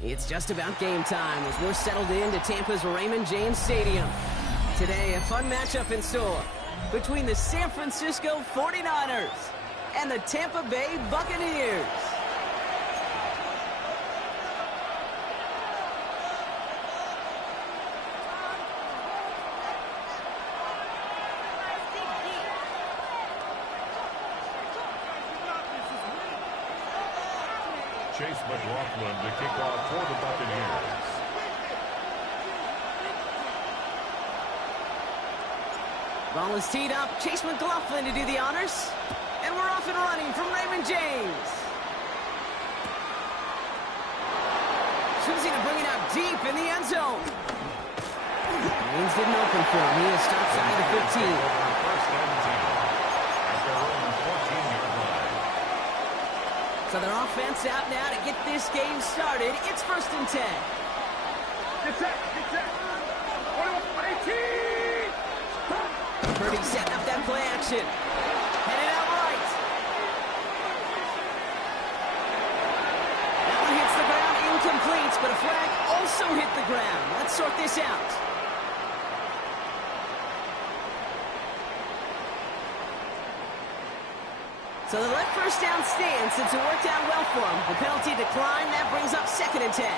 It's just about game time as we're settled into Tampa's Raymond James Stadium. Today, a fun matchup in store between the San Francisco 49ers and the Tampa Bay Buccaneers. Chase McLaughlin to kick off for the Buccaneers. Ball is teed up. Chase McLaughlin to do the honors. And we're off and running from Raymond James. Choosing to bring it out deep in the end zone. Lanes didn't open for him. He is stopped side of the 15. First and 10 at their own 14-yard line. So their offense out now to get this game started. It's first and 10. Get set, get set. 18. Purdy setting up that play action. Headed out right. That one hits the ground, incomplete, but a flag also hit the ground. Let's sort this out. So they let first down stand since it worked out well for them. The penalty declined. That brings up second and 10.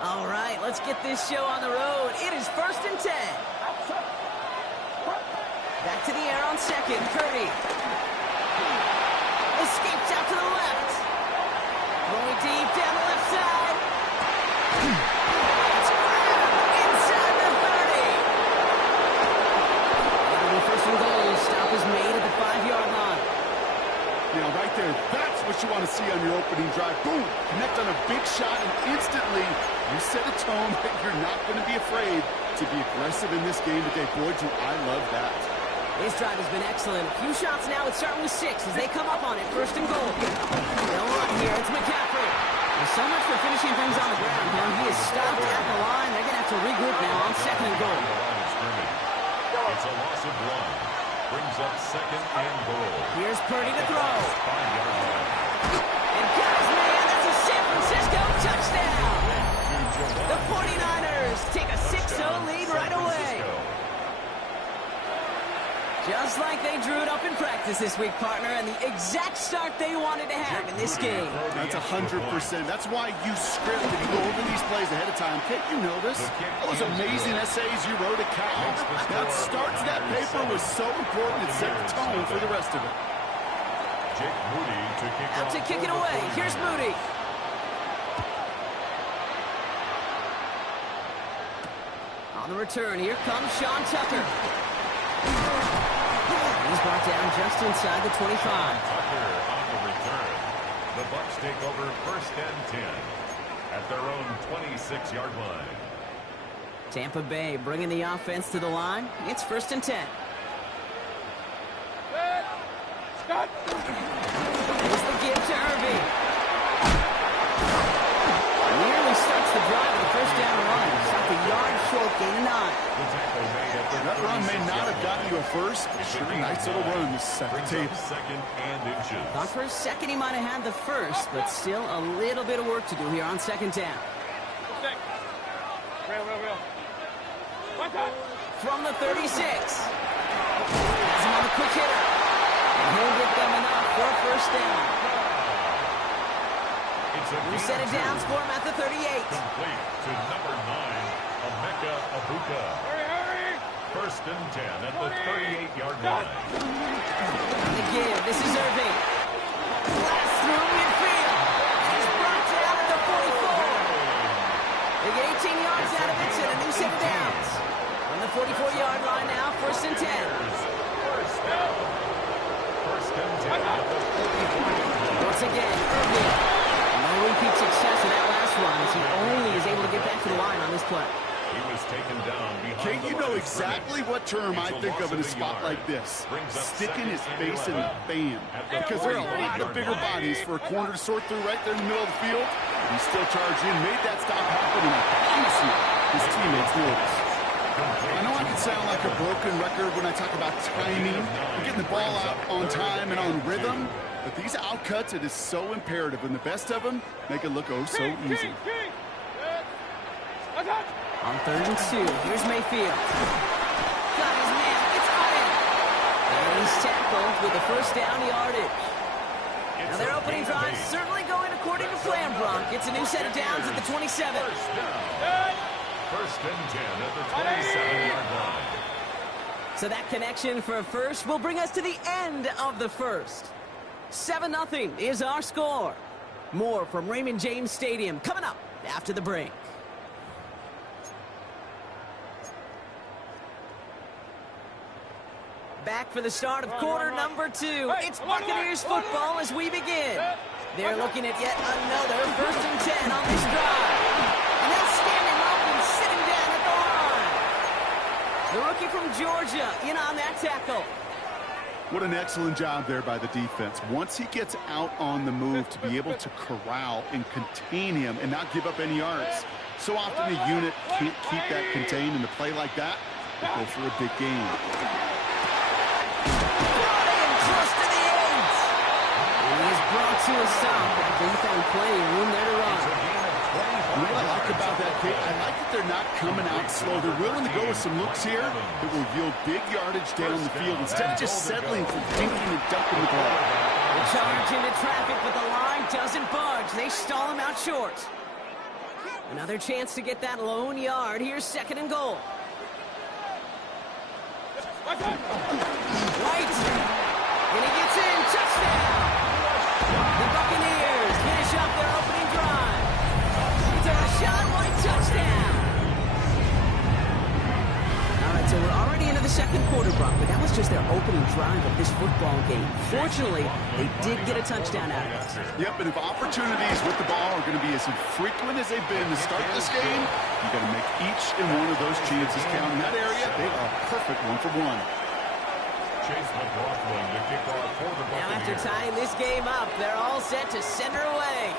All right, let's get this show on the road. It is first and 10. Back to the air on second. Purdy escapes out to the left. Going deep down the left side. It's grabbed inside the 30. That'll be first and goal. Stop is made at the 5-yard line. Yeah, right there. That's what you want to see on your opening drive. Boom! Connect on a big shot, and instantly you set a tone that you're not going to be afraid to be aggressive in this game today. Boy, do I love that. This drive has been excellent. A few shots now. It's starting with 6 as they come up on it. First and goal. They'll run here. It's McCaffrey. There's so much for finishing things on the ground here. He is stopped at the line. They're going to have to regroup now on second and goal. It's a loss of 1. Brings up second and goal. Here's Purdy to throw. 5-yard line. And guys, man, that's a San Francisco touchdown. The 49ers take a 6-0 lead right away. Just like they drew it up in practice this week, partner, and the exact start they wanted to have in this game. That's 100%. That's why you script and you go over these plays ahead of time. Can't you know this? Those amazing essays you wrote at Cal. That start to that paper was so important. It set the tone for the rest of it. Jake Moody to kick Out off to kick it away. Here's Moody. On the return, here comes Sean Tucker. He's brought down just inside the 25. Tucker on the return. The Bucs take over first and 10 at their own 26-yard line. Tampa Bay bringing the offense to the line. It's first and 10. Here's the give to Irving. Nearly starts the drive with the first down run. Stopped a yard short, gain of 9. That run may not have gotten you a first, but sure, nice little run to set the table. Second and inches. Thought for a second he might have had the first, but still a little bit of work to do here on second down. From the 36. Has him on the quick hitter. And he'll get them enough for a first down. We set it down for him at the 38. Complete to number 9, Emeka Abuka. First and 10 at the 38-yard line. The give. This is Irving. Blast through midfield. He's brought down at the 44. They get 18 yards out of it and a new set of downs. On the 44-yard line now, first and 10. First and 10 at the 44. Once again, Irving. No repeat success in that last one as he only is able to get back to the line on this play. He was taken down behind Kate, you know exactly what term I think of in a spot like this. Sticking his face in the fan. Because there are a lot of bigger bodies for a corner to sort through right there in the middle of the field. He still charged in, made that stop happen, and I promise you, his teammates noticed. I know I can sound like a broken record when I talk about timing and getting the ball out on time and on rhythm, but these outcuts, it is so imperative, and the best of them make it look oh so easy. On 3rd and 2, here's Mayfield. Got his man, it's on him. And he's tackled with the first down yardage. Now their opening drive certainly going according to plan, Bronk. It's a new set of downs at the 27. First and 10 at the 27-yard line. So that connection for a first will bring us to the end of the first. 7-0 is our score. More from Raymond James Stadium coming up after the break. Back for the start of quarter number 2. It's Buccaneers football as we begin. They're looking at yet another 1st and 10 on this drive. And they'll stand him up and sit him down at the line. The rookie from Georgia in on that tackle. What an excellent job there by the defense. Once he gets out on the move, to be able to corral and contain him and not give up any yards. So often a unit can't keep that contained, and a play like that will go for a big gain. Brought to a stop. They found plenty of room there to run. What I like about that kick, I like that they're not coming out slow. They're willing to go with some looks here that will yield big yardage down the field instead of just settling for dinking and ducking the ball. The charge into traffic, but the line doesn't budge. They stall him out short. Another chance to get that lone yard. Here's 2nd and goal. White. And he gets in. Touchdown. The Buccaneers finish up their opening drive. It's a Rashawn White touchdown. All right, so we're already into the 2nd quarter, Brock, but that was just their opening drive of this football game. Fortunately, they did get a touchdown out of it. Yep, and if opportunities with the ball are going to be as infrequent as they've been to start this game, you got to make each and one of those chances count. In that area, they are a perfect 1-for-1. Now after tying this game up, they're all set to send her away.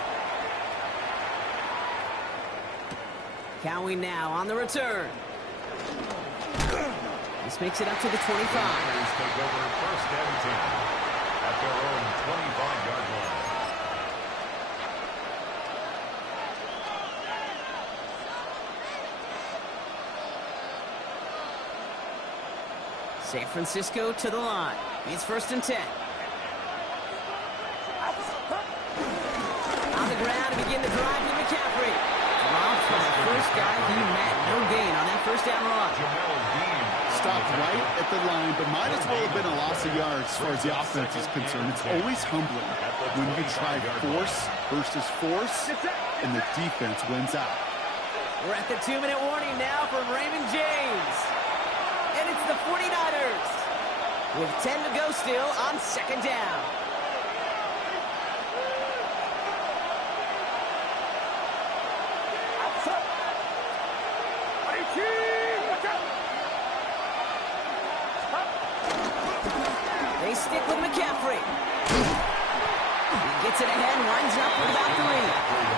Cowing now on the return. This makes it up to the 25. Take over 1st and 10 at their own 25-yard line. San Francisco to the line. It's 1st and 10. On the ground to begin the drive with McCaffrey. Dropped from the first guy he met. No gain on that 1st down run. Stopped right at the line, but might as well have been a loss of yards as far as the offense is concerned. It's always humbling when you try force versus force, and the defense wins out. We're at the 2-minute warning now from Raymond James. And it's the 49ers with 10 to go still on 2nd down. They stick with McCaffrey. He gets it ahead, winds up with about 3.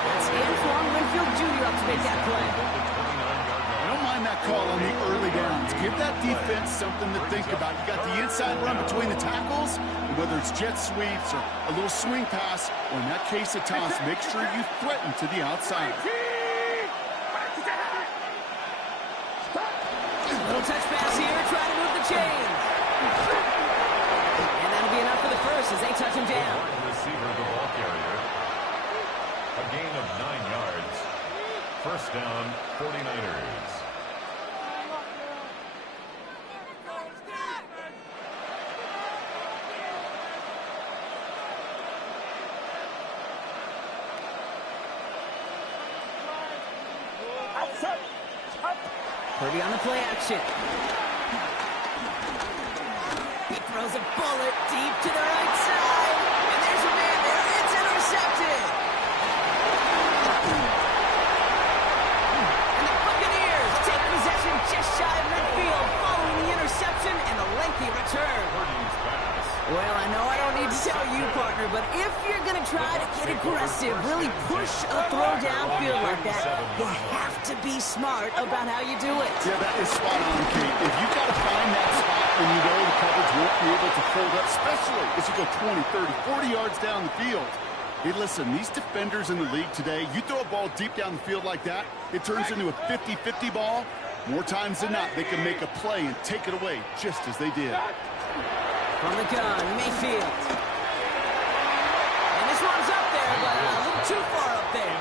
That's Antoine Winfield Jr. up to make that play. I don't mind that call on the early downs. Give that defense something to think about. You got the inside run between the tackles, and whether it's jet sweeps or a little swing pass, or in that case a toss, make sure you threaten to the outside. Little touch pass here, trying to move the chains. And that'll be enough for the first as they touch him down. Receiver, the ball carrier. A gain of 9 yards. 1st down, 49ers. Purdy on the play action. He throws a bullet deep to the right side. And there's a man there. It's intercepted. And the Buccaneers take possession just shy of midfield following the interception and the lengthy return. Well, I know I don't need to tell you, partner, but if you're going to try to get aggressive, really push a throw downfield like that, you have to be smart about how you do it. Yeah, that is spot on, Kate. If you've got to find that spot when you know the coverage won't be able to hold up, especially as you go 20, 30, 40 yards down the field. Hey, listen, these defenders in the league today, you throw a ball deep down the field like that, it turns into a 50-50 ball. More times than not, they can make a play and take it away just as they did. From the gun, Mayfield. And this one's up there, but a little too far up there.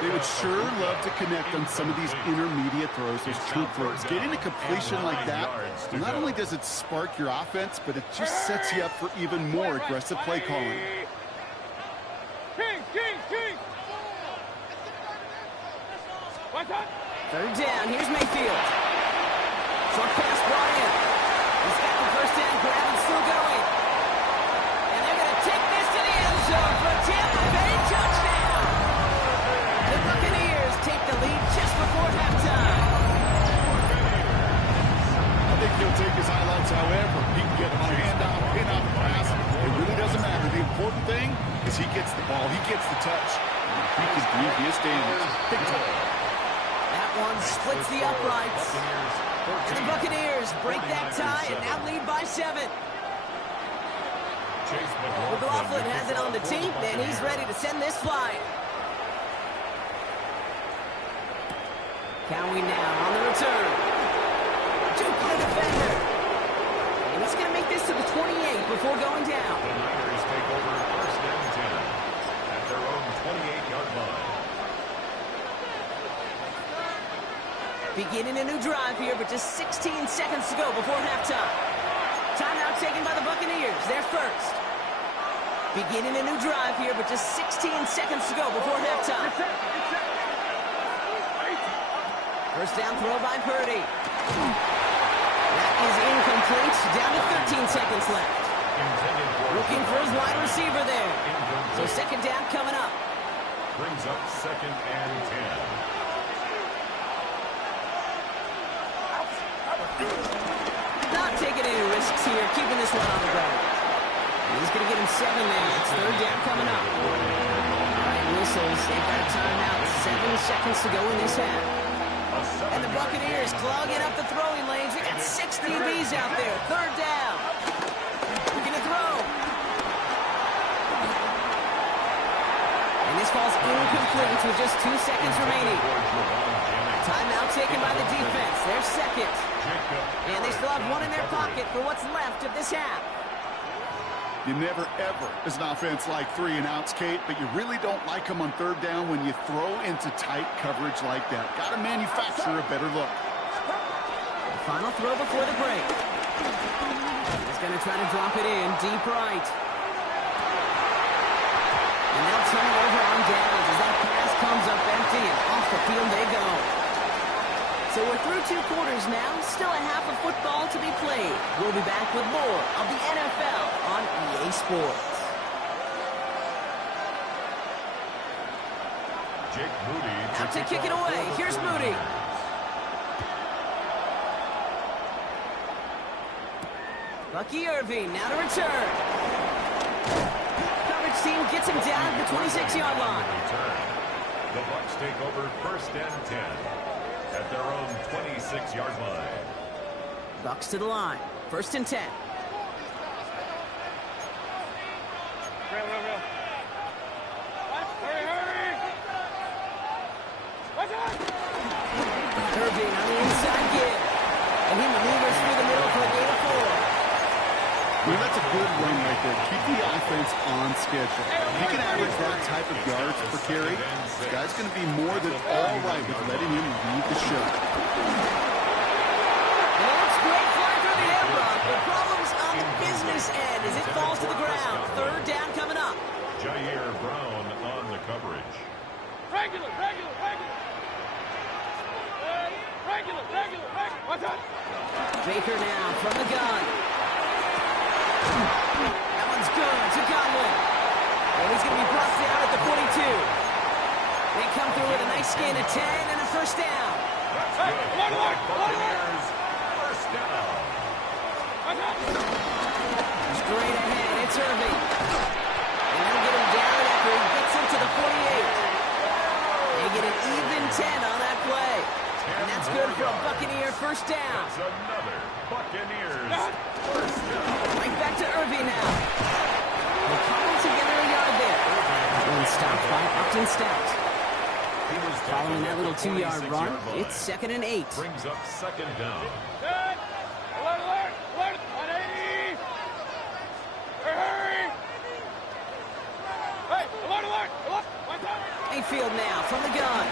They would sure love to connect on some of these intermediate throws, those true throws. Getting a completion like that, not only does it spark your offense, but it just sets you up for even more aggressive play calling. Third down, here's Mayfield. Short pass brought in. He's got the first down grab and still going. And they're going to take this to the end zone for a Tampa Bay touchdown. The Buccaneers take the lead just before halftime. I think he'll take his highlights however. He can get on a handoff, pin off the pass. It really doesn't matter. The important thing is he gets the ball. He gets the touch. He can do his damage. Big time. That one splits the uprights. And the Buccaneers break that tie and now lead by 7. McLaughlin has it on the tape, and he's ready to send this flying. Cowie now on the return. Two-play defender. And he's going to make this to the 28 before going down. The Niners take over first and 10 at their own 28-yard line. Beginning a new drive here, but just 16 seconds to go before halftime. Timeout taken by the Buccaneers. They're first. Beginning a new drive here, but just 16 seconds to go before halftime. First down throw by Purdy. That is incomplete. Down to 13 seconds left. Looking for his wide receiver there. So second down coming up. Brings up second and 10. Not taking any risks here, keeping this one on the ground. He's going to get him 7 there. It's third down coming up. All right, whistles. They've got a timeout. 7 seconds to go in this half. And the Buccaneers clogging up the throwing lanes. We got 6 DBs out there. Third down. Looking to throw. And this ball's incomplete with just 2 seconds remaining. Timeout taken by the defense. They're second. And they still have one in their pocket for what's left of this half. You never, ever, as an offense, like 3 and outs, Kate, but you really don't like them on third down when you throw into tight coverage like that. Got to manufacture a better look. The final throw before the break. He's going to try to drop it in deep right. And they'll turn it over on downs as that pass comes up empty and off the field they go. So we're through 2 quarters now. Still a half of football to be played. We'll be back with more of the NFL on EA Sports. Jake Moody Out to kick it away. Here's Moody. Bucky Irving now to return. Coverage team gets him down at the 26-yard line. The Bucs take over first and 10 at their own 26-yard line. Bucs to the line. First and 10. Irving on the inside give. And he maneuvers through the middle for a gain of 4. Well, that's a good run right there. Keep the offense on schedule. If you can average that type of yards per carry, this guy's going to be more than all right with letting him lead the show. And that's great fly through the air, Brock. The problem's on the business end as it falls to the ground. Third down coming up. Jair Brown on the coverage. Regular. What's up? Baker now from the gun. That one's good to Godwin. And he's going to be brought down at the 42. They come through with a nice gain of 10 and a first down. Buccaneers, first down. Straight ahead, it's Irving. And they'll get him down after he gets into the 48. They get an even 10 on for a Buccaneer first down. That's another Buccaneers first down. Right back to Irving now. They cobble together a yard there. And stopped by Upton Stout. Following that little 2-yard run, it's 2nd and 8. Brings up 2nd down. Alert! 180! Hurry! Hey, alert! Mayfield now from the gun.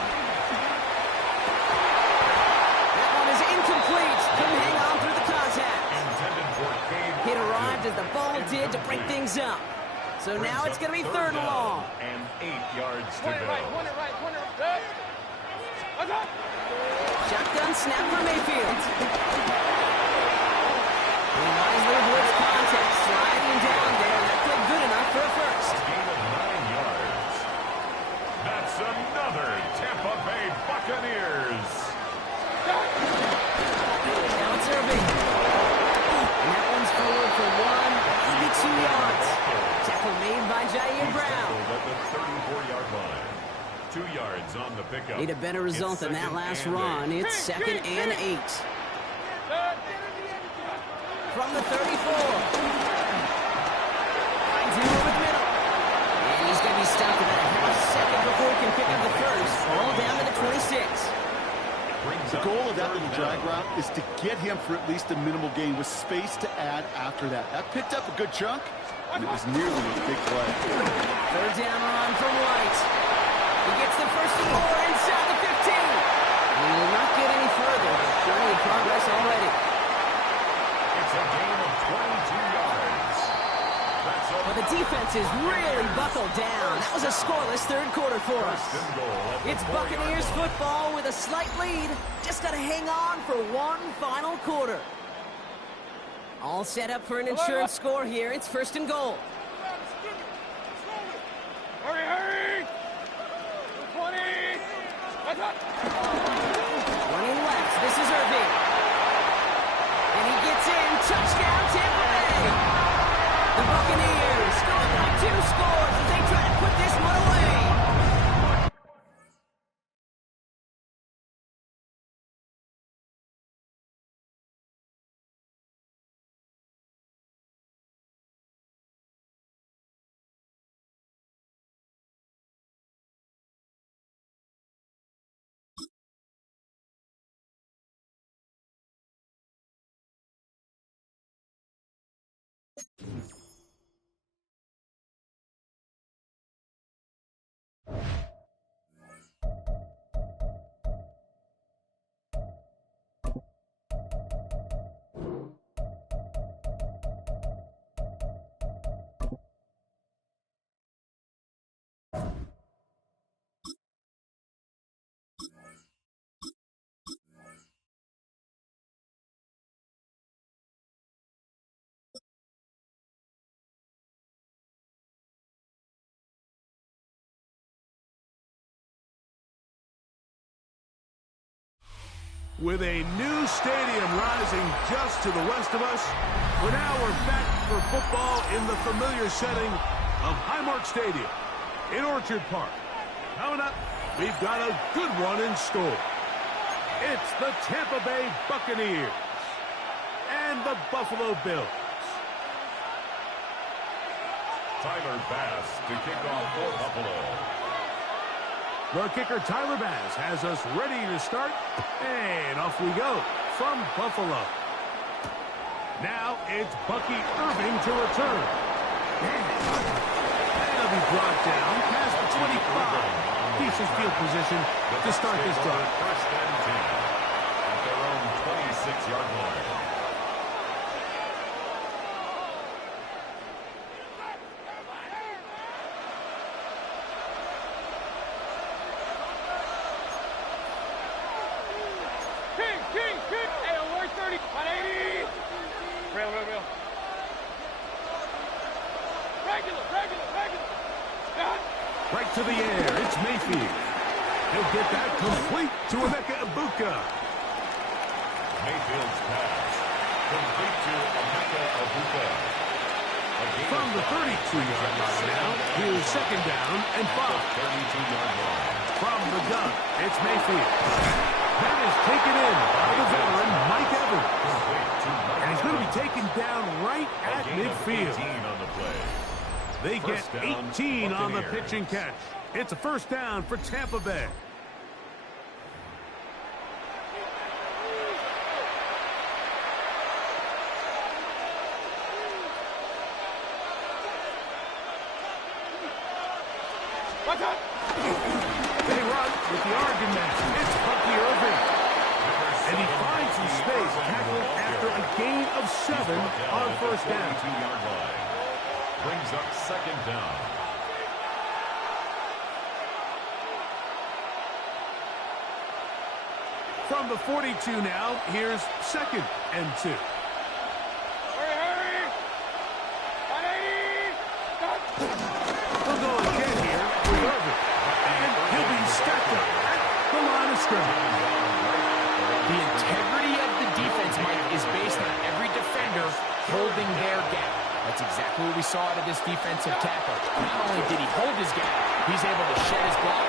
That one is incomplete. Couldn't hang on through the contact. Intended for Cade. It arrived as the ball did to break things up. So now it's going to be 3rd and long. And 8 yards to go. Point it right. Shotgun snap for Mayfield. He wisely avoids contact, sliding down there. That played good enough for a first. Gain of 9 yards. That's another Tampa Bay Buccaneers. Now it's Irving. And that one's forward for 1, maybe 2 yards. Tackle made by Jair Brown. At the 34-yard line. 2 yards on the pickup. Need a better result than that last run. It's 2nd and 8. From the 34. Finds him over the middle. And he's going to be stopped about a half second before he can pick up the first. Ball down to the 26. The goal of that little drag route is to get him for at least a minimal gain with space to add after that. That picked up a good chunk, and it was nearly a big play. 3rd down run from White. He gets the first and more inside the 15. He will not get any further, but plenty of progress already. It's a gain of 22 yards. But the defense is really buckled down. That was a scoreless 3rd quarter for us. It's Buccaneers football with a slight lead. Just got to hang on for one final quarter. All set up for an insurance score here. It's 1st and goal. Hurry! 20! 1 left. This is Irving. And he gets in. Touchdown, Tampa Bay. The Buccaneers going by 2 scores as they try to put this one away. With a new stadium rising just to the west of us, we're back for football in the familiar setting of Highmark Stadium in Orchard Park. Coming up, we've got a good one in store. It's the Tampa Bay Buccaneers and the Buffalo Bills. Tyler Bass to kick off for Buffalo. The kicker, Tyler Bass, has us ready to start, and off we go from Buffalo. Now it's Bucky Irving to return. That'll be brought down past the 25. Decent field position to start this drive. 1st and 10 at their own 26-yard line. Right to the air, it's Mayfield. He'll get that complete to Emeka Egbuka. Mayfield's pass complete to Emeka Egbuka. From the 32-yard line now, here's 2nd down and 5. 32-yard line. From the gun, it's Mayfield. That is taken in by the veteran, Mike Evans. And he's going to be taken down right at midfield. On the play. They get First down, 18 on the Buccaneers. pitch and catch. It's a first down for Tampa Bay. They run with the Oregon man. It's Bucky Irving. And he finds some space tackled after a gain of 7 on first down. 42-yard line. Brings up second down. From the 42 now, here's 2nd and 2. Hurry! 180! Stop! He'll go again here with Irving. And he'll be stacked up at the line of scrimmage. The integrity of the defense, Mike, is based on every defender holding their gap. That's exactly what we saw out of this defensive tackle. Not only did he hold his gap, he's able to shed his block.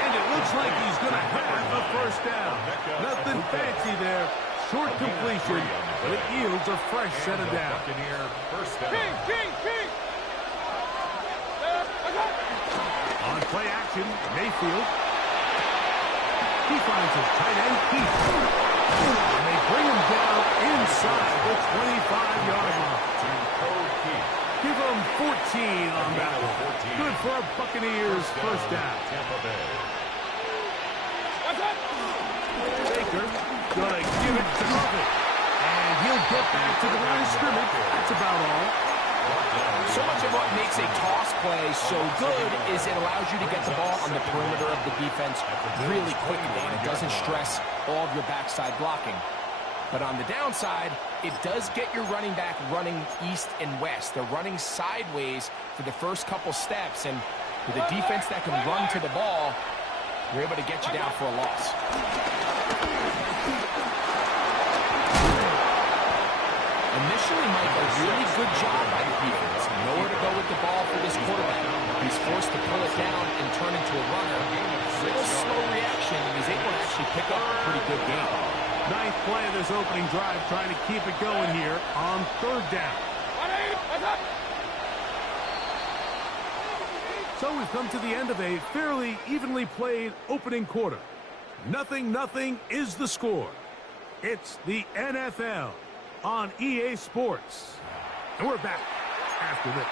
And it looks like he's going to have a first down. Nothing fancy there. Short completion, but it yields a fresh set of down. Buccaneer first down. King! On play action, Mayfield. He finds his tight end, Keith. And they bring him down inside the 25-yard line. Give him 14 on that one. Good for a Buccaneers first down. Tampa Bay. Baker gonna give it to Irving. And he'll get back to the line of scrimmage. That's about all. So much of what makes a toss play so good is it allows you to get the ball on the perimeter of the defense really quickly, and it doesn't stress all of your backside blocking. But on the downside, it does get your running back running east and west. They're running sideways for the first couple steps, and with a defense that can run to the ball, you're able to get you down for a loss. Initially, Mike, a really good job by the defense. Nowhere to go with the ball for this quarterback. He's forced to pull it down and turn into a runner. A little slow reaction, and he's able to actually pick up a pretty good game. Ninth play of this opening drive, trying to keep it going here on third down. So we've come to the end of a fairly evenly played opening quarter. 0-0 is the score. It's the NFL on EA Sports. And we're back after this.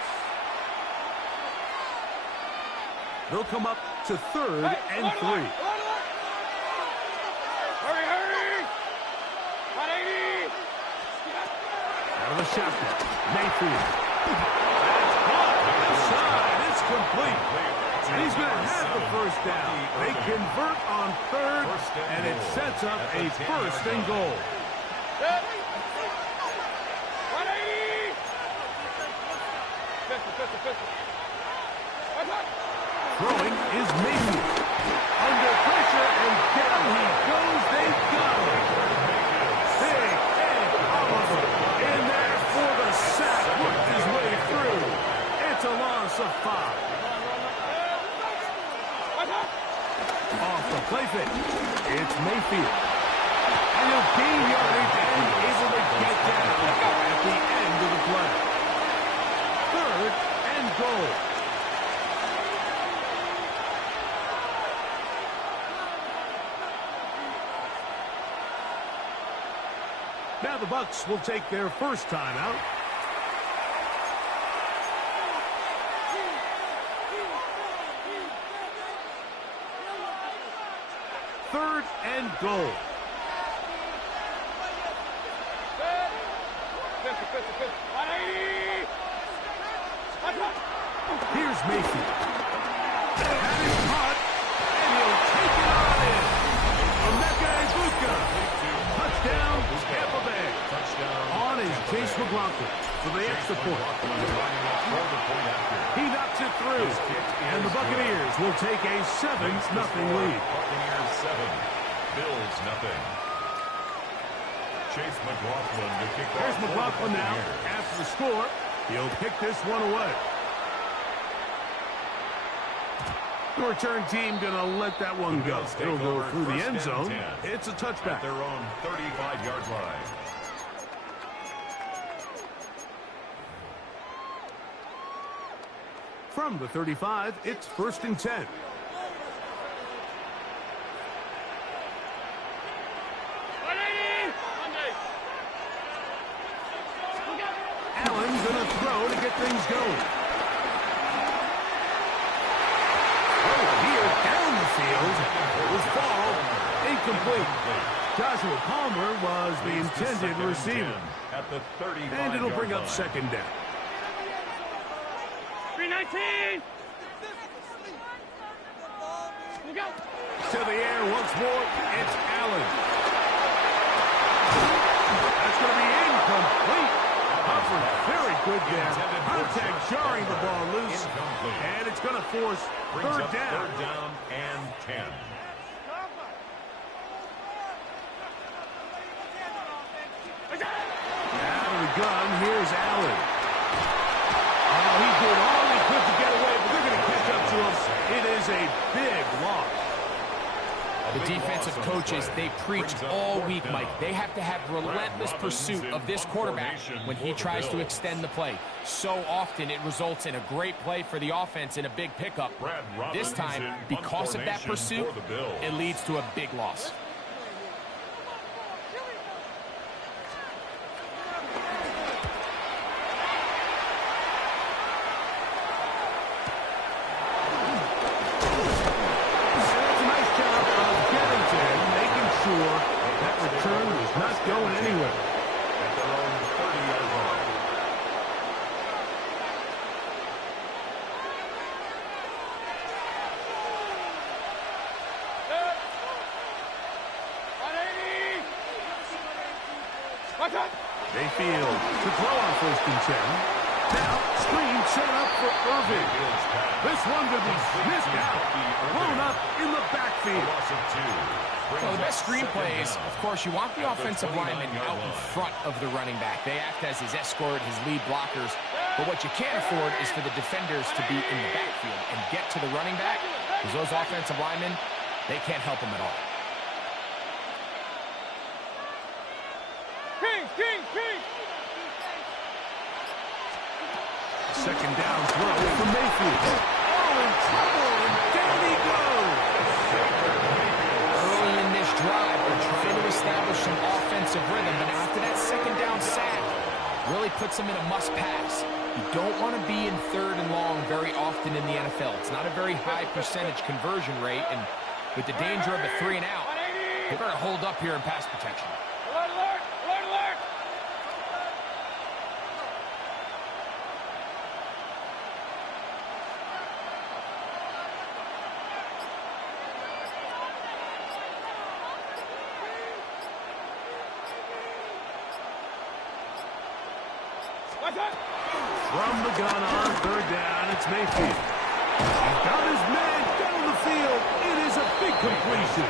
They'll come up to 3rd and 3. Hurry! 180! Out of the shotgun, Mayfield. Inside, it's complete. And he's going to have the first down. They convert on 3rd, and it sets up a 1st and goal. 180! Throwing is Mayfield. Under pressure, and down he goes. They've got him. Big Ed Oliver in there for the sack. Worked his way through. It's a loss of 5. Off the play fake. It's Mayfield. And he'll gain yardage and able to get down at the end of the play. 3rd and goal. Now the Bucs will take their first timeout. Third and goal. Here's Mayfield. That is caught, and he'll take it on in. Emeka Ibuka. Touchdown, Tampa Bay. On is Chase McLaughlin for the extra point. He knocks it through, and the Buccaneers will take a 7-0 lead. Buccaneers 7, Bills 0. Chase McLaughlin to kick off. Here's McLaughlin now. After the score, he'll pick this one away. The return team going to let that one go. It'll go through the end zone. It's a touchback. At their own 35-yard line. From the 35, it's 1st and 10. Allen's going to throw to get things going. Here down the field. It was ball incomplete. Joshua Palmer was the intended receiver. At the 35-yard And it'll bring up line. 2nd down. 319. To the air once more. It's Allen. That's going to be incomplete. Covered very good there. Contact jarring the ball loose. And it's going to force third down. 3rd down and 10. Out of the gun, here's Allen. Oh, he did all he could to get away, but they're going to catch up to him. It is a big loss. The defensive coaches, they preach all week, Mike. They have to have relentless pursuit of this quarterback when he tries to extend the play. So often it results in a great play for the offense and a big pickup. This time, because of that pursuit, it leads to a big loss. Going anywhere. At their own 30-yard line. Mayfield to throw on 1st and 10. Now, screen set up for Irving. This one to be missed out. Blown up in the backfield. Loss of 2. So the best screenplays, of course, you want the offensive lineman out in front of the running back. They act as his escort, his lead blockers. But what you can't afford is for the defenders to be in the backfield and get to the running back, because those offensive linemen, they can't help him at all. King! 2nd down throw from Mayfield. Oh, in trouble, and down he goes. Early in this drive, they're trying to establish some offensive rhythm, but after that 2nd down sack, really puts them in a must-pass. You don't want to be in 3rd and long very often in the NFL. It's not a very high percentage conversion rate, and with the danger of a 3 and out, they better hold up here in pass protection. Alert! From the gun on 3rd down, it's Mayfield. He's got his man down the field. It is a big completion.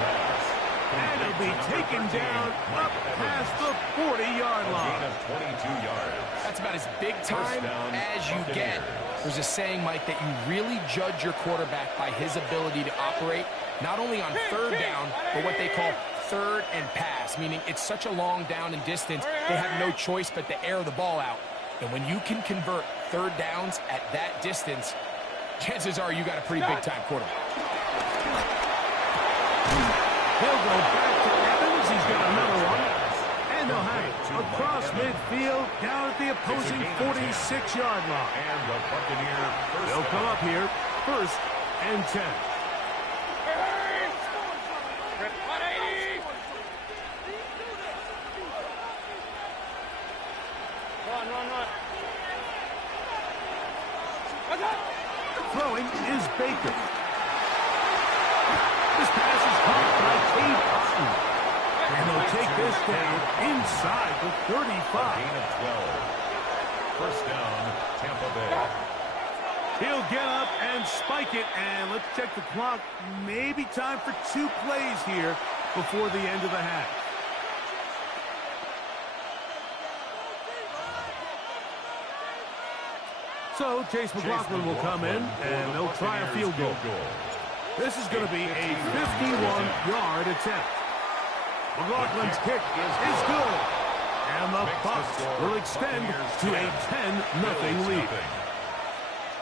And he'll be taken down up past the 40-yard line. Gain of 22 yards. That's about as big time as you get. There's a saying, Mike, that you really judge your quarterback by his ability to operate, not only on 3rd down, but what they call 3rd and pass, meaning it's such a long down and distance, they have no choice but to air the ball out. And when you can convert 3rd downs at that distance, chances are you got a pretty big-time quarterback. He'll go back to Evans. He's got another one. And they'll have it across midfield down at the opposing 46-yard line. And the Buccaneer first They'll come up here 1st and 10. Throwing is Baker. This pass is caught by Cade Otton. And they'll take this down inside the 35. Gain of 12. First down, Tampa Bay. He'll get up and spike it, and let's check the clock. Maybe time for 2 plays here before the end of the half. So Chase McLaughlin will come in, and they'll try a field goal. This is going to be a 51-yard attempt. McLaughlin's kick is good. And the Bucs will extend to a 10-0 lead.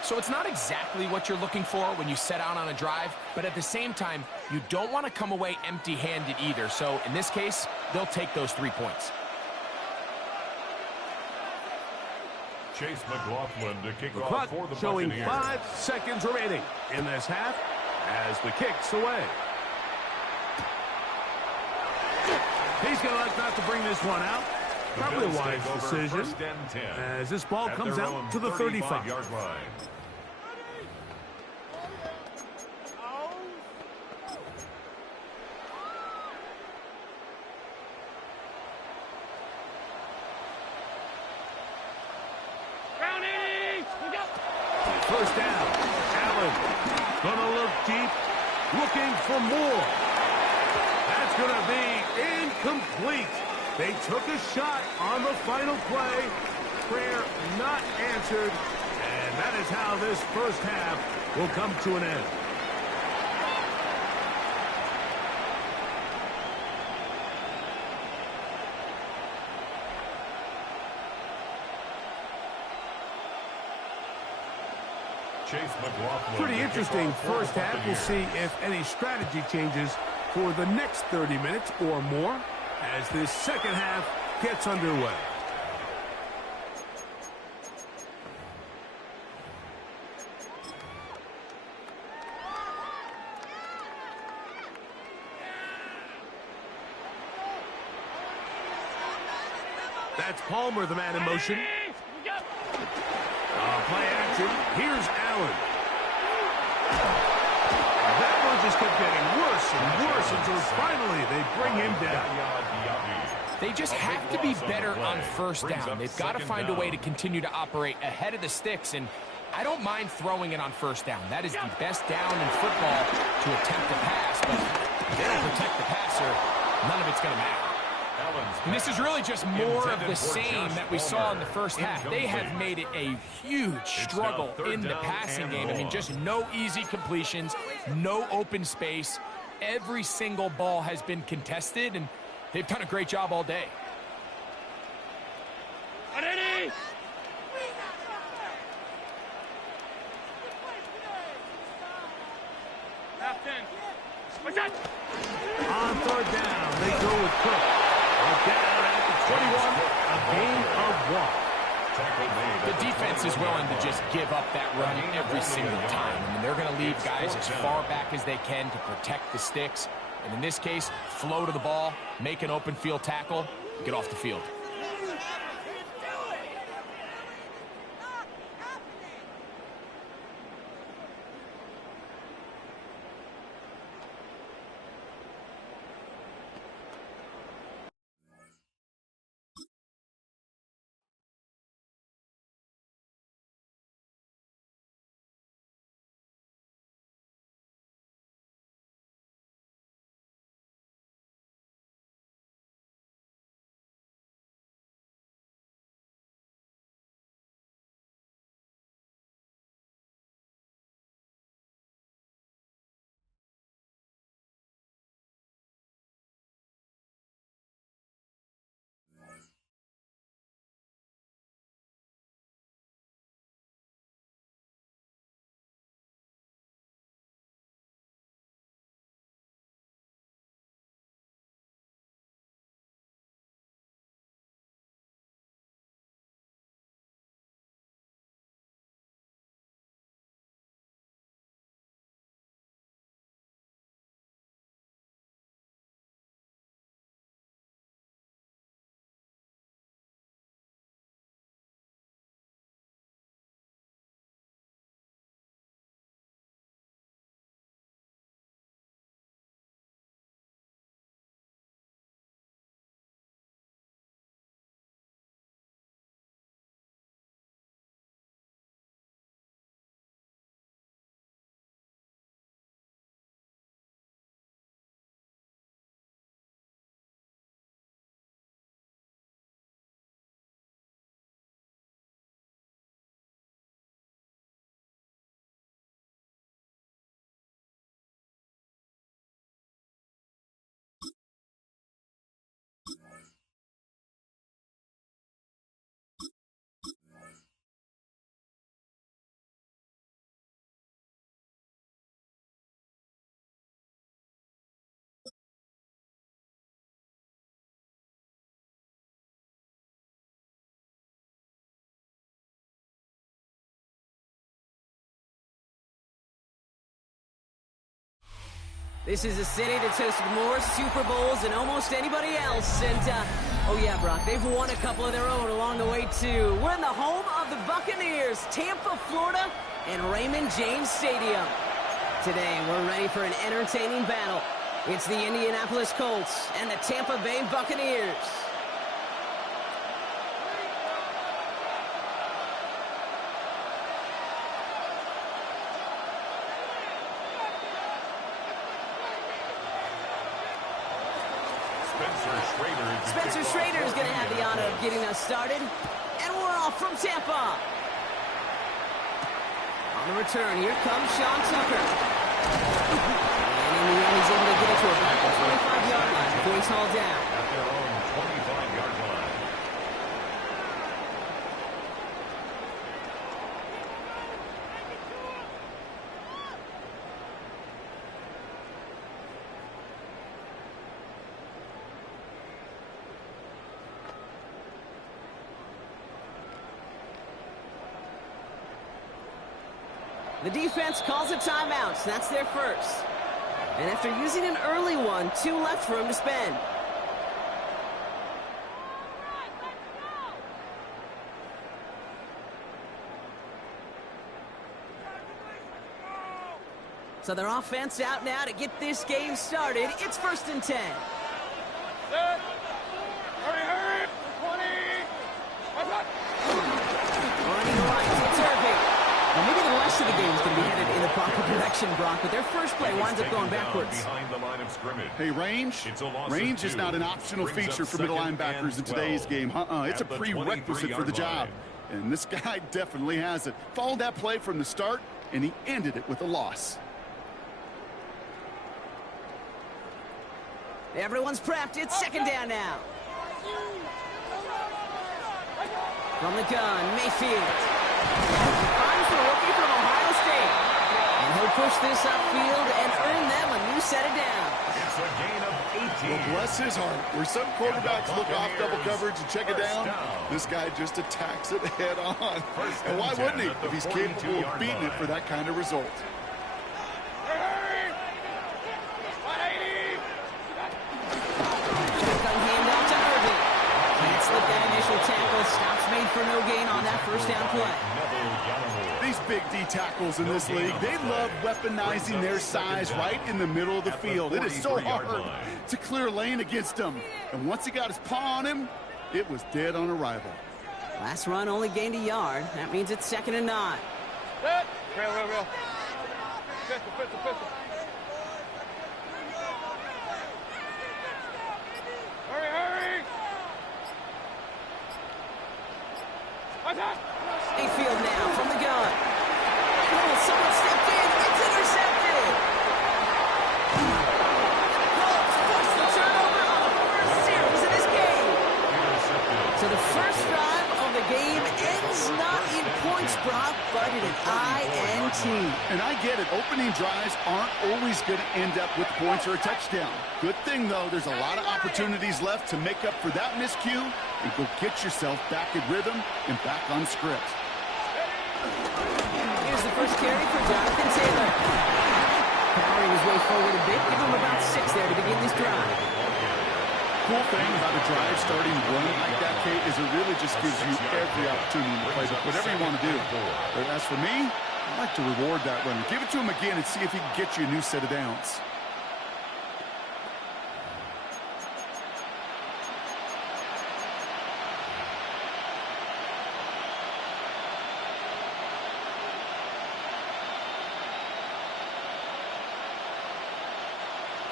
So it's not exactly what you're looking for when you set out on a drive, but at the same time, you don't want to come away empty-handed either. So in this case, they'll take those 3 points. Chase McLaughlin to kick The off clock for the showing Buccaneers. 5 seconds remaining in this half as the kick's away. He's going to like not to bring this one out. Probably a wise decision as this ball comes out to the 35-yard line. First down. Allen gonna look deep, looking for more. That's gonna be incomplete. They took a shot on the final play. Prayer not answered. And that is how this first half will come to an end. Chase McLaughlin. Pretty interesting first half. We'll see if any strategy changes for the next 30 minutes or more as this second half gets underway. That's Palmer, the man in motion. Play action. Here's Allen. That one just kept getting worse and worse until finally they bring him down. They just have to be better on first down. They've got to find a way to continue to operate ahead of the sticks, and I don't mind throwing it on first down. That is the best down in football to attempt a pass, but if they don't protect the passer, none of it's going to matter. And this is really just more of the same that we saw in the first half. They have made it a huge struggle in the passing game. I mean, just no easy completions, no open space. Every single ball has been contested, and they've done a great job all day. On third down, they go with Cook. Down at the 21, a gain of 1. The defense is willing to just give up that run every single time. I mean, they're going to leave guys as far back as they can to protect the sticks. And in this case, flow to the ball, make an open field tackle, get off the field. This is a city that's hosted more Super Bowls than almost anybody else. And, oh yeah, Brock, they've won a couple of their own along the way, too. We're in the home of the Buccaneers, Tampa, Florida, and Raymond James Stadium. Today, we're ready for an entertaining battle. It's the Indianapolis Colts and the Tampa Bay Buccaneers. Spencer Schrader is going to have the honor of getting us started. And we're off from Tampa. On the return, here comes Sean Tucker. And in the end, he's able to get it to about the 25-yard line before he's hauled down. At their own 25-yard line. The defense calls a timeout, so that's their first. And after using an early one, 2 left for him to spend. So their offense out now to get this game started. It's 1st and 10. Set. Hurry. 20. Running right, it's Irving. Well, maybe the rest of the game is going to be headed in the proper direction, Brock, but their first play winds up going backwards. Behind the line of scrimmage. Hey, range is not an optional feature for middle linebackers in today's game. It's a prerequisite for the job. And this guy definitely has it. Followed that play from the start, and he ended it with a loss. Everyone's prepped. It's 2nd down now. From the gun, Mayfield. Finds the rookie from Ohio State. And he'll push this upfield and earn them a new set of downs. It's a gain of 18. Well, bless his heart. Where some quarterbacks look off double coverage and check it down, this guy just attacks it head on. And why wouldn't he if he's capable of beating it for that kind of result? Slip that initial tackle. Stops made for no gain on that 1st down play. These big D tackles in this league, they love weaponizing their size right in the middle of the field. It is so hard to clear a lane against them. And once he got his paw on him, it was dead on arrival. Last run only gained a yard. That means it's 2nd and 9. Real. Pistol. Hurry. Mayfield now from the gun. Oh, someone stepped in. It's intercepted. Colts force the turnover on the first series of this game. So the first drive of the game ends not in points, Brock, but in an INT. And I get it. Opening drives aren't always going to end up with points or a touchdown. Good thing, though, there's a lot of opportunities left to make up for that miscue and go get yourself back in rhythm and back on script. Here's the first carry for Jonathan Taylor. Powering his way forward a bit. Give him about 6 there to begin this drive. Cool thing about a drive starting run like that, Kate, is it really just gives you every opportunity to play whatever you want to do. But as for me, I like to reward that runner. Give it to him again and see if he can get you a new set of downs.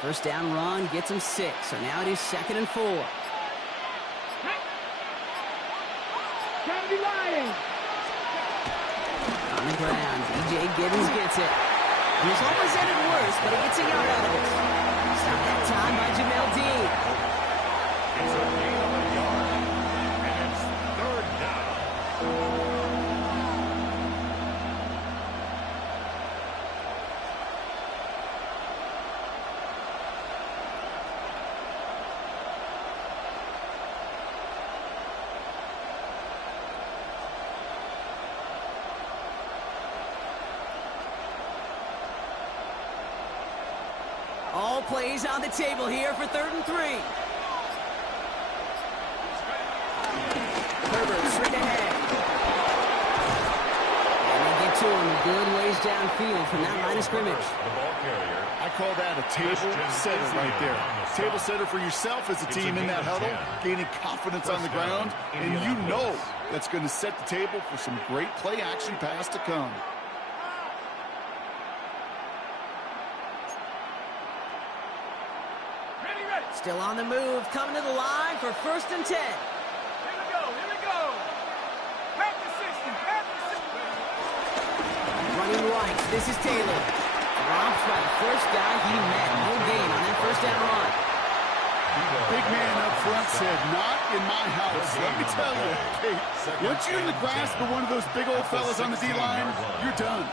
First down run gets him 6, so now it is 2nd and 4. Can't be lying. On the ground, DJ Gibbons gets it. He was almost ended worse, but he gets a yard out of it. Stop that time by Jamel Dean. It's a gain of a yard. And it's 3rd down. All plays on the table here for 3rd and 3. Herbert straight ahead. And they get to him a good ways downfield from that line of scrimmage. The ball carrier. I call that a table setter right there. Table setter for yourself as a team in that huddle, gaining confidence on the ground, and you know that's going to set the table for some great play action pass to come. Still on the move, coming to the line for 1st and 10. Here we go, here we go. Back to 60, back to 60. Running right, this is Taylor. Drops by the first guy he met. No gain on that 1st down run. Big man up front said, not in my house. Let me tell you, hey, once you're in the grasp of one of those big old fellas on the D-line, you're done.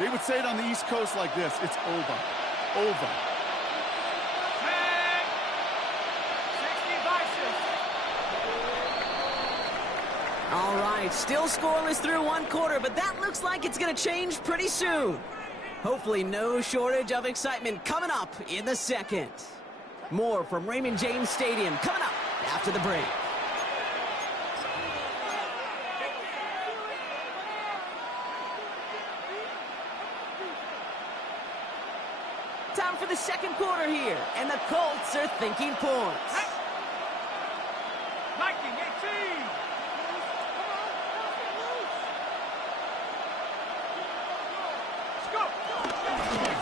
They would say it on the East Coast like this, it's over. Over. All right, still scoreless through 1 quarter, but that looks like it's going to change pretty soon. Hopefully no shortage of excitement coming up in the 2nd. More from Raymond James Stadium coming up after the break. Time for the 2nd quarter here, and the Colts are thinking points. 19-18.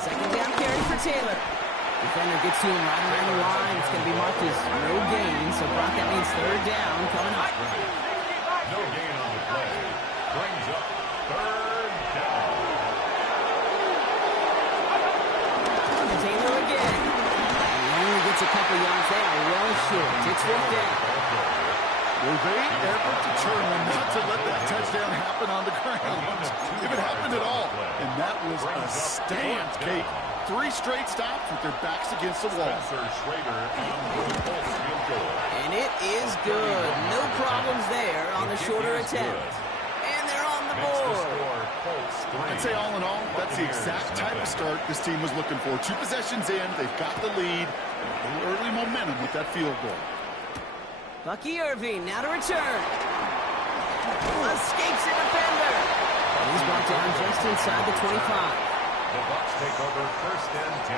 Second down carry for Taylor. Defender gets to him right around the line. It's going to be marked as no gain. So, Brock, that means 3rd down coming up. No gain on the play. Brings up 3rd down. And Taylor again. And he only gets a couple yards there. Well short. It's 4th down. Were they ever determined not to let that touchdown happen on the ground? If it happened at all. And that was a stand, Kate. 3 straight stops with their backs against the wall. And it is good. No problems there on the shorter attempt. And they're on the board. I'd say all in all, that's the exact type of start this team was looking for. 2 possessions in, they've got the lead. A little early momentum with that field goal. Bucky Irving now to return. Escapes a defender. And he's brought down just inside the 25. The Bucs take over 1st and 10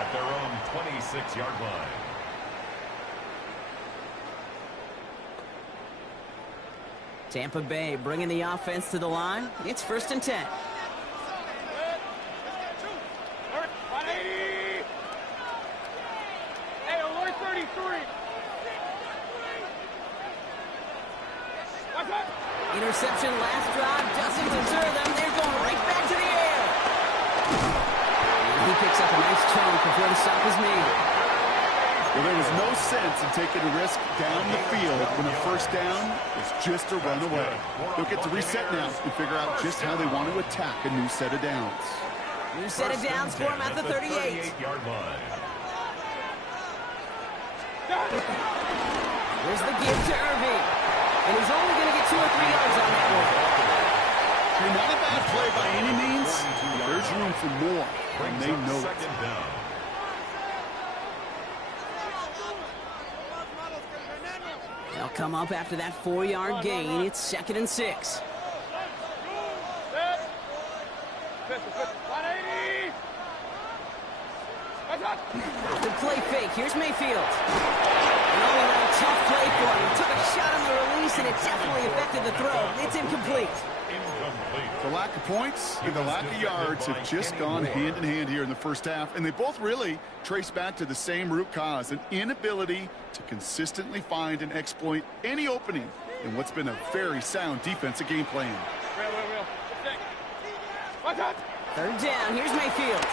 at their own 26-yard line. Tampa Bay bringing the offense to the line. It's 1st and 10. Hey, alert 33. Interception last drive doesn't deter them. They're going right back to the air. And he picks up a nice chunk before the stop is made. Well, there was no sense in taking a risk down the field when a 1st down is just a run away. They'll get to reset now and figure out just how they want to attack a new set of downs. New set of downs for him at the 38. 38-yard line. Here's the give to Irving. And he's only going to get 2 or 3 yards on that one. Hey, not a bad play by any means. There's room for more, and they know it. 2nd down. They'll come up after that 4-yard gain. It's 2nd and 6. The play fake. Here's Mayfield. And only ran a tough play for him. He took a shot on the release, and it definitely affected the throw. It's incomplete. The lack of points and the lack of yards have just gone hand in hand here in the 1st half, and they both really trace back to the same root cause, an inability to consistently find and exploit any opening in what's been a very sound defensive game plan. 3rd down. Here's Mayfield.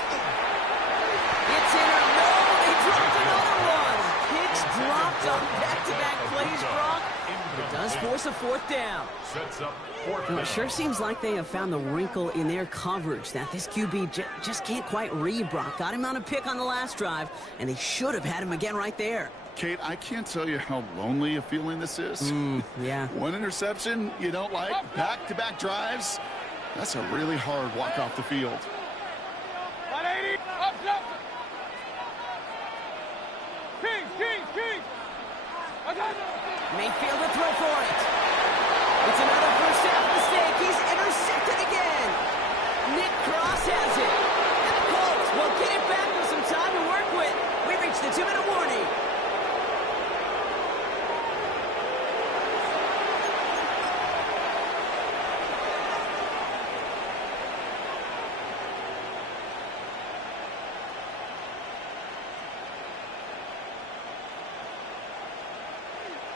It's in or no. They dropped another one. Picks dropped on back-to-back plays, Brock. It does force a 4th down. Sets up 4th down. It sure seems like they have found the wrinkle in their coverage that this QB just can't quite read, Brock. Got him on a pick on the last drive, and they should have had him again right there. Kate, I can't tell you how lonely a feeling this is. Yeah. 1 interception you don't like, back-to-back drives. That's a really hard walk off the field. Mayfield to throw for it. It's another first half mistake. He's intercepted again. Nick Cross has it. And the Colts will get it back with some time to work with. We reached the 2-minute warning.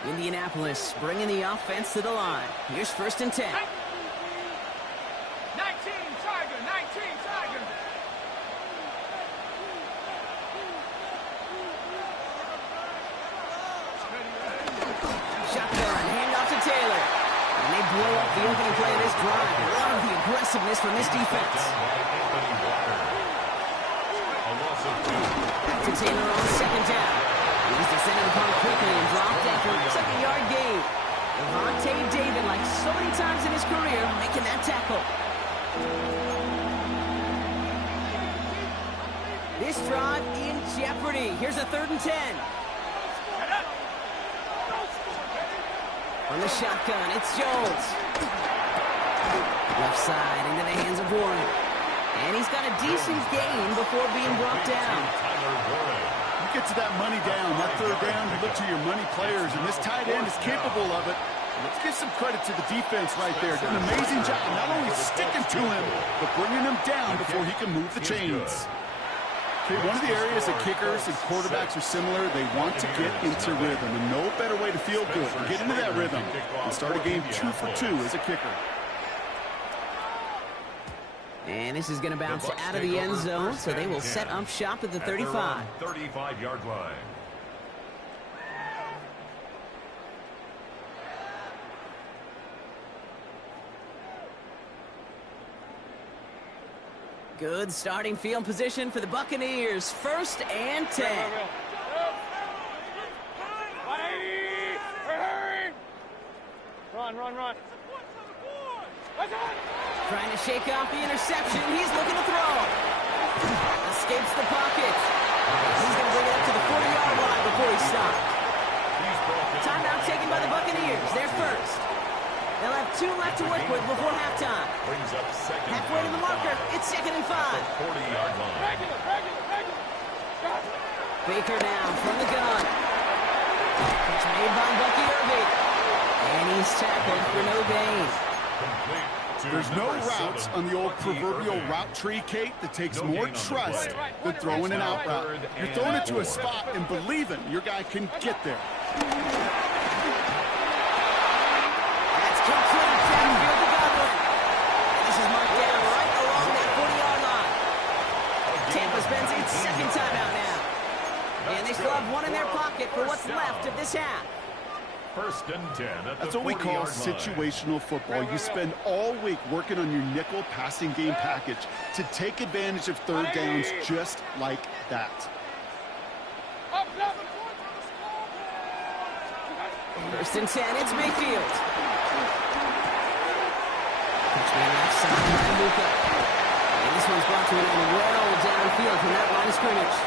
Indianapolis bringing the offense to the line. Here's 1st and 10. 19, Tiger, 19, Tiger. Shotgun, handoff to Taylor. And they blow up the opening play of this drive. A lot of the aggressiveness from this defense. Back to Taylor on 2nd down. He's descended upon quickly and dropped after a 2nd-yard gain. Devontae David, like so many times in his career, making that tackle. This drive in jeopardy. Here's a 3rd and 10. From the shotgun, it's Jones. Left side into the hands of Warren. And he's got a decent gain before being brought down. Get to that money down, that 3rd down, you look to your money players, and this tight end is capable of it. Let's give some credit to the defense right there. Did an amazing job, not only sticking to him, but bringing him down before he can move the chains. Okay, one of the areas that kickers and quarterbacks are similar, they want to get into rhythm, and no better way to feel good than get into that rhythm and start a game 2 for 2 as a kicker. And this is going to bounce out of the end zone, so they will set up shop at the 35. 35-yard line. Good starting field position for the Buccaneers. 1st and 10. Run. Trying to shake off the interception. He's looking to throw. Escapes the pocket. He's going to bring it up to the 40-yard line before he stops. Timeout taken by the Buccaneers. They're first. They'll have 2 left to work with before halftime. Halfway to the marker. It's 2nd and 5. 40-yard line. Baker now from the gun. It's made by Bucky Irving. And he's tackled for no gain. There's no routes on the old proverbial route tree, Kate, that takes more trust than throwing an out route. You're throwing it to a spot and believing your guy can get there. That's complete. Downfield to Godwin. And this is marked down right along that 40-yard line. Tampa spends its 2nd timeout now. And they still have 1 in their pocket for what's left of this half. 1st and 10 at the That's what we call 40-yard line. situational football. You spend all week working on your nickel passing game package to take advantage of 3rd downs just like that. 1st and 10, it's Mayfield. Pitch man left side by Luka. And this one's brought to an end well downfield from that line of scrimmage.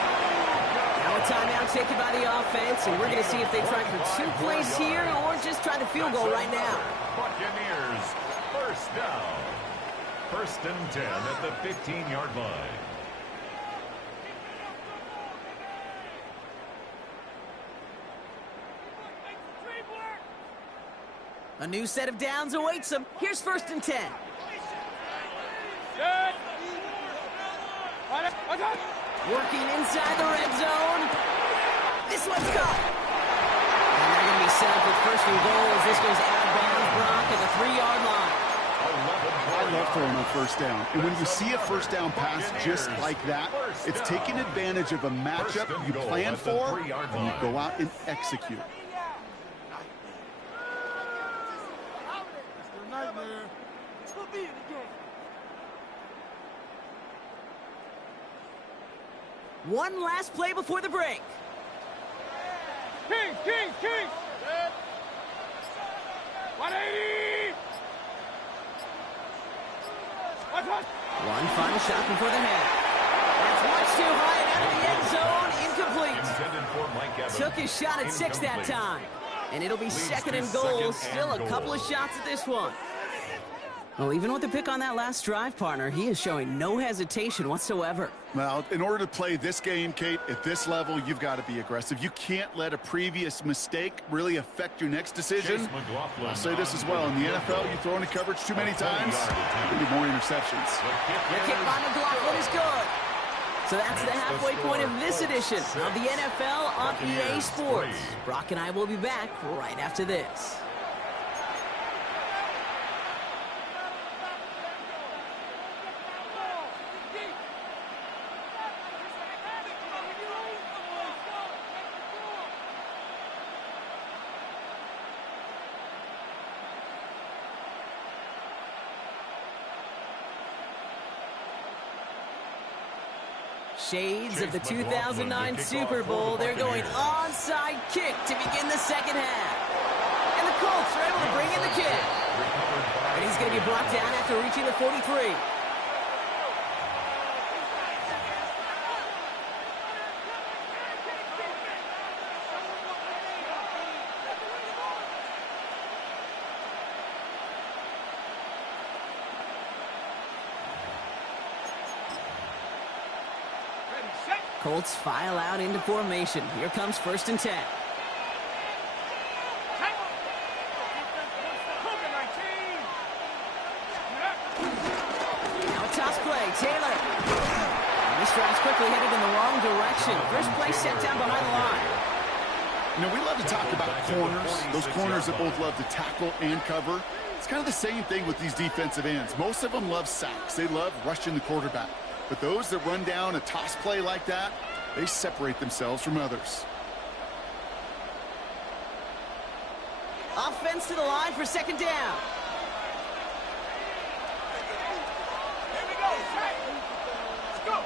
Now a timeout taken by the offense, and we're going to see if they try for 2 plays here or just try the field goal right now. Buccaneers, 1st down. 1st and 10 at the 15-yard line. A new set of downs awaits them. Here's 1st and 10. Working inside the red zone. This one's caught. And they're going to be set up with 1st and goal as this goes out of bounds. Brock at the 3-yard line. I love throwing on 1st down. And when you see a 1st down pass just like that, it's taking advantage of a matchup you plan for, and you go out and execute. One last play before the break. King! 180! One final shot before the half. That's much too high and out of the end zone. Incomplete. Took his shot at 6 that time. And it'll be second and goal. Still a couple of shots at this one. Well, even with the pick on that last drive, partner, he is showing no hesitation whatsoever. Well, in order to play this game, Kate, at this level, you've got to be aggressive. You can't let a previous mistake really affect your next decision. I'll say this as well. In the NFL, you throw into coverage too many times, there'll be more interceptions. The kick by McLaughlin is good. So that's the halfway point of this edition of the NFL on EA Sports. Brock and I will be back right after this. Shades of the 2009 Super Bowl. They're going onside kick to begin the second half. And the Colts are able to bring in the kick. And he's going to be brought down after reaching the 43. Colts file out into formation. Here comes 1st and 10. Now a toss play. Taylor. And this drive's quickly headed in the wrong direction. First play set down behind the line. You know, we love to talk about corners, those corners that both love to tackle and cover. It's kind of the same thing with these defensive ends. Most of them love sacks. They love rushing the quarterback. But those that run down a toss play like that, they separate themselves from others. Offense to the line for second down. Here we go. Let's go.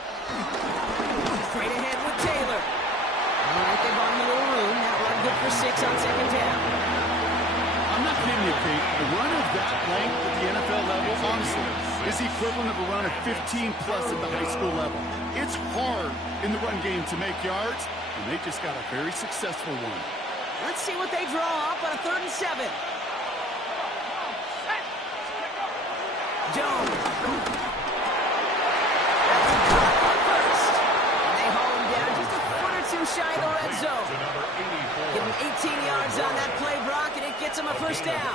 Straight ahead with Taylor. All right, they bought him a little room. That run good for 6 on second down. I'm not kidding you, Kate. A run of that length at the NFL level, honestly, is the equivalent of a run of 15-plus at the high school level. It's hard in the run game to make yards, and they just got a very successful one. Let's see what they draw up on a 3rd and 7. Jones. That's caught on first. And they haul him down just a foot or two shy of the red zone. Give him 18 yards on that play, Brock, and it gets him a first down.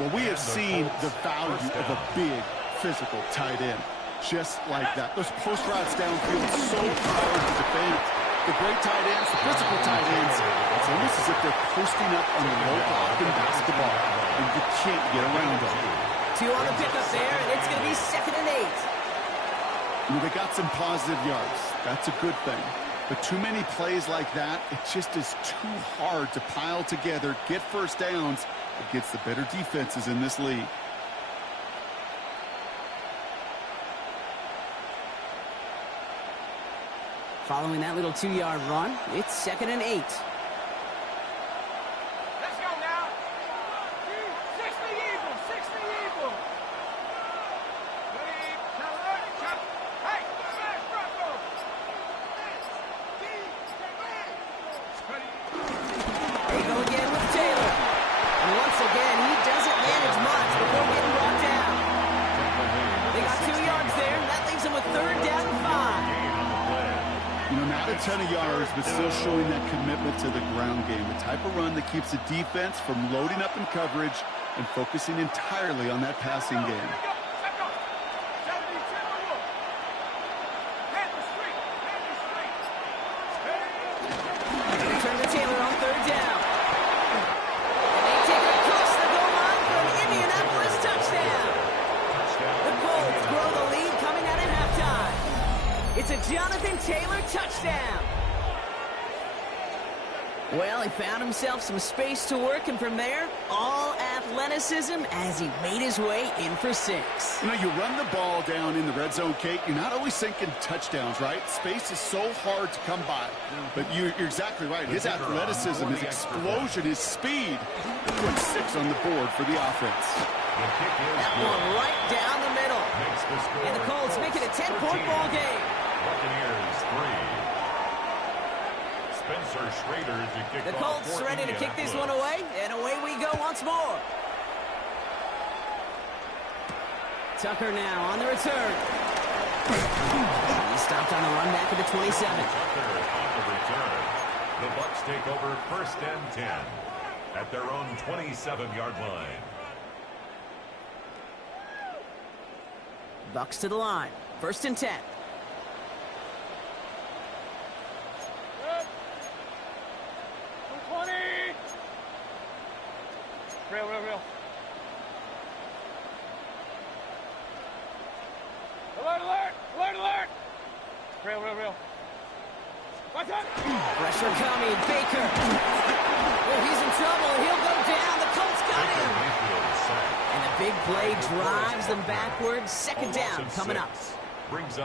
Well, we have seen the value of a big, physical tight end. Just like that. Those post routes downfield so hard to defend. The great tight ends, the physical tight ends, it's almost as if they're posting up on the low block in basketball, and you can't get around them. 2 on the pickup there, and it's going to be 2nd and 8. You know, they got some positive yards. That's a good thing. But too many plays like that, it just is too hard to pile together, get first downs against the better defenses in this league. Following that little 2-yard run, it's 2nd and 8. Let's go now. 6 the Eagle. 6 the Eagle. Ready, Taylor. Hey, smash, Bronco. There you go again with Taylor. And once again, he doesn't manage much before getting brought down. They got 2 yards there. That leaves them with 3rd down and 5. You know, not a ton of yards, but still showing that commitment to the ground game. The type of run that keeps the defense from loading up in coverage and focusing entirely on that passing game. Return to Taylor on 3rd down. And they take it across the goal line for an Indianapolis touchdown. The Colts grow the lead coming out at halftime. It's a Jonathan Taylor touchdown. Well, he found himself some space to work, and from there, all athleticism as he made his way in for 6. You know, you run the ball down in the red zone, Kate, you're not always thinking touchdowns, right? Space is so hard to come by. But you're exactly right. His athleticism, his explosion, his speed put 6 on the board for the offense. That one right down the middle. And the Colts make it a 10-point ball game. Buccaneers 3. Spencer Schrader to kick The off Colts for ready to kick this one away, and away we go once more. Tucker now on the return. He stopped on the run back at the 27. Tucker on the return. The Bucs take over 1st and 10 at their own 27-yard line. Bucs to the line. 1st and 10. Good. 220. Real. Alert. Real. Watch out. Pressure coming. Baker. Oh, he's in trouble. He'll go down. The Colts got him. And the big play drives them backwards. 2nd down coming up.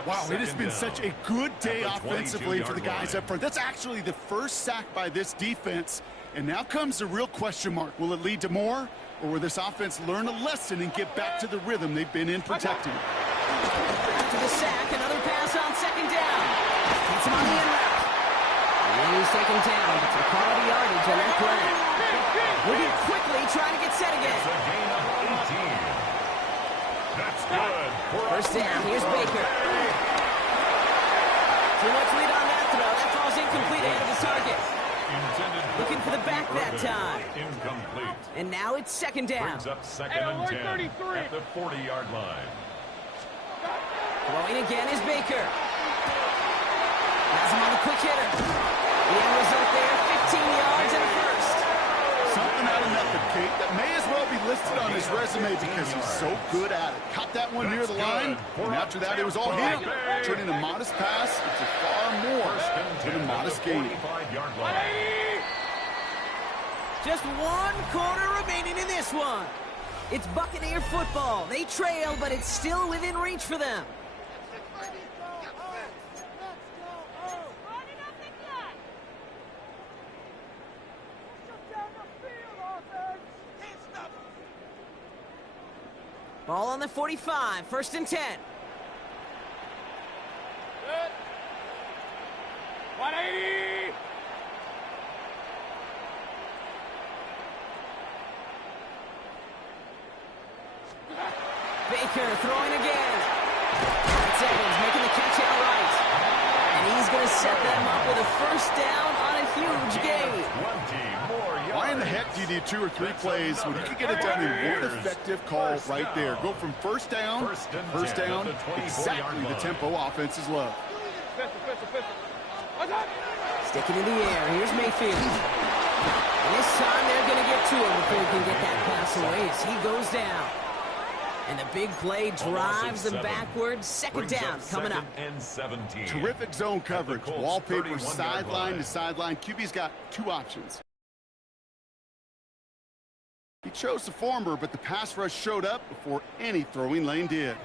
Wow, it has been such a good day offensively for the guys up front. That's actually the first sack by this defense. And now comes the real question mark. Will it lead to more? Or will this offense learn a lesson and get back to the rhythm they've been in protecting? After the sack, another pass on 2nd down. Gets him on the in route. And he's taken down, but some quality yardage on that play. Moving quickly, trying to get set again. It's a gain of 18. That's good. 1st down, here's Baker. Too much lead on that throw. That falls incomplete ahead of the target. Looking for the back that time. Incomplete. And now it's 2nd down. Brings up 2nd and 10 at the 40-yard line. Throwing again is Baker. Has him on the quick hitter. The end result there, 15 yards and a first. Something out of nothing, Kate, that may as well be listed on his resume because he's so good at it. Caught that one near the line, and after that it was all him. Turning a modest pass into far more than a modest gain. Just 1 quarter remaining in this one. It's Buccaneer football. They trail, but it's still within reach for them. Ball on the 45, 1st and 10. Good. 180. Baker throwing again. It's Evans making the catch outright. And he's going to set them up with a 1st down on a huge gain. Why in the heck do you need 2 or 3 plays when you can get it done in one effective call right there? Go from 1st down, exactly the tempo offenses love. Sticking in the air, here's Mayfield. And this time they're going to get to him before he can get that pass away as he goes down. And the big play drives them backwards. 2nd down coming up. Terrific zone coverage. Wallpaper sideline to sideline. QB's got 2 options. He chose the former, but the pass rush showed up before any throwing lane did.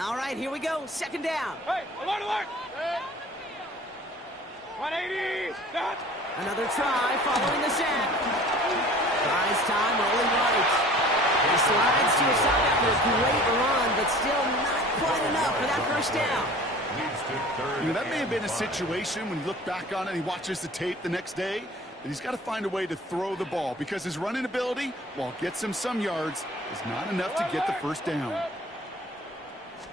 All right, here we go. 2nd down. Hey, alert. 180. Stop. Another try following the sack. Tries time rolling right. He slides to his side after a great run, but still not quite enough for that 1st down. You know, that may have been a situation when you look back on it and he watches the tape the next day, that he's got to find a way to throw the ball because his running ability, while it gets him some yards, is not enough to get the 1st down.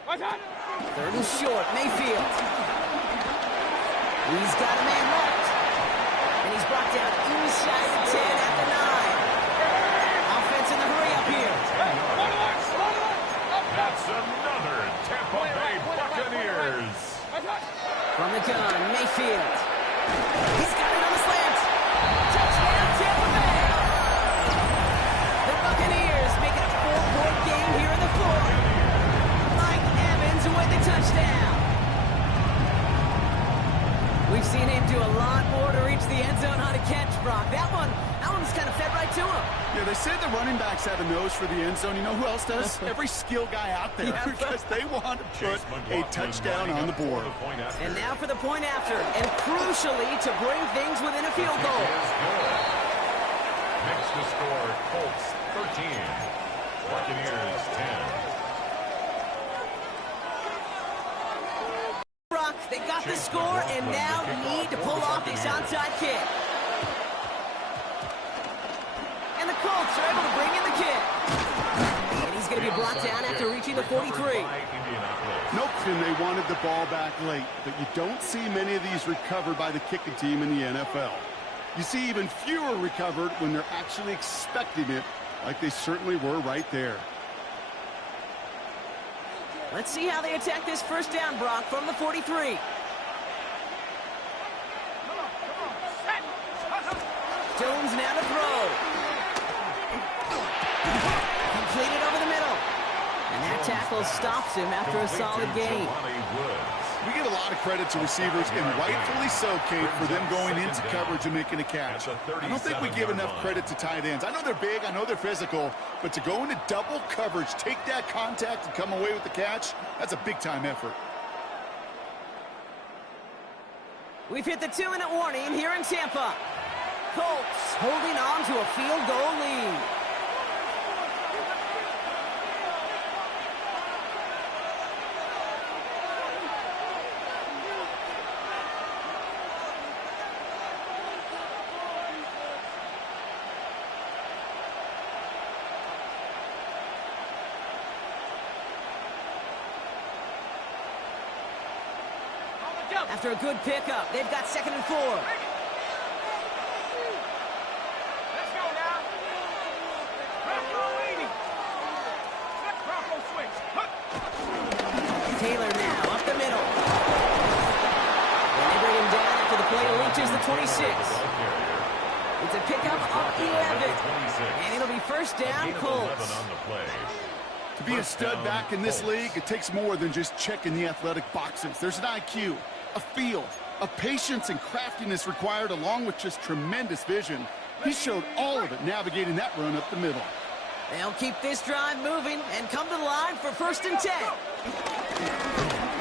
3rd and short, Mayfield. He's got a man marked. And he's brought down inside the 10 at the 9. Offense in the hurry up here. That's another Tampa Bay Buccaneers. From the gun, Mayfield. He's got it on the slant. Touchdown, Tampa Bay. The Buccaneers make it a 4-point game here in the 4th. Mike Evans with the touchdown. We've seen him do a lot more to reach the end zone on a catch, Brock. That one's kind of fed right to him. Yeah, they say the running backs have a nose for the end zone. You know who else does? Every skill guy out there, because they want to put a touchdown on the board. And now for the point after, and crucially to bring things within a field goal. Next to score, Colts 13, Buccaneers 10. They got the score and now need to pull off a this onside kick. And the Colts are able to bring in the kick. And he's going to be brought down after reaching the 43. Nope, and they wanted the ball back late, but you don't see many of these recovered by the kicking team in the NFL. You see even fewer recovered when they're actually expecting it, like they certainly were right there. Let's see how they attack this first down, Brock, from the 43. Jones now to throw. Completed over the middle. And that tackle stops him after a solid gain. We give a lot of credit to receivers, and rightfully so, Kate, for them going into coverage and making a catch. I don't think we give enough credit to tight ends. I know they're big, I know they're physical, but to go into double coverage, take that contact, and come away with the catch, that's a big-time effort. We've hit the 2-minute warning here in Tampa. Colts holding on to a field goal lead. After a good pickup, they've got 2nd and 4. Let's go now. Bronco 80. Let Bronco switch. Taylor now up the middle. And they bring him down after the play reaches the 26. It's a pickup of 11. And it'll be first down, Colts. To be a stud back in this league, it takes more than just checking the athletic boxes. There's an IQ, a feel, a patience and craftiness required, along with just tremendous vision. He showed all of it navigating that run up the middle. They'll keep this drive moving and come to the line for 1st and 10.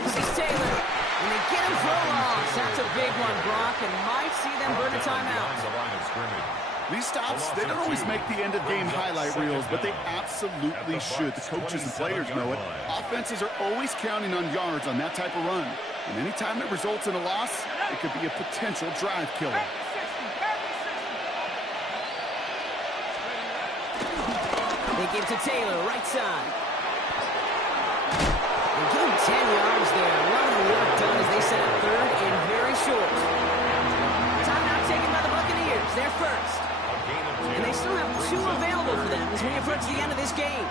This is Taylor, and they get him for a loss. That's a big one, Brock, and might see them burn a timeout. These stops, they don't always make the end-of-game highlight reels, but they absolutely should. The coaches and players know it. Offenses are always counting on yards on that type of run. And anytime it results in a loss, it could be a potential drive killer. They give to Taylor, right side. They give him 10 yards there. A lot of the work done as they set up 3rd and very short. Timeout taken by the Buccaneers. They're first. And they still have 2 available for them as we approach the end of this game.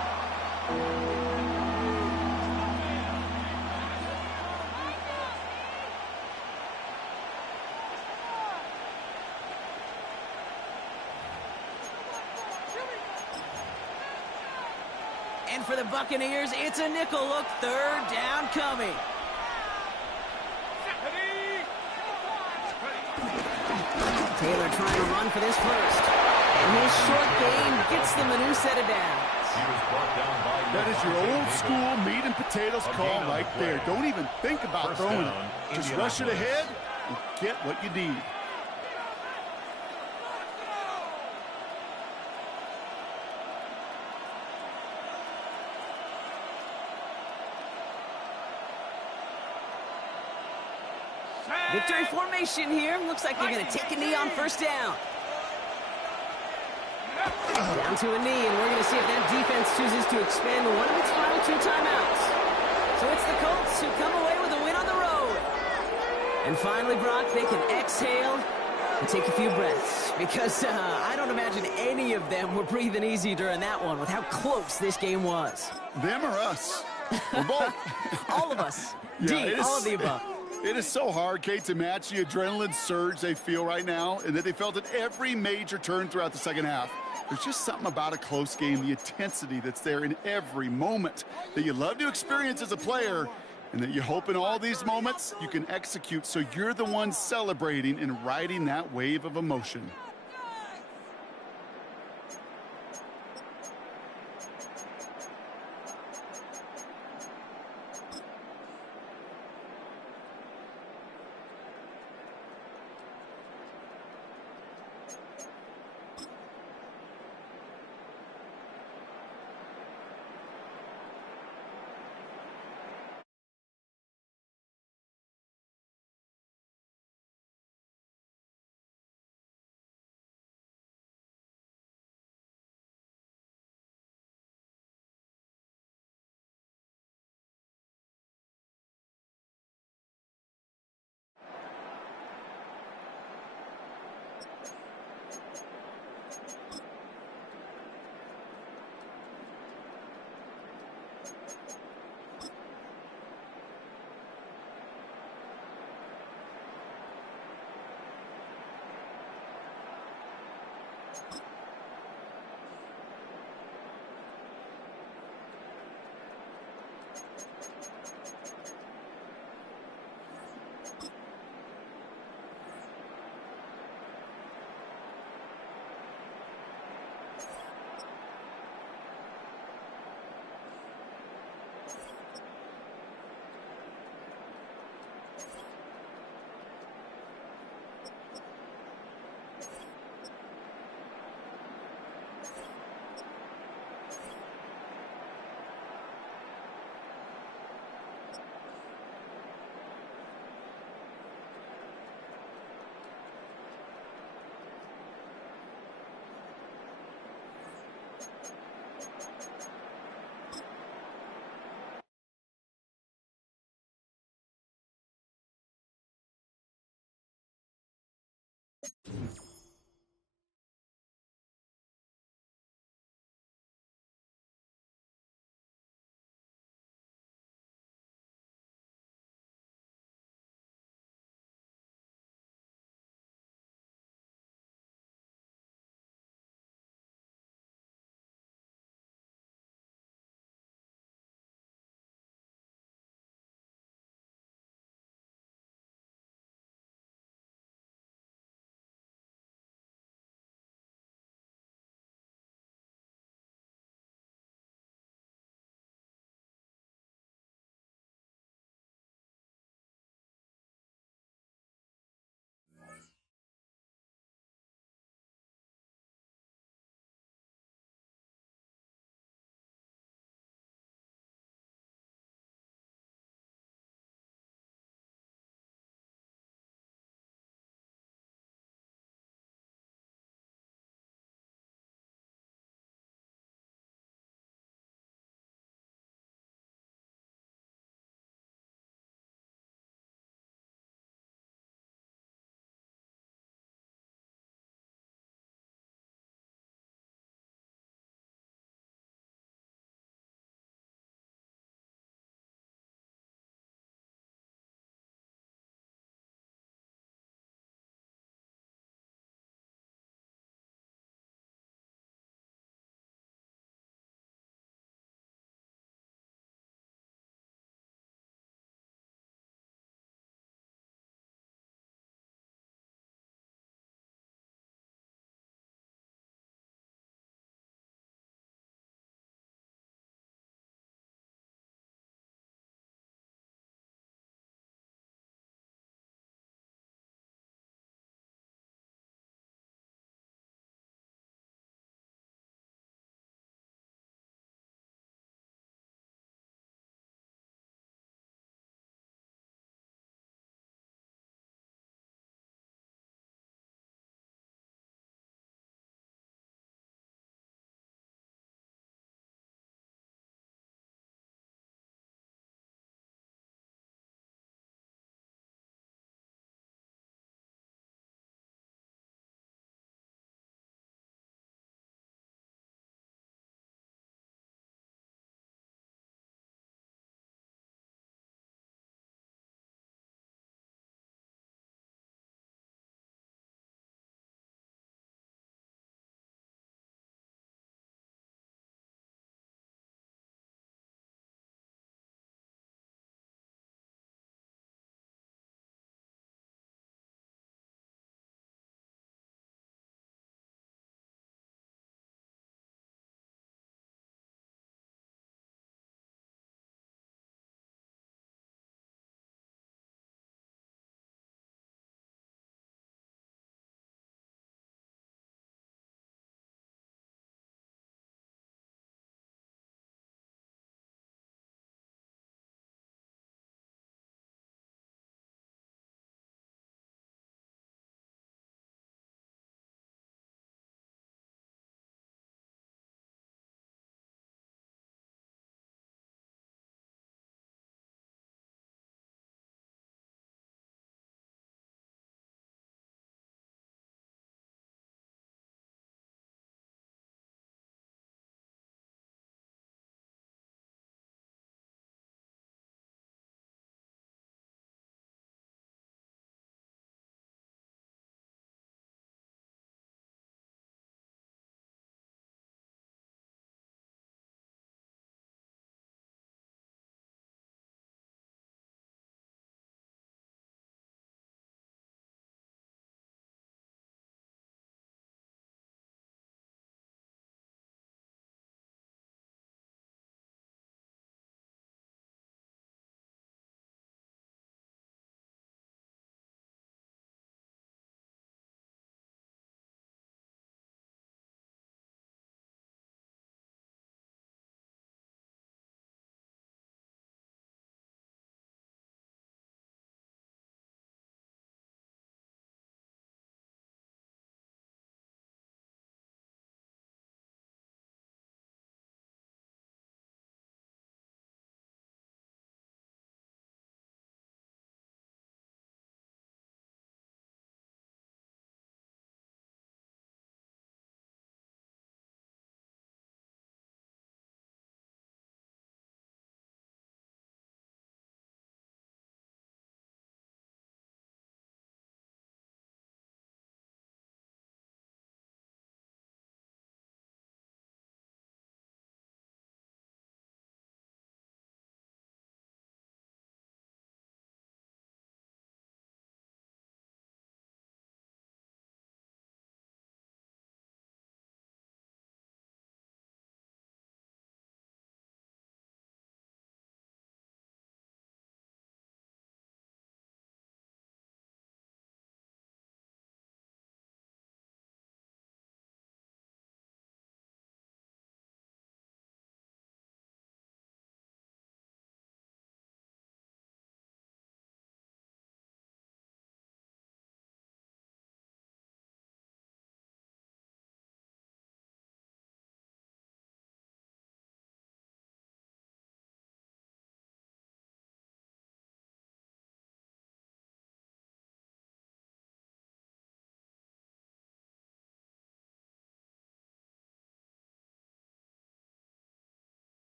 And for the Buccaneers, it's a nickel look. 3rd down coming. Taylor trying to run for this first. And his short game gets them a new set of downs. That is your old school meat and potatoes call right there. Don't even think about throwing it. Just rush it ahead and get what you need. Victory formation here. Looks like they're going to take a knee on 1st down. Down to a knee, and we're going to see if that defense chooses to expend one of its final 2 timeouts. So it's the Colts who come away with a win on the road. And finally, Brock, they can exhale and take a few breaths. Because I don't imagine any of them were breathing easy during that one with how close this game was. Them or us? We're both. All of us. Yeah, all of the above. It is so hard, Kate, to match the adrenaline surge they feel right now and that they felt at every major turn throughout the second half. There's just something about a close game, the intensity that's there in every moment that you love to experience as a player, and that you hope in all these moments you can execute so you're the one celebrating and riding that wave of emotion.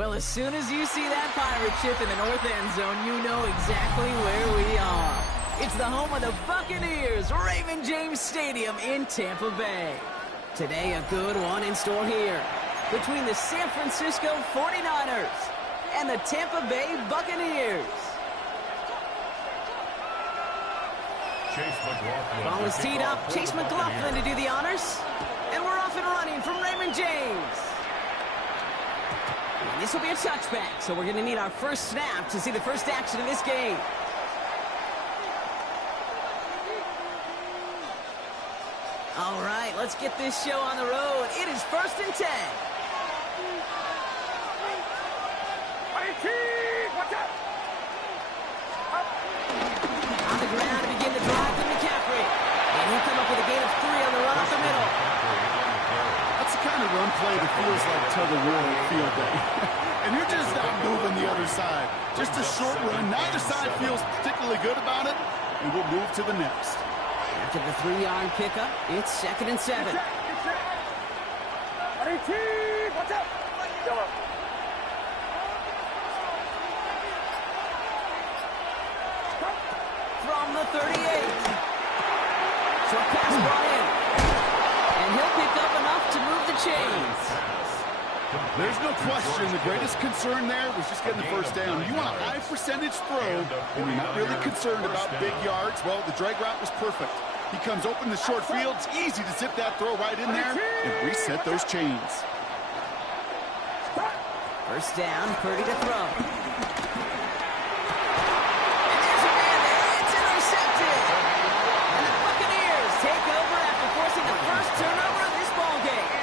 Well, as soon as you see that pirate ship in the north end zone, you know exactly where we are. It's the home of the Buccaneers, Raymond James Stadium in Tampa Bay. Today, a good one in store here between the San Francisco 49ers and the Tampa Bay Buccaneers. Ball is teed up. Chase McLaughlin to do the honors. And we're off and running from Raymond James. And this will be a touchback, so we're going to need our first snap to see the first action of this game. All right, let's get this show on the road. It is 1st and 10. On the ground to begin the drive to McCaffrey. And he'll come up with a gain of 3 on the run up the middle. That's the kind of run play that feels like tug-of-war field day. And you're just not moving the other side. Just a short run. Neither side feels particularly good about it. And we'll move to the next. After the 3-yard pickup, it's 2nd and 7. From the 38. Short pass brought in. And he'll pick up enough to move the chains. There's no question. The greatest concern there was just getting the first down. You want a high percentage throw, and you're not really concerned about big yards. Well, the drag route was perfect. He comes open the short field. It's easy to zip that throw right in there and reset those chains. First down, Purdy to throw. And there's a man there. It's intercepted. And the Buccaneers take over after forcing the first turnover of this ballgame.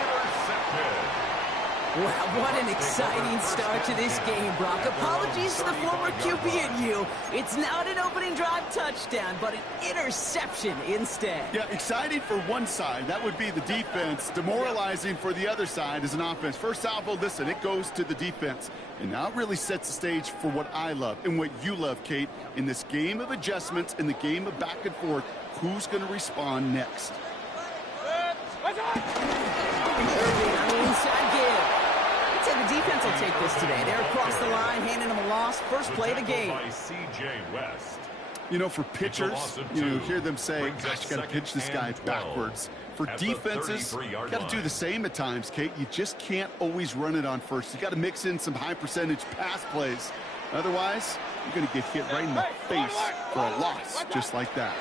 Wow, what an exciting start to this game, Brock. Apologies to the former QB and you. It's not an opening drive touchdown, but an interception instead. Yeah, exciting for one side. That would be the defense. Demoralizing for the other side as an offense. First salvo, listen, it goes to the defense. And now it really sets the stage for what I love and what you love, Kate. In this game of adjustments, in the game of back and forth, who's going to respond next? Irving on the inside give. The defense will take this today. They're across the line, handing them a loss. First play of the game. You know, for pitchers, you hear them say, gosh, you got to pitch this guy backwards. For defenses, you got to do the same at times, Kate. You just can't always run it on first. You got to mix in some high percentage pass plays. Otherwise, you're going to get hit right in the face for a loss just like that.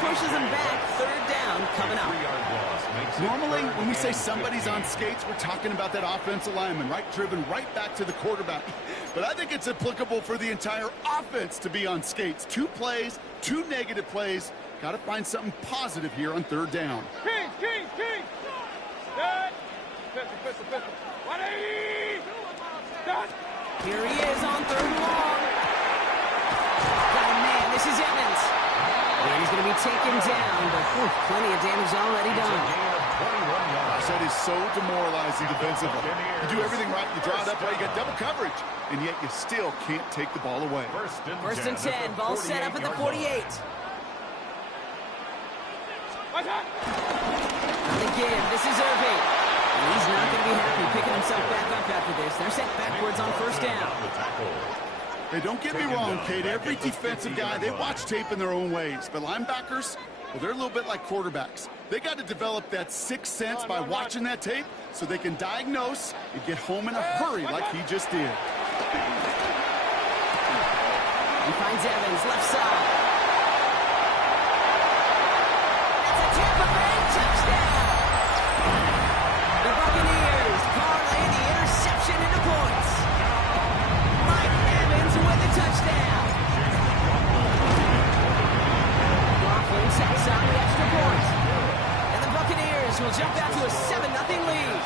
Pushes him back. 3rd down coming up. Normally, when we say somebody's on skates, we're talking about that offensive lineman, right? Driven right back to the quarterback. But I think it's applicable for the entire offense to be on skates. 2 plays, 2 negative plays. Got to find something positive here on 3rd down. King. Here he is on 3rd and long. Oh, man, this is Evans. And he's going to be taken down, but plenty of damage already done. Gosh, that is so demoralizing defensively. You do everything right, you draw it up right, you get double coverage, and yet you still can't take the ball away. First and 10, ball set up at the 48. On the give, this is Irving. And he's not going to be happy picking himself back up after this. They're sent backwards on 1st down. Hey, don't get me wrong, Kate. Every defensive guy, they watch tape in their own ways. But linebackers, well, they're a little bit like quarterbacks. They got to develop that sixth sense by watching that tape so they can diagnose and get home in a hurry like he just did. He finds Evans, left side. It's a Tampa Bay touchdown! The Buccaneers parlay the interception into points. With the touchdown. McLaughlin sets on the extra point. And the Buccaneers will jump out to a 7-0 lead.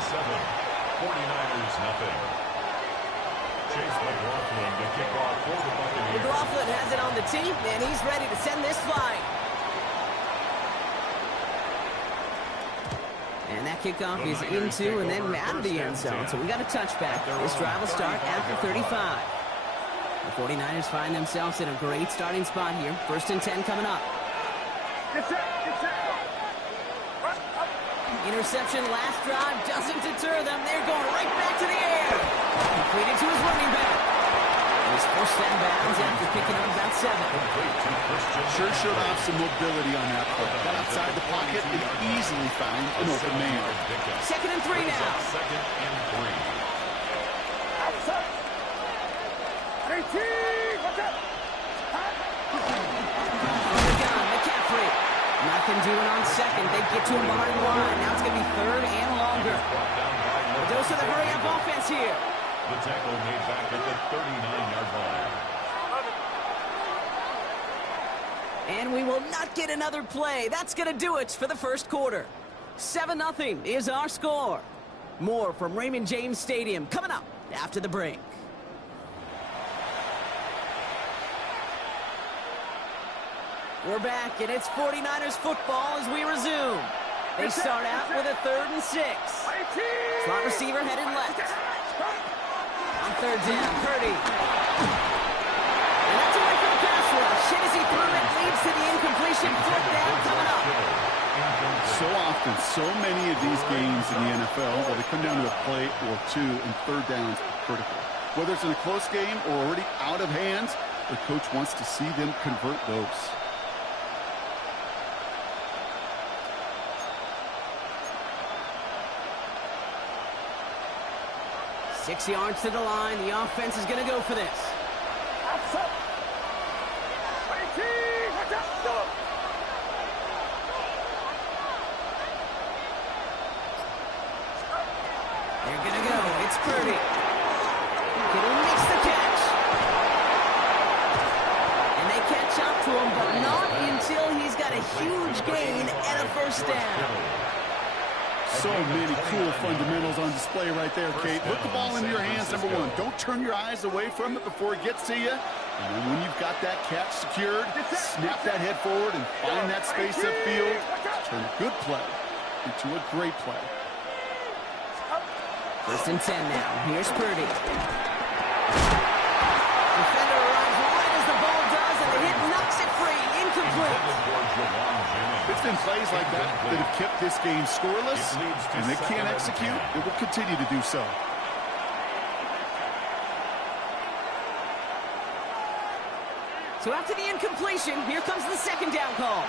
49ers nothing. Chase McLaughlin to kick off for the Buccaneers. McLaughlin has it on the tee, and he's ready to send this flying. And that kickoff is into and then out of the end zone. So we got a touchback. This drive will start after 35. The 49ers find themselves in a great starting spot here. 1st and 10 coming up. Get set. Interception last drive doesn't deter them. They're going right back to the air. Completed to his running back. He's forced out of bounds after picking up about 7. Sure showed off some mobility on that play. Got outside the pocket and easily found an open man. 2nd and 3 now. 2nd and 3. McCaffrey. Nothing doing on 2nd. They get to him behind the line. Now it's going to be 3rd and longer. A dose of the hurry-up offense here. The tackle made back at the 39-yard line. And we will not get another play. That's going to do it for the first quarter. 7-0 is our score. More from Raymond James Stadium coming up after the break. We're back, and it's 49ers football as we resume. They start out with a 3rd and 6. Slot receiver headed left. On 3rd down, Purdy. And that's away from the pass rush. As he threw it, leads to the incompletion. 4th down coming up. So often, so many of these games in the NFL, where they come down to a play or two, and 3rd downs are critical. Whether it's in a close game or already out of hands, the coach wants to see them convert those. 6 yards to the line. The offense is going to go for this. They're going to go. It's Purdy. Kittle makes the catch. And they catch up to him, but not until he's got a huge gain and a 1st down. So many cool fundamentals on display right there, Kate. Put the ball into your hands, number 1. Don't turn your eyes away from it before it gets to you. And then when you've got that catch secured, snap that head forward and find that space upfield. Turn a good play into a great play. 1st and 10 now. Here's Purdy. Defender arrives right as the ball does, and the hit knocks it free. Incomplete. It's been plays like that that have kept this game scoreless, and they can't execute. It will continue to do so. So after the incompletion, here comes the 2nd down call.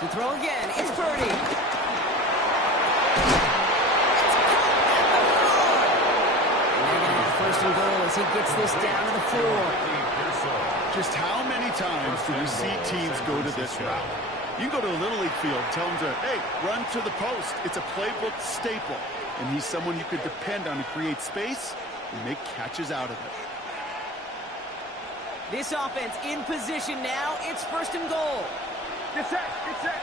To throw again, it's Purdy. First and goal as he gets this down to the floor. Just how many times do we see teams go to this route? You go to a Little League field, tell them to, hey, run to the post. It's a playbook staple. And he's someone you could depend on to create space and make catches out of it. This offense in position now. It's 1st and goal. Get set, get set.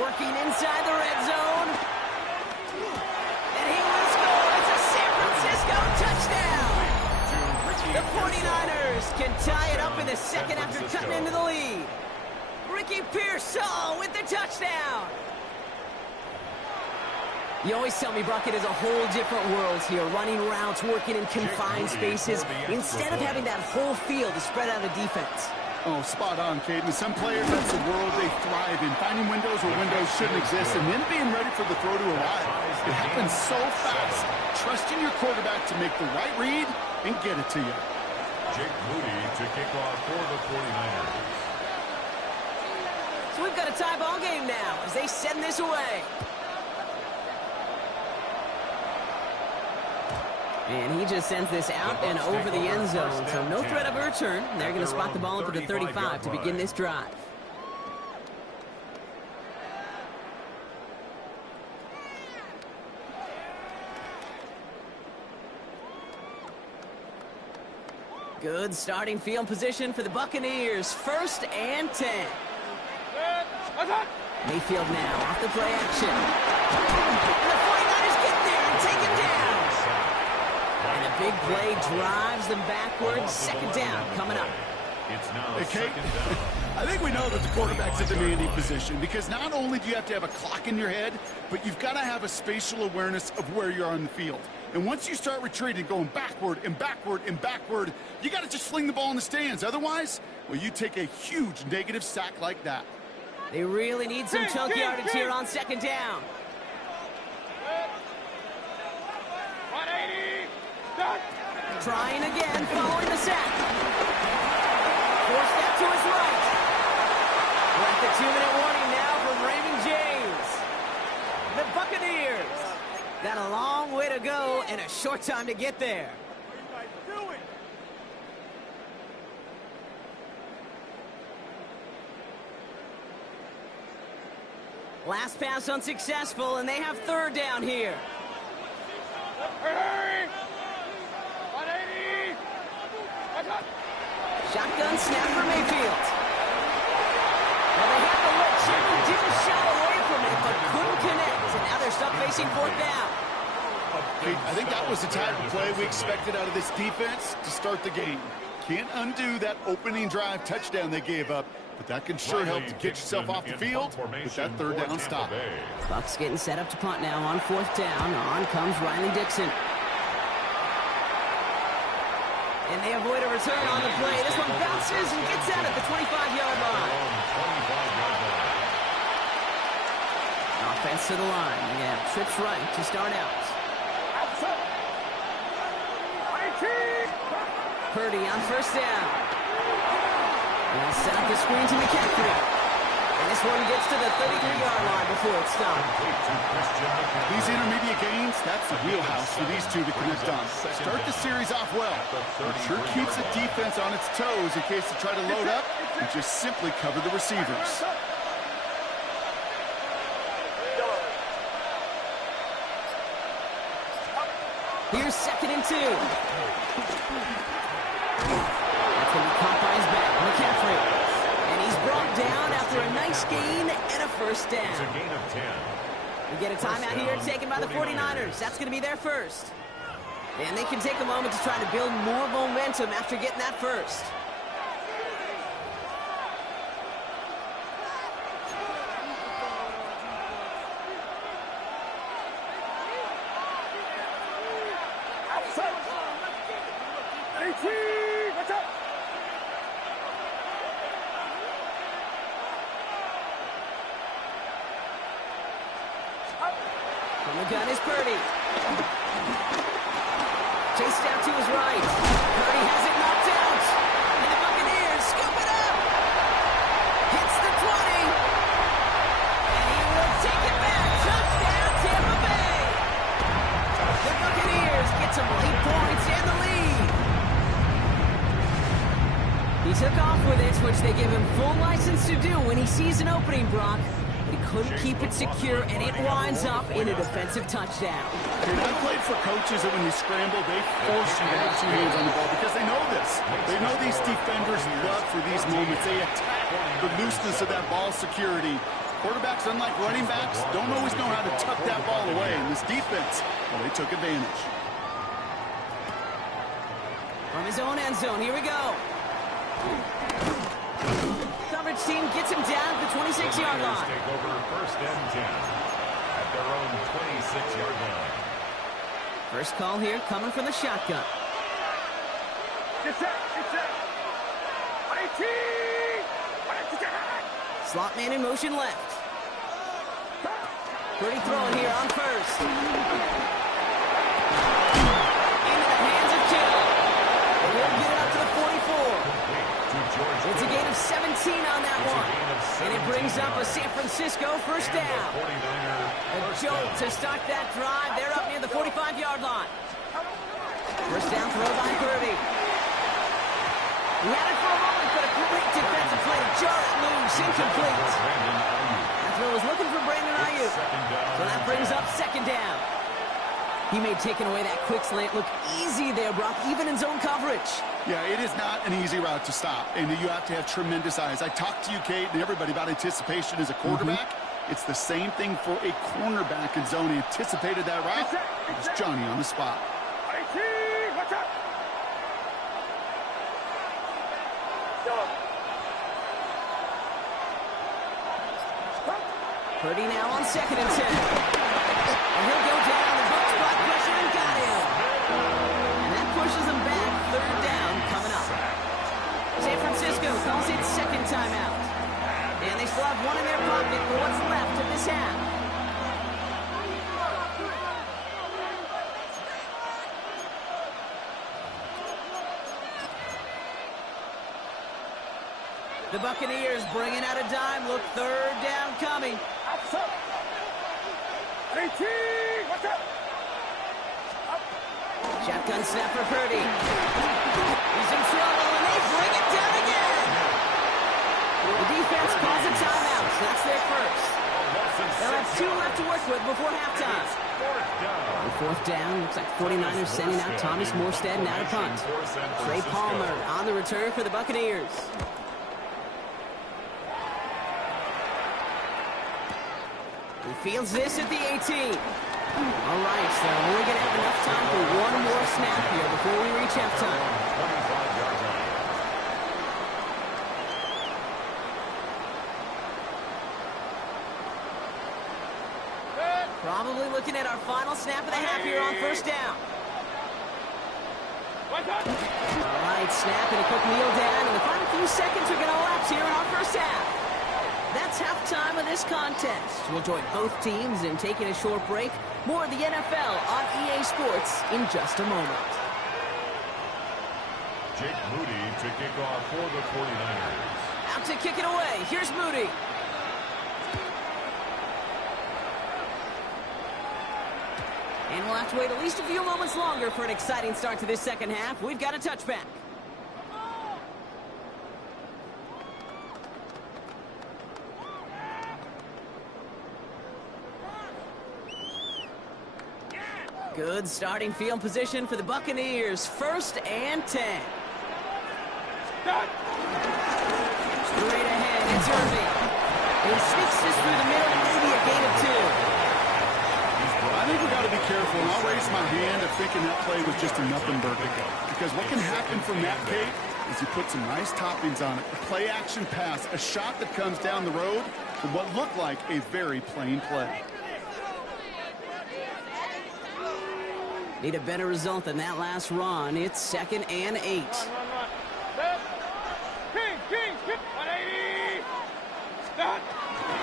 Working inside the red zone. And he will score. It's a San Francisco touchdown. The 49ers can tie it up in the 2nd after cutting into the lead. Ricky Pearsall with the touchdown. You always tell me, Brock, it is a whole different world here. Running routes, working in confined spaces, instead of having that whole field to spread out the defense. Oh, spot on, Kate. And some players, that's the world they thrive in. Finding windows where windows shouldn't exist and then being ready for the throw to arrive. It happens so fast. Trusting your quarterback to make the right read and get it to you. Jake Moody to kick off for the 49ers. So we've got a tie ball game now as they send this away. And he just sends this out and over the end zone, so no threat of a return. They're going to spot the ball up at the 35 to begin this drive. Good starting field position for the Buccaneers. 1st and 10. Mayfield now off the play action. And the 49ers get there and take him down. And a big play drives them backwards. 2nd down coming up. It's now Hey, Kate, second down. I think we know that the quarterback's a demanding position because not only do you have to have a clock in your head, but you've got to have a spatial awareness of where you're on the field. And once you start retreating, going backward and backward and backward, you got to just fling the ball in the stands. Otherwise, well, you take a huge negative sack like that. They really need some chunk yardage here on second down. 180. Done. Trying again, following the sack. Forced that to his right. We're at the 2-minute warning now from Raymond James. The Buccaneers got a long way to go and a short time to get there. What are you guys doing? Last pass unsuccessful, and they have third down here. Hurry! 180. Watch out. Shotgun snap for Mayfield. Well, they had the look. Jimmy didn't shot away from it, but couldn't connect. And now they're stuck facing fourth down. I think that was the type of play we expected out of this defense to start the game. Can't undo that opening drive touchdown they gave up, but that can sure help to get yourself off the field with that third down stop. Bucs getting set up to punt now on fourth down. On comes Riley Dixon. And they avoid a return on the play. This one bounces and gets out at the 25-yard line. Offense to the line. They have trips right to start out. Purdy on first down. And they'll set up the screen to McCaffrey. And this one gets to the 33-yard line before it's stopped. These intermediate gains, that's the wheelhouse for these two to connect on. Start the series off well. It sure keeps the defense on its toes in case they try to load up and just simply cover the receivers. Here's 2nd and 2. That's going to be caught by his back, McCaffrey. And he's brought down after a nice gain and a first down. It's a gain of 10. We get a timeout here taken by the 49ers. That's going to be their first. And they can take a moment to try to build more momentum after getting that first. From the gun is Purdy. Chased out to his right. Purdy has it knocked out. And the Buccaneers scoop it up. Hits the 20. And he will take it back. Touchdown, Tampa Bay. The Buccaneers get some late points and the lead. He took off with it, which they give him full license to do when he sees an opening, Brock. He couldn't keep it secure, and it winds up in a defensive touchdown. Dude, I've played for coaches that when you scramble, they force you to have 2 hands on the ball because they know this. They know these defenders love for these moments. They attack the looseness of that ball security. Quarterbacks, unlike running backs, don't always know how to tuck that ball away. And this defense, well, they took advantage. From his own end zone, here we go. Coverage team gets him down at the 26-yard line. Take over 1st and 10 at their own 26-yard line. First call here coming from the shotgun. Get set. Slot man in motion left. Purdy throwing here on first. Into the hands of Kittle. And he'll get it up to the 44. It's a gain of 17 on that one. And it brings up a San Francisco first down. A jolt to start that drive. They're up near the 45-yard line. First down throw by Purdy. He had it for a moment, but a great defensive play to jar it loose. Incomplete. That throw was looking for Brandon Ayuk. So that brings up 2nd down. He made taking away that quick slant look easy there, Brock, even in zone coverage. Yeah, it is not an easy route to stop, and you have to have tremendous eyes. I talked to you, Kate, and everybody about anticipation as a quarterback. It's the same thing for a cornerback in zone. He anticipated that route. It was Johnny on the spot. Watch out. Purdy now on 2nd and 10. And he'll go down. The Bucs block pressure and got him. And that pushes him back. 3rd down coming up. San Francisco calls it 2nd timeout. And they still have one in their pocket for what's left of this half. The Buccaneers bringing out a dime. Look, 3rd down coming. Shotgun snap for Purdy. He's in trouble, and they bring it down again. The defense calls a timeout. So that's their first. They'll have 2 left to work with before halftime. 4th down. Looks like 49ers sending out Thomas Morstead now to punt. Trey Palmer on the return for the Buccaneers. He fields this at the 18. All right, so we're going to have enough time for one more snap here before we reach halftime. Probably looking at our final snap of the half here on 1st down. All right, snap and a quick kneel down, and the final few seconds are going to elapse here in our 1st half. That's halftime of this contest. We'll join both teams in taking a short break. More of the NFL on EA Sports in just a moment. Jake Moody to kick off for the 49ers. Out to kick it away. Here's Moody. And we'll have to wait at least a few moments longer for an exciting start to this 2nd half. We've got a touchback. Good starting field position for the Buccaneers. 1st and 10. Straight ahead, it's Irving. He sneaks this through the middle, maybe a gain of 2. I think we got to be careful, and I'll raise my hand if thinking that play was just a nothing burger. Because what can happen from that, Kate, is you put some nice toppings on it. A play-action pass, a shot that comes down the road from what looked like a very plain play. Need a better result than that last run. It's 2nd and 8.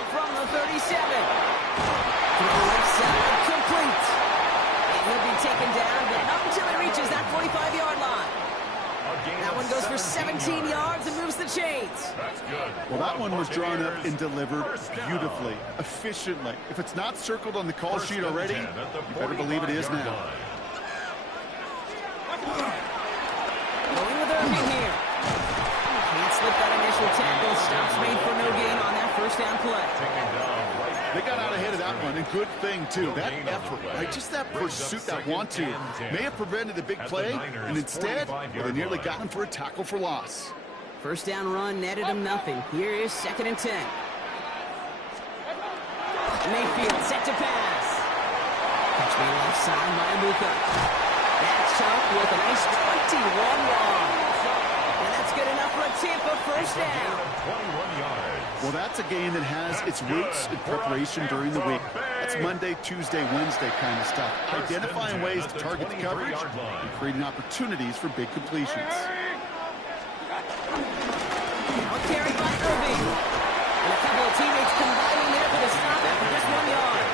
From the 37. To the left side, complete. And he'll be taken down, but not until he reaches that 45-yard line. That one goes for 17 yards and moves the chains. That's good. Well, that one was drawn up and delivered beautifully, efficiently. If it's not circled on the call sheet already, you better believe it is now. Going with Irving here. Can't slip that initial tackle. Stops made for no gain on that 1st down play. They got out ahead of that one, and good thing, too. That effort, right? Just that pursuit, that want-to, may have prevented a big play, and instead, well, they nearly got him for a tackle for loss. 1st down run netted him nothing. Here is 2nd and 10. Mayfield set to pass. Catch me left side by Abuka. That's up with a nice 21 yards. And that's good enough for a Tampa 1st down. 21 yards. Well, that's a game that has its roots in preparation during the week. That's Monday, Tuesday, Wednesday kind of stuff. Identifying ways to target the coverage and creating opportunities for big completions. Now carried by Irving. And a couple of teammates combining there for the stop after just 1 yard.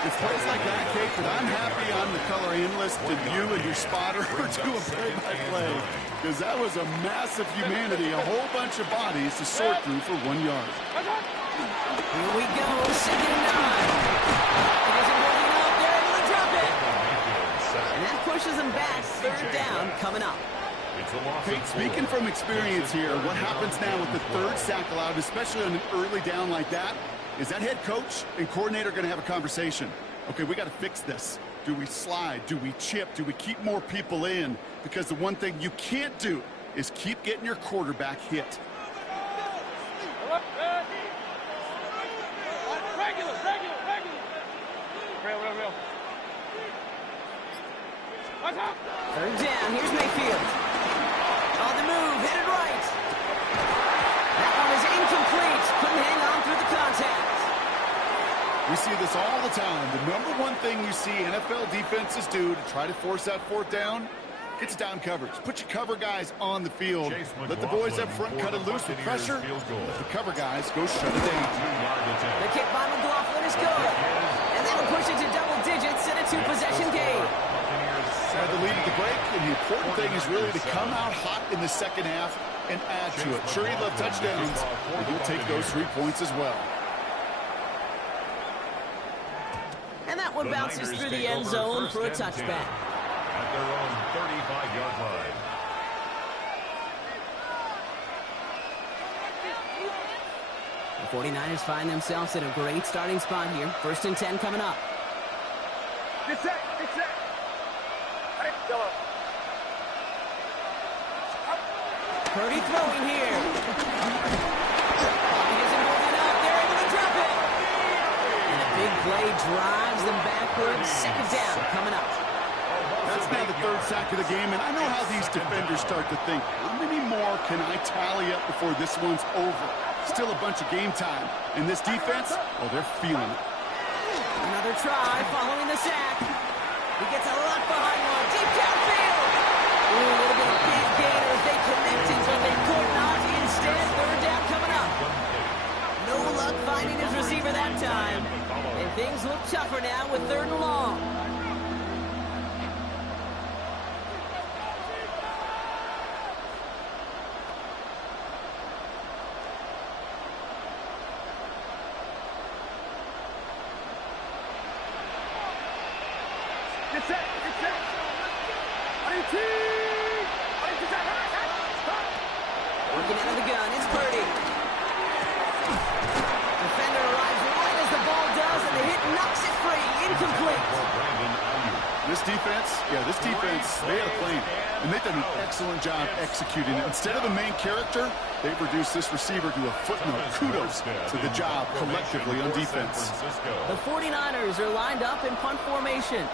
It's plays like that, Kate, that I'm happy on the color analyst and you and your spotter are doing play-by-play. Because that was a massive humanity, a whole bunch of bodies to sort through for 1 yard. Here we go, 2nd and 9. It isn't working out, they're able to drop it. And that pushes them back, 3rd down coming up. Kate, speaking from experience here, what happens now with the 3rd sack allowed, especially on an early down like that, is that head coach and coordinator going to have a conversation? Okay, we got to fix this. Do we slide? Do we chip? Do we keep more people in? Because the one thing you can't do is keep getting your quarterback hit. Real. 3rd down, here's Mayfield. On the move, headed right. contact. We see this all the time. The number one thing you see NFL defenses do to try to force that fourth down, it's down coverage. Put your cover guys on the field. Let the boys up front cut it loose with pressure. Let the cover guys go shut it down. The kick by McLaughlin is good. And that'll push it to double digits in a two-possession game. Had the lead at the break, and the important thing is really to come out hot in the second half and add to it. Sure, he'd love touchdowns, but he'll take those 3 points as well. And that one bounces through the end zone for a touchback. At their own 35-yard line. The 49ers find themselves in a great starting spot here. 1st and 10 coming up. Get set, get set. Hey, go up. Purdy throwing here. He isn't holding up. They're able to drop it. And a big play drives them backwards. 2nd down coming up. That's now the 3rd sack of the game, and I know how these defenders start to think, how many more can I tally up before this one's over? Still a bunch of game time. And this defense, oh, they're feeling it. Another try following the sack. He gets a lot behind one. Deep downfield. Ooh, a little bit of big gainers. They connected, but they could not. Instead, 3rd down coming up. No luck finding his receiver that time. And things look tougher now with 3rd and long. Get set, get set. Working out of the gun, it's Purdy. Defender arrives right as the ball does, and the hit knocks it free. Incomplete. This defense, they had a plan, and they've done an excellent job executing it. Instead of the main character, they've reduced this receiver to a footnote. Kudos to the job collectively on defense. The 49ers are lined up in punt formation.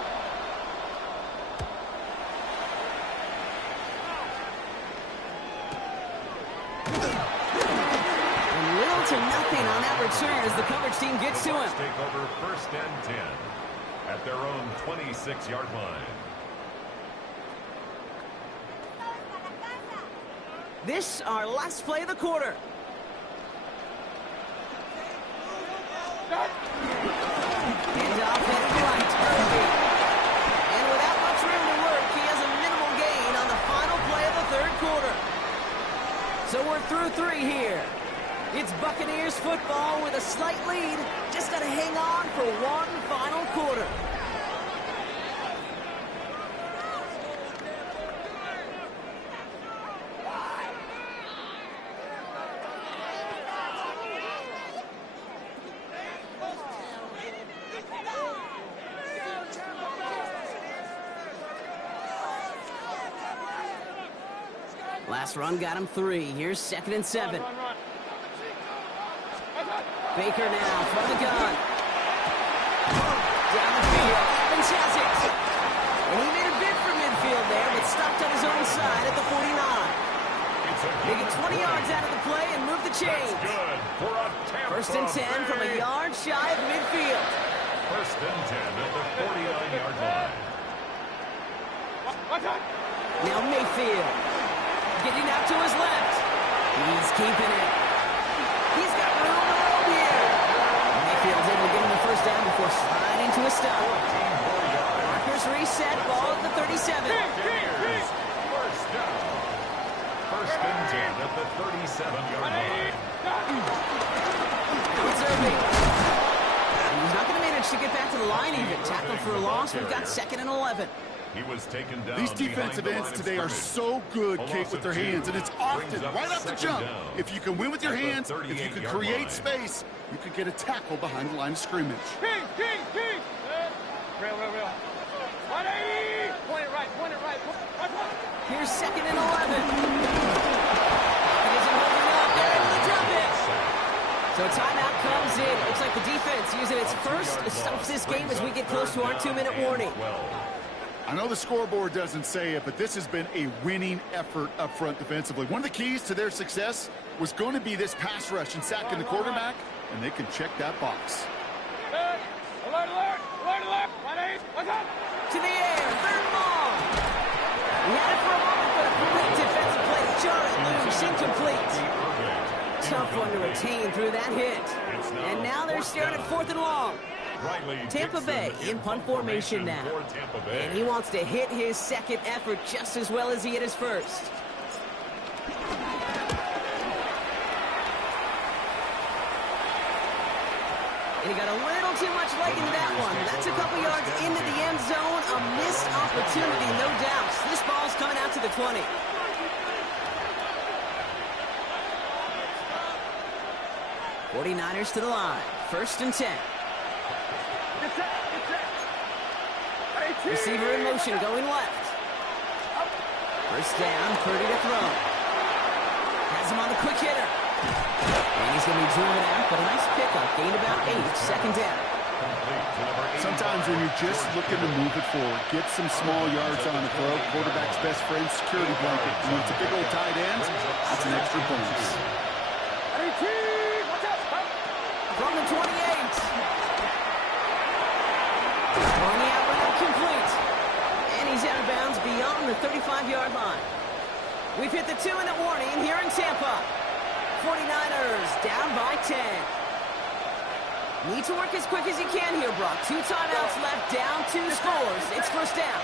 To nothing on that return as the coverage team gets to him. Take over 1st and 10 at their own 26-yard line. This our last play of the quarter. And off headed right, Purdy. And without much room to work, he has a minimal gain on the final play of the 3rd quarter. So we're through 3 here. It's Buccaneers football with a slight lead. Just got to hang on for one final quarter. Last run got him 3. Here's 2nd and 7. Baker now from the gun. Down the field. Evans has it. And he made a bid for midfield there, but stopped on his own side at the 49. They get 20 yards out of the play and move the chains. 1st and 10 from a yard shy of midfield. 1st and 10 at the 49-yard line. Now Mayfield. Getting out to his left. He's keeping it. He's got room on the road here. Mayfield's able to get him the 1st down before sliding to a stop. Markers reset, ball at the 37. 1st down. 1st and 10 at the 37-yard line. Now it's Irving. And he's not going to manage to get back to the line even. Tackle for a loss. We've got 2nd and 11. He was taken down. These defensive ends today are so good, Kate, with their hands, and it's often right off the jump. If you can win with your hands, if you can create space, you can get a tackle behind the line of scrimmage. Real. 180. Point it right. Here's 2nd and 11. He isn't holding up. They're able to drop it. So a timeout comes in. Looks like the defense using its first to stop this game as we get close to our 2-minute warning. I know the scoreboard doesn't say it, but this has been a winning effort up front defensively. One of the keys to their success was going to be this pass rush and sacking the quarterback. and they can check that box. Alert, alert, alert, alert. 1-8, what's up? To the air, third and long. He had it for a moment, but a great defensive play to jar it loose, incomplete. Tough one to retain through that hit. And now they're staring at 4th and long. Tampa Bay in punt formation now. And he wants to hit his second effort just as well as he hit his first. And he got a little too much leg into that one. That's a couple yards into the end zone. A missed opportunity, no doubt. This ball's coming out to the 20. '49ers to the line. 1st and 10. Receiver in motion, going left. First down, Purdy to throw. Has him on the quick hitter. And he's going to be driven out, but a nice pickup. Gained about 8, 2nd down. Sometimes when you're just looking to move it forward, get some small yards on the throw, quarterback's best friend, security blanket. When it's a big old tight end, that's an extra bonus. From the 28. On the out route, complete. And he's out of bounds beyond the 35-yard line. We've hit the 2-minute warning here in Tampa. 49ers down by 10. Need to work as quick as you can here, Brock. 2 timeouts left, down 2 scores. It's first down.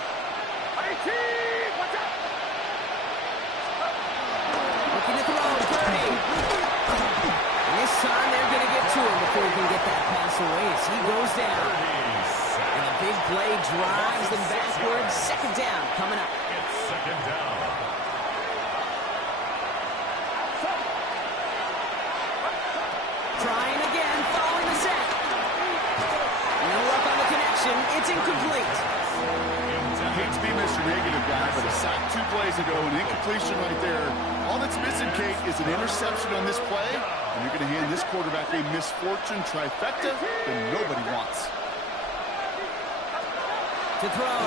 Looking to throw, Purdy. And this time they're going to get to him before he can get that pass away as he goes down. And the big play drives them backwards. 2nd down coming up. It's 2nd down. Trying again, following the set. No luck on the connection. It's incomplete. I hate to be Mr. Negative guy, but a sack 2 plays ago, an incompletion right there. All that's missing, Kate, is an interception on this play, and you're going to hand this quarterback a misfortune trifecta that nobody wants. To throw.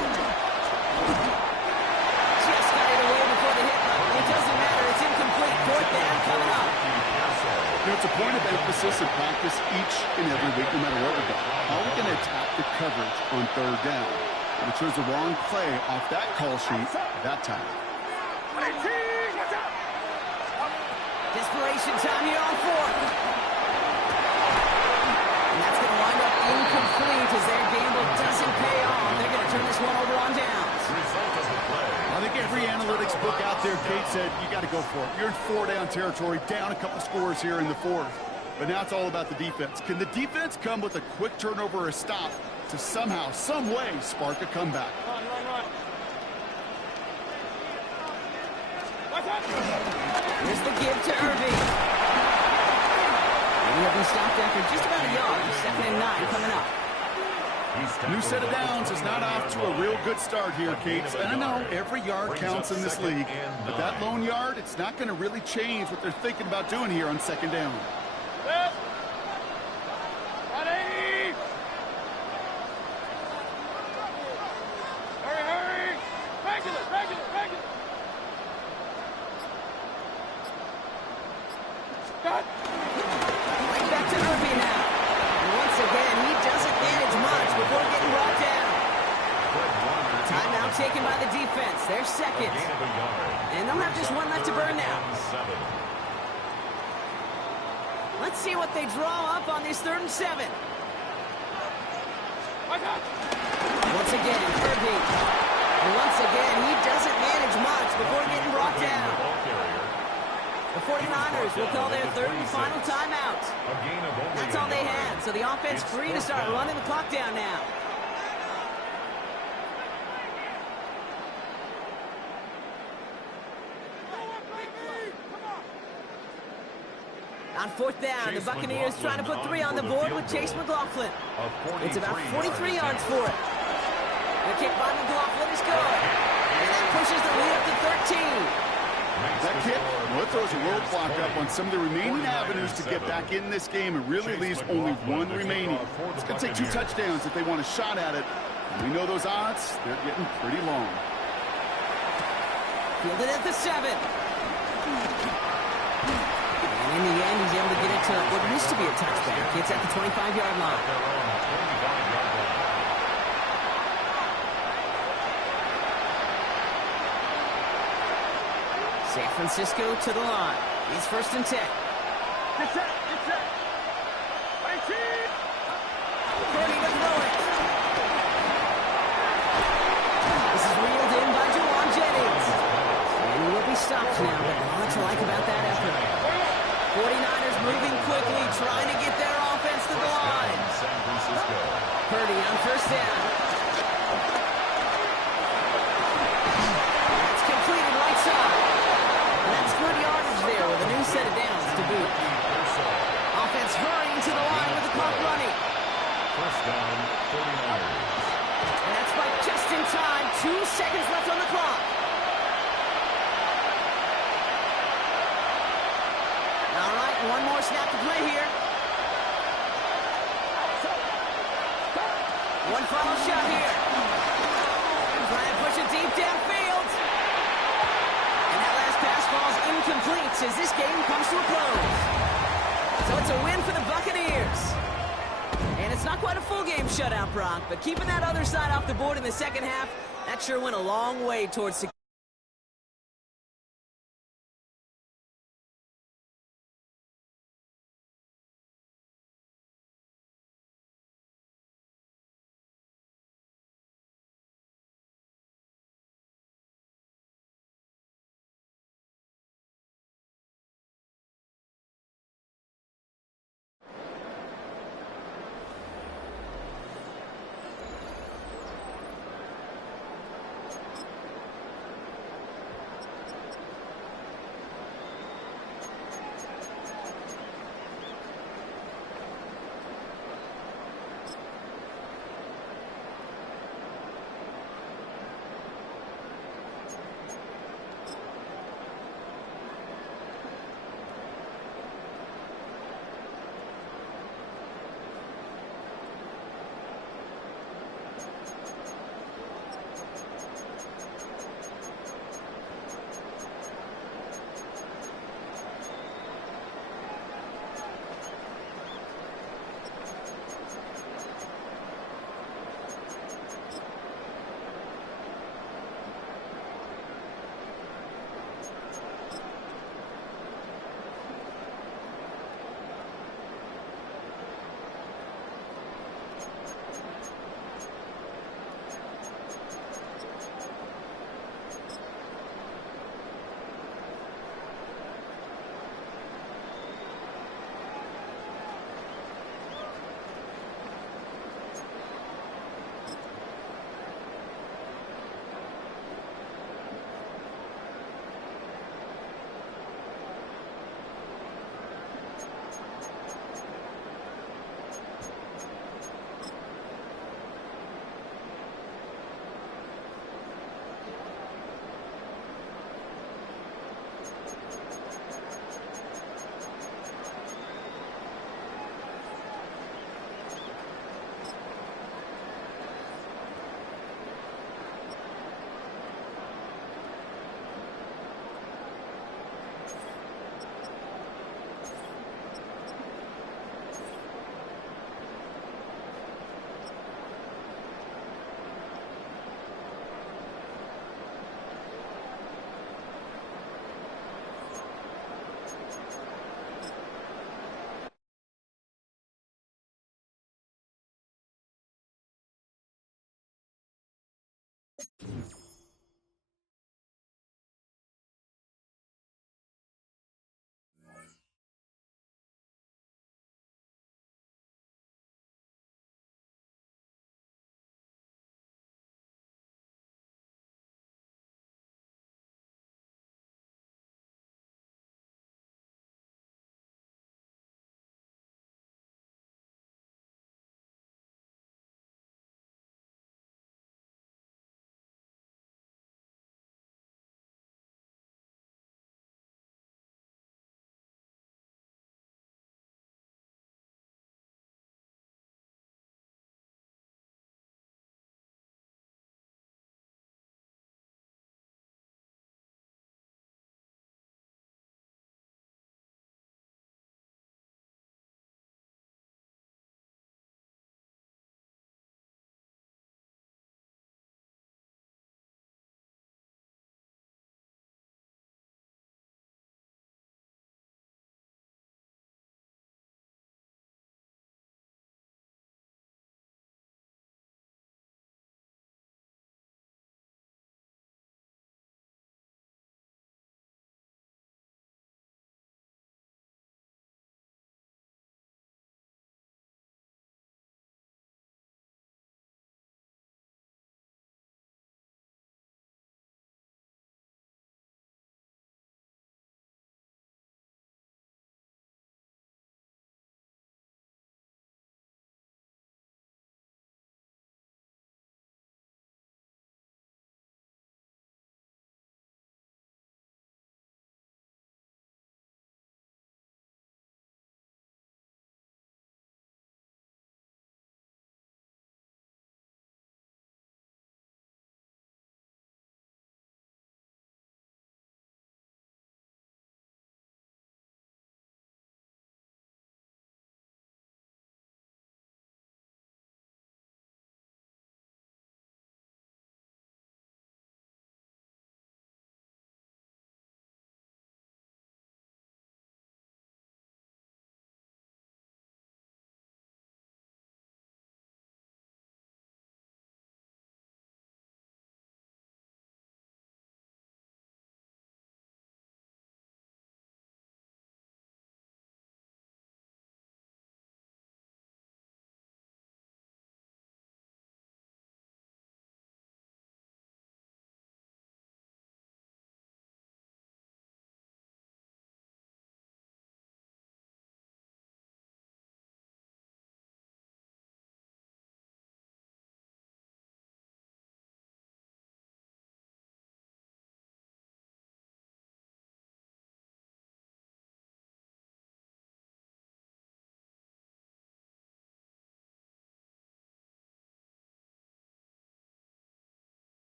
Just got it away before the hit button. It doesn't matter. It's incomplete. 4th down coming up. You know, it's a point of emphasis in practice each and every week, no matter what we got. How are we going to attack the coverage on 3rd down? And it chose the wrong play off that call sheet that time. Desperation time here on 4th. And that's going to wind up incomplete as their gamble doesn't pay off. They're going to turn this one over on downs. I think every analytics book out there, Kate, said you got to go for it. You're in 4-down territory, down a couple scores here in the 4th. But now it's all about the defense. Can the defense come with a quick turnover or a stop to somehow, some way, spark a comeback? Run. Here's the give to Irving. And he'll be stopped after just about a yard. 2nd and 9 coming up. New set of downs is not off to a real good start here, Kate. And I know every yard counts in this league, but that lone yard, it's not going to really change what they're thinking about doing here on 2nd down. 180. Hurry. Regular. Got. Right back to Irving now. And once again, he doesn't manage much before getting brought down. Timeout taken by the defense. They're 2nd. And they'll have just 1 left to burn now. Let's see what they draw up on this 3rd and 7. Once again, Irving. And once again, he doesn't manage much before getting brought down. The 49ers will call their 3rd and final timeout. That's all they had, so the offense free to start running the clock down now. On 4th down, the Buccaneers trying to put 3 on the board with Chase McLaughlin. It's about 43 yards for it. The kick by McLaughlin is good. And that pushes the lead up to 13. That kick, well, it throws a roadblock up on some of the remaining avenues to get back in this game and really leaves only 1 remaining. It's going to take 2 touchdowns if they want a shot at it. And we know those odds, they're getting pretty long. Fielded at the 7. And In the end, he's able to get it to what used to be a touchback. It's at the 25-yard line. Their own 25-yard line. San Francisco to the line. It's 1st and 10. Get set, get set. Purdy to throw it. This is reeled in by Jawan Jennings. And he will be stopped now, but not much to like about that effort. 49ers moving quickly, trying to get their offense to the line. San Francisco. Purdy on 1st down. That's completed right side. And that's good yardage there with a new set of downs to boot. Offense hurrying to the line with the clock running. 1st down, 49ers. And that's by just in time. 2 seconds left on the clock. All right, one more snap to play here. One final shot here. Trying to push it deep downfield. And that last pass falls incomplete as this game comes to a close. So it's a win for the Buccaneers. And it's not quite a full game shutout, Brock, but keeping that other side off the board in the second half, that sure went a long way towards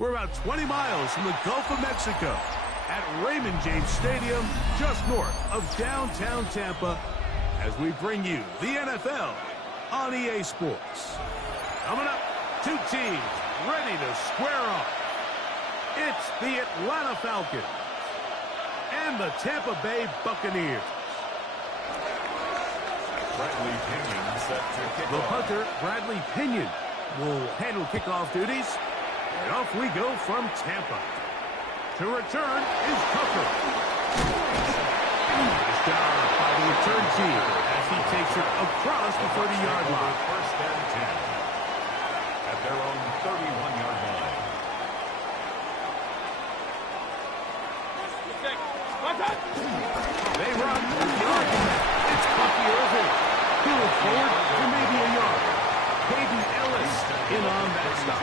We're about 20 miles from the Gulf of Mexico at Raymond James Stadium, just north of downtown Tampa, as we bring you the NFL on EA Sports. Coming up, two teams ready to square off. It's the Atlanta Falcons and the Tampa Bay Buccaneers. Bradley Pinion set to kick The off. punter, Bradley Pinion, will handle kickoff duties. And off we go from Tampa. To return is Tucker. Nice job by the return team as he takes it across the 30-yard line. First and 10 at their own 31-yard line. They run with the argument. It's Bucky Irving. He'll look forward for maybe a yard. Hayden Ellis in on that stop.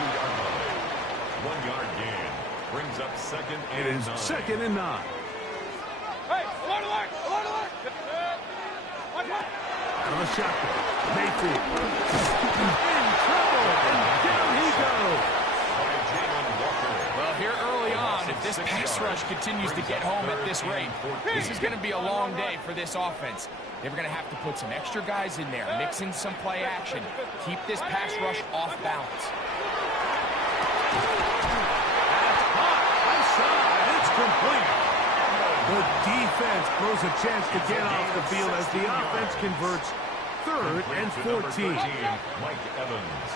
1 yard gain brings up second and It is 9. second and 9. Hey, alert, alert, alert, alert. Watch out. Out of the shotgun. Mayfield. In trouble. And down he goes. By Jalen Walker. Well, here early on, if this pass rush continues to get home at this rate, this is going to be a long day for this offense. They're going to have to put some extra guys in there, mix in some play action, keep this pass rush off balance. It's complete. The defense blows a chance to get off the field as the offense converts 3rd and 14. Mike Evans.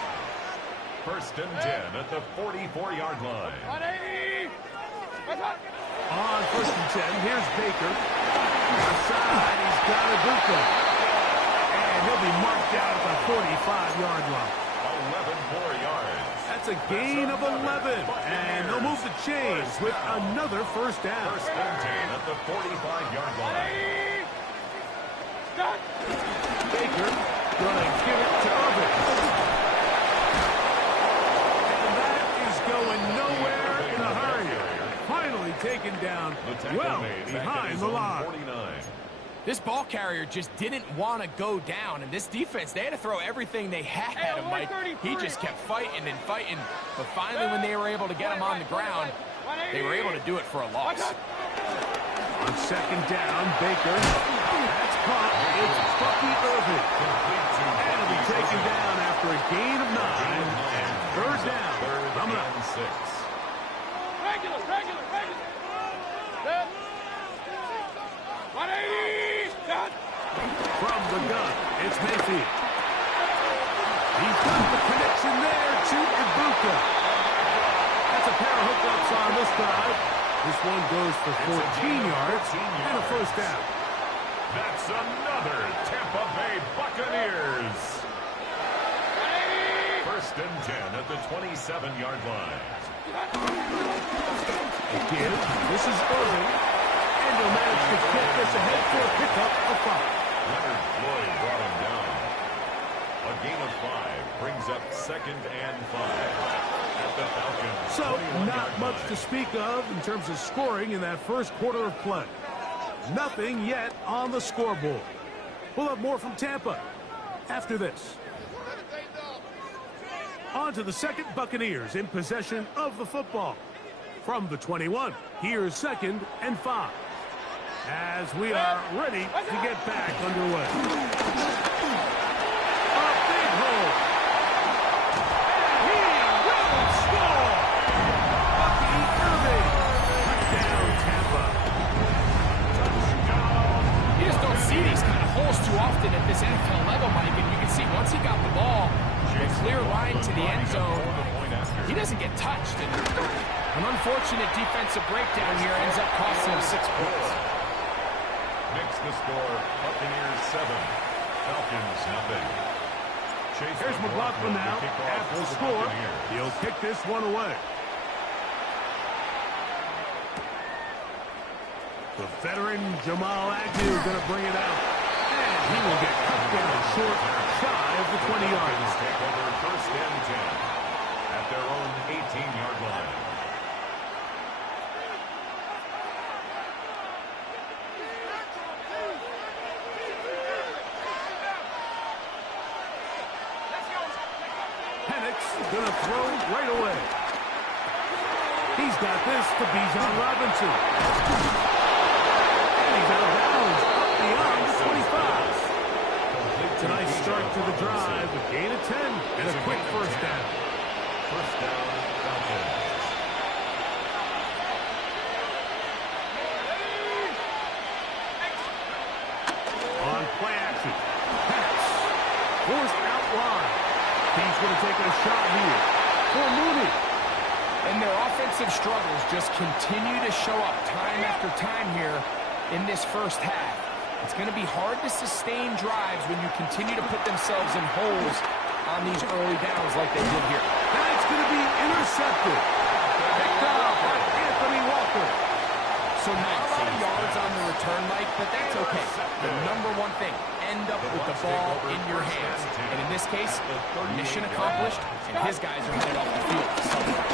First and 10 at the 44-yard line. 180. Watch out. On 1st and 10, here's Baker. Outside, he's got Abuka. And he'll be marked out at the 45-yard line. 11 more yards. That's a gain of 11. And they'll move the chains with another first down. First and 10 at the 45-yard line. Stop. Baker gonna give it to Irving. And that is going nowhere in a hurry. Finally taken down well behind the line. 49. This ball carrier just didn't want to go down, and this defense, they had to throw everything they had at him, Mike. He just kept fighting and fighting, but finally when they were able to get him on the ground, they were able to do it for a loss. On second down, Baker. That's caught. It's Bucky Irving. And it'll be taken down after a gain of 9. And third down. Coming up. 6. Regular. Set. 180. Set. From the gun, it's Mayfield. He's got the connection there to Ibuka. That's a pair of hookups on this drive. This one goes for 14 yards and a first down. That's another Tampa Bay Buccaneers. First and 10 at the 27-yard line. Again, this is Irving. And he'll manage to get this ahead for a pickup of 5. Leonard Floyd brought him down. A gain of 5 brings up second and 5 at the Falcons. So, 21-yard not much line. to speak of in terms of scoring in that first quarter of play. Nothing yet on the scoreboard. We'll have more from Tampa after this. On to the second, Buccaneers in possession of the football. From the 21, here's second and 5. As we are ready to get back underway. A big hole. And he will score. Bucky Irving. Touchdown, Tampa. You just don't see these kind of holes too often at this NFL level, Mike, and you can see once he got the ball, the clear line to the end zone, he doesn't get touched. And an unfortunate defensive breakdown here ends up costing him 6 points. Makes the score Buccaneers 7, Falcons nothing. Chase Here's McLaughlin now to kick off at the for score. Buccaneers. He'll kick this one away. The veteran Jamal Agnew going to bring it out. And he will get cut down short, shy of the 20-yard line. Take over first and 10 at their own 18-yard line. Penix going to throw right away. He's got this to Bijan Robinson. And he's out of bounds, up beyond the 25. Tonight's start to the drive, a gain of 10 and a quick first down. First down, Falcons. On play action. Pass. Forced out wide. He's going to take a shot here for Mooney. And their offensive struggles just continue to show up time after time here in this first half. It's going to be hard to sustain drives when you continue to put themselves in holes on these early downs like they did here. That's going to be intercepted. Picked up by Anthony Walker. So not a lot of yards on the return, Mike, but that's okay. The number one thing, end up with the ball in your hands. And in this case, mission accomplished, and his guys are headed off the field somewhere.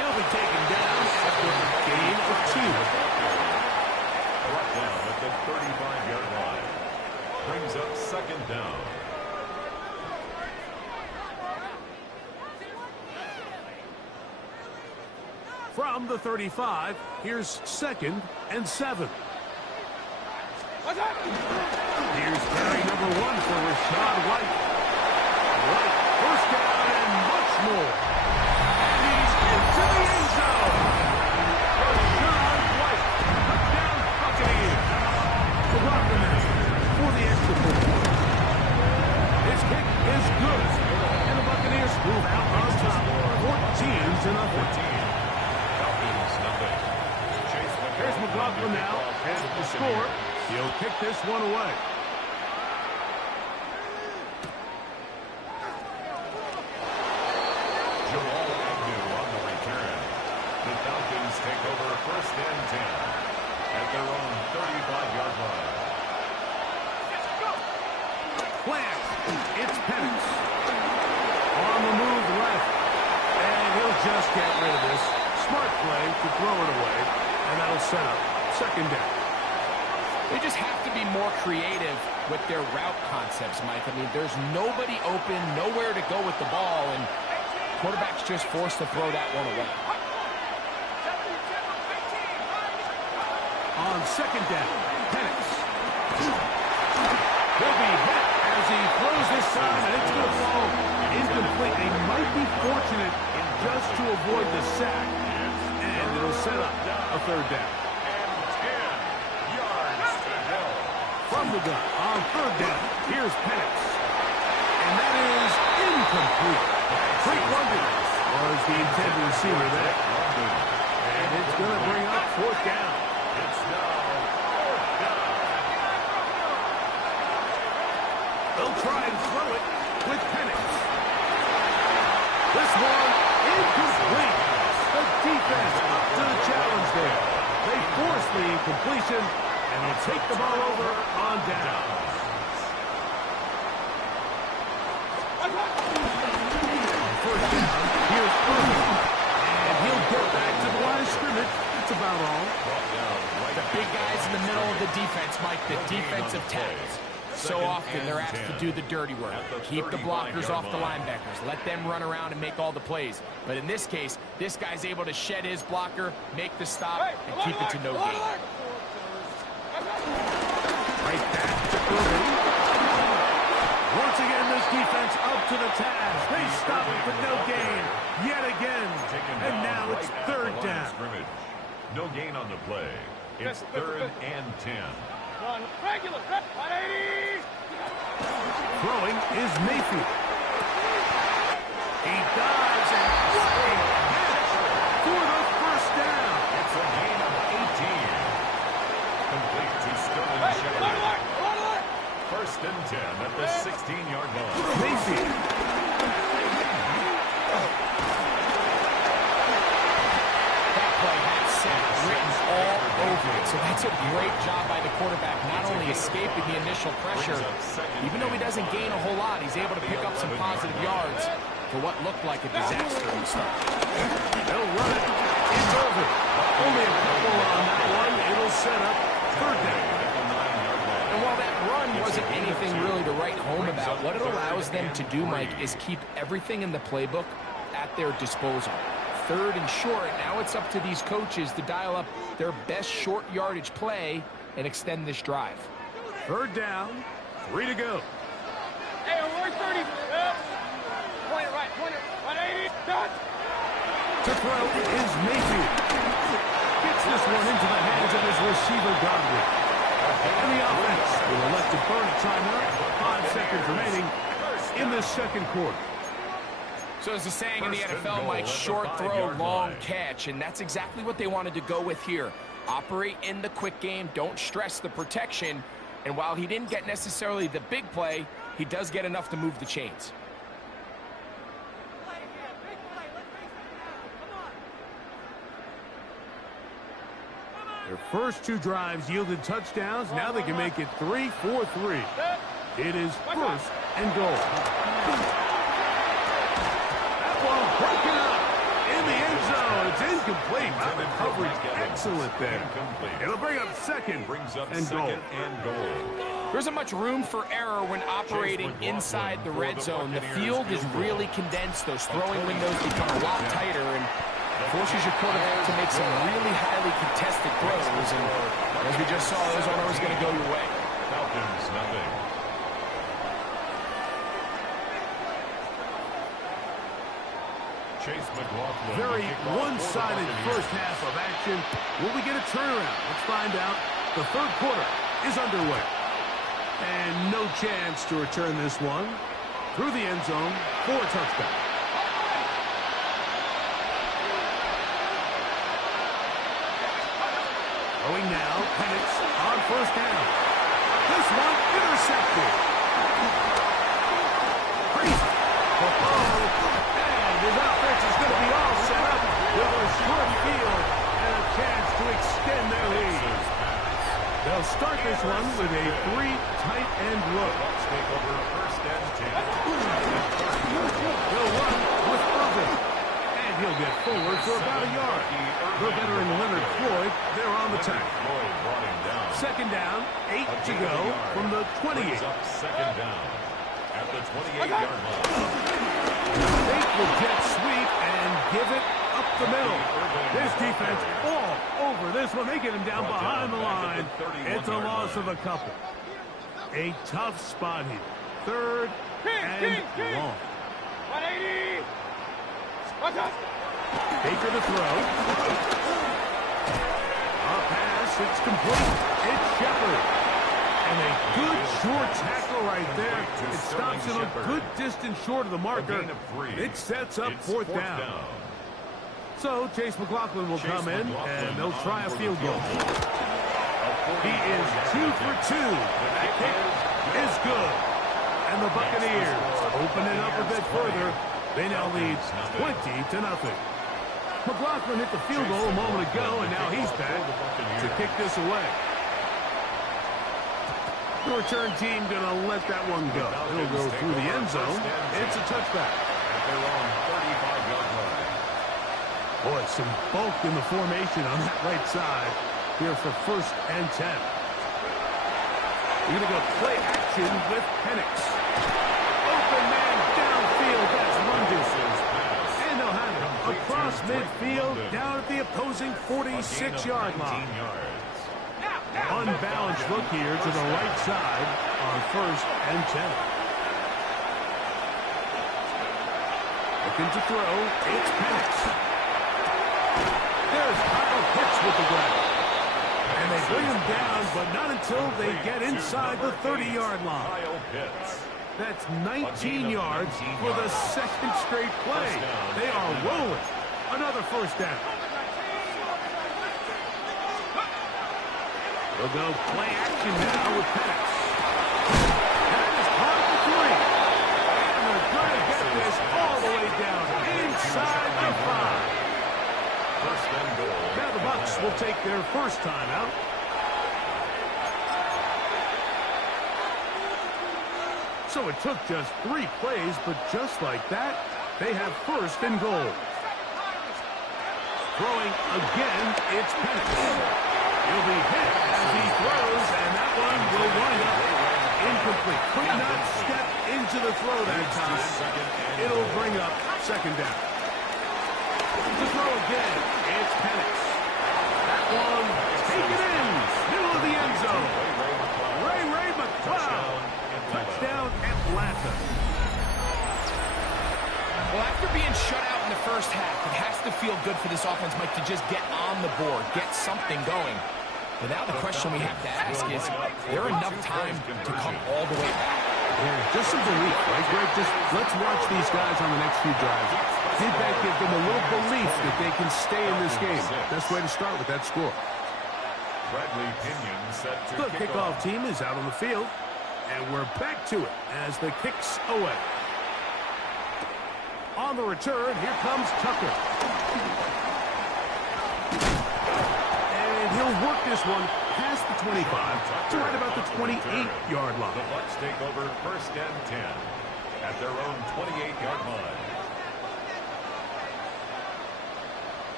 He'll be taken down after a gain of 2. Brought down at the 35-yard line. Brings up second down. From the 35, here's 2nd and 7. Here's carry number 1 for Rashad White. White, first down and much more. And he's into the end zone. Rashad White, touchdown Buccaneers. The blocker now for the extra point. His kick is good. And the Buccaneers move out on top, 14-0. Here's McLaughlin now at the score. He'll kick this one away. Jamal Agnew on the return. The Falcons take over first and 10 at their own 35-yard line. Plant. It's Penix. On the move left. And he'll just get rid of this. Smart play to throw it away. And that'll set up second down. They just have to be more creative with their route concepts, Mike. I mean, there's nobody open, nowhere to go with the ball, and quarterback's just forced to throw that one away. On second down, Penix. He'll be hit as he throws this time, and it's going to fall incomplete. They might be fortunate just to avoid the sack, and it'll set up a third down. From the gun on third down, here's Penix. And that is incomplete. Great London was the intended receiver there. And it's going to bring up fourth down. It's now fourth down. They'll try and throw it with Penix. This one incomplete. The defense up to the challenge there. They force the incompletion, and they'll take the ball over on down. First down, here's Irvin. And he'll get back to the line of scrimmage. That's about all. The big guys in the middle of the defense, Mike, the defensive tackles. So often they're asked to do the dirty work. Keep the blockers off the linebackers. Let them run around and make all the plays. But in this case, this guy's able to shed his blocker, make the stop, and keep it to no gain. Right back to Irvin. Once again, this defense up to the task. They stop it with no gain. Yet again. And now it's third down. No gain on the play. It's third and 10. Regular. 180. Throwing is Mayfield. He dives and for the first down. It's a gain of 18. Complete to Sterling Shepard. First and 10 at the 16-yard line. Mayfield. That play had set written all over it. So that's a great job by the quarterback, not only escaping the initial pressure, even though he doesn't gain a whole lot, he's able to pick up some positive yards for what looked like a disaster in the start. They'll run it. It's over. Only a couple on that one. It'll set up third down. And while that run wasn't anything really to write home about, what it allows them to do, Mike, is keep everything in the playbook at their disposal. 3rd and short. Now it's up to these coaches to dial up their best short yardage play and extend this drive. 3rd down, 3 to go. Hey, 130. Point it right. Point it. 180. Done. To throw is Mayfield. Gets this one into the hands of his receiver, Godwin. And the offense will elect to burn a timeout. 5 seconds remaining in the second quarter. So as the saying in the NFL, Mike, short throw, long catch, and that's exactly what they wanted to go with here. Operate in the quick game, don't stress the protection, and while he didn't get necessarily the big play, he does get enough to move the chains. Their first 2 drives yielded touchdowns. Now they can make it 3-4-3. It is 1st and goal. That ball broken up in the end zone. It's incomplete. Wow, the coverage excellent there. It'll bring up 2nd and goal. There isn't much room for error when operating inside the red zone. The field is really condensed. Those throwing windows become a lot tighter and forces your quarterback to make some really highly contested throws. And as we just saw, those aren't always going to go your way. Falcons, nothing. Chase McLaughlin. Very one-sided first half of action. Will we get a turnaround? Let's find out. The 3rd quarter is underway. And no chance to return this one. Through the end zone for a touchdown. Going now, Penix on 1st down. This one intercepted. Crazy. And his offense is going to be all set up with a short field and a chance to extend their lead. They'll start this one with a 3 tight end look. Bucks take over 1st and 10. They'll run with Irvin. And he'll get forward for about a yard. The veteran Leonard Floyd, they're on the tack. Floyd brought him down. 2nd down, 8 to go from the 28. Brings up 2nd down at the 28-yard line. Fake the jet sweep and give it up the middle. This defense all over this one. They get him down behind the line. It's a loss of a couple. A tough spot here. 3rd and long. 180. Watch out. Baker to throw. A pass, it's complete. It's Shepard. And a good short tackle right there. It stops him a good distance short of the marker. It sets up 4th down. So Chase McLaughlin will come in, and they'll try a field goal. He is 2 for 2. That kick is good. And the Buccaneers open it up a bit further. They now lead 20-0. McLaughlin hit the field goal a moment ago, and now he's back to kick this away. The return team going to let that one go. It'll go through the end zone. It's a touchback. At their own 35-yard line. Boy, some bulk in the formation on that right side here for 1st and 10. We're going to go play action with Penix. Open man downfield. That's Lundis. And they'll have it across midfield down at the opposing 46-yard line. Unbalanced look here to the right side on 1st and 10. Looking to throw. It's Penix. There's Kyle Pitts with the grab. And they bring him down, but not until they get inside the 30-yard line. That's 19 yards for the 2nd straight play. They are rolling. Another 1st down. We'll go play action now with Penix. That is caught for 3. And they're going to get this all the way down inside the 5. Now the Bucs will take their first timeout. So it took just 3 plays, but just like that, they have 1st and goal. Throwing again, it's Penix. He'll be hit as he throws, and that one will wind up incomplete. Could not step into the throw that time. It'll bring up 2nd down. The throw again. It's Penix. That one taken in. Middle of the end zone. Ray McCloud. Touchdown, Atlanta. Well, after being shut out in the first half, it has to feel good for this offense, Mike, to just get on the board, get something going. But now the question we have to ask is there enough time to come all the way back? Yeah, just some belief, right, Greg? Just let's watch these guys on the next few drives. Did that give them a little belief that they can stay in this game? Best way to start with that score. Bradley Pinion set to The kickoff team is out on the field, and we're back to it as the kick's away. On the return, here comes Tucker. And he'll work this one past the 25 to right about the 28-yard line. The Bucs take over 1st and 10 at their own 28-yard line.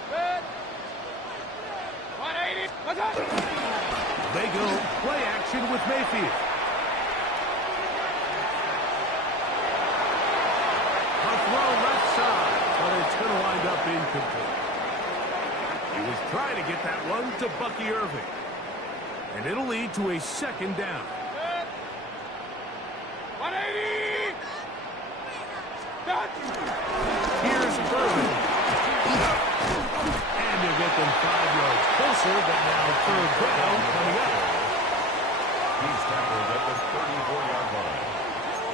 Good. 180. What's up? They go play action with Mayfield. A throw left side, but it's going to wind up incomplete. He was trying to get that one to Bucky Irving. And it'll lead to a 2nd down. Good. 180. Done. Here's Irving. And he'll get them 5 yards closer, but now 3rd down coming up. He's tackled at the 34-yard line.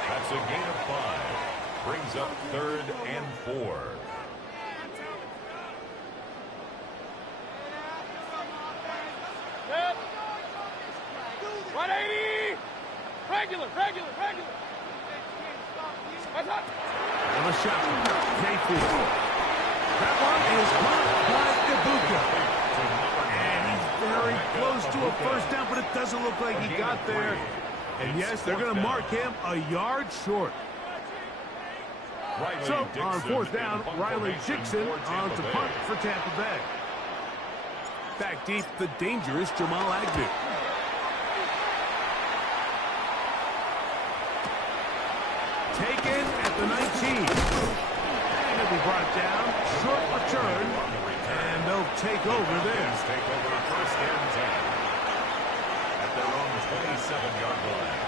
That's a gain of 5. Brings up 3rd and 4. Good. 180. Regular. What's up? And a shot. Mayfield. That one is caught by Ibuka. And he's very close to a 1st down, but it doesn't look like he got there. And yes, they're going to mark him a yard short. So on 4th down, Riley Dixon on to punt for Tampa Bay. Back deep, the dangerous Jamal Agnew. Taken at the 19. And it'll be brought down. Short return. And they'll take over there. Take over 1st and 10 at their own 27-yard line.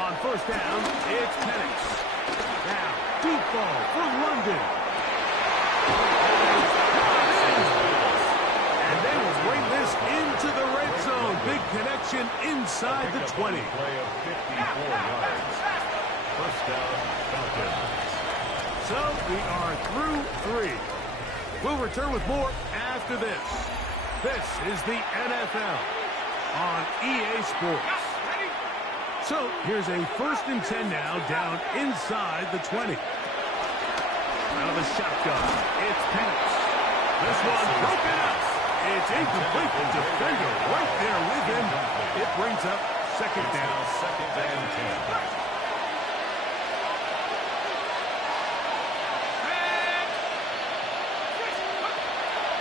On 1st down, it's Penix. Now, deep ball for London. And they will bring this into the red zone. Big connection inside the 20. Play of 54 yards. 1st down, Falcons. So we are through 3. We'll return with more after this. This is the NFL on EA Sports. So here's a 1st and 10 now, down inside the 20. Out of the shotgun, it's Penix. This one broken up. It's incomplete. The defender right there with him. It brings up 2nd down. 2nd and 10.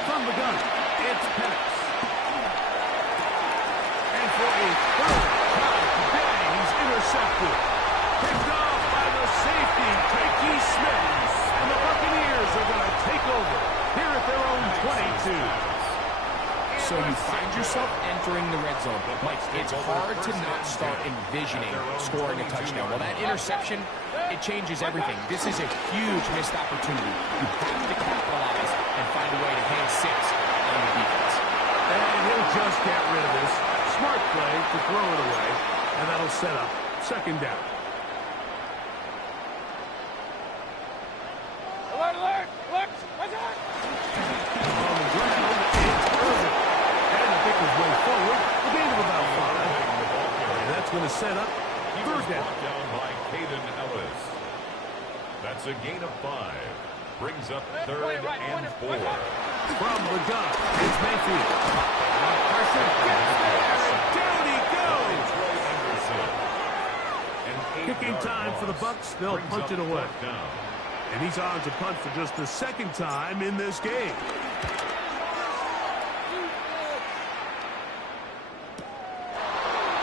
From the gun, it's Penix. And for a 3rd time today, he's intercepted. Picked off by the safety, Tyke Smith. And the Buccaneers are going to take over here at their own 22. So you find yourself entering the red zone. Mike, it's hard to not start envisioning scoring a touchdown. Well, that interception, it changes everything. This is a huge missed opportunity. You have to capitalize and find a way to hand 6 on the defense. And he'll just get rid of this. Smart play to throw it away. And that'll set up 2nd down. Alert. What's up? On the ground, it's Irving. And I think his way forward, a gain of about 5. And that's going to set up 3rd down. Down by Caden Ellis. That's a gain of 5. Brings up 3rd and 4. From the gun, it's Mayfield. Pressure gets there. Down he goes. Kicking time for the Bucs. They'll punt it away. And he's on to punt for just the 2nd time in this game.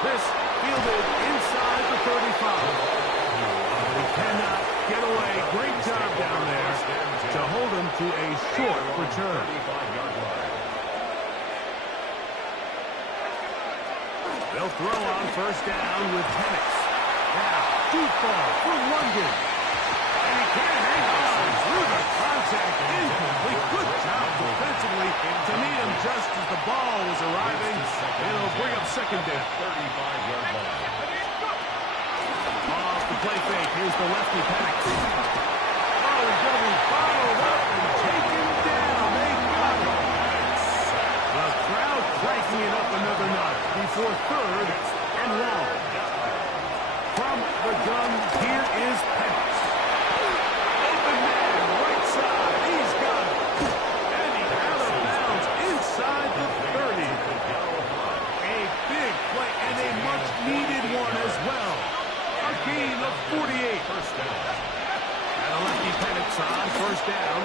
This fielded inside the 35. He cannot get away. Great job down there to hold him to a short return. They'll throw on first down with Penix. Now, deep ball for London. And he can't hang on through the contact. Incomplete. Good job defensively to meet him just as the ball was arriving. It'll bring up second down. 35-yard line. Off the play fake. Here's the lefty Penix. Oh, he's going to be followed up and taken down. They got him. The crowd cranking it up another notch before third and long. From the gun, here is Penix. Open man, right side. He's got it. And he's out of bounds inside the 30. A big play and a much-needed one as well. A gain of 48. First down. And a lefty Penix on first down.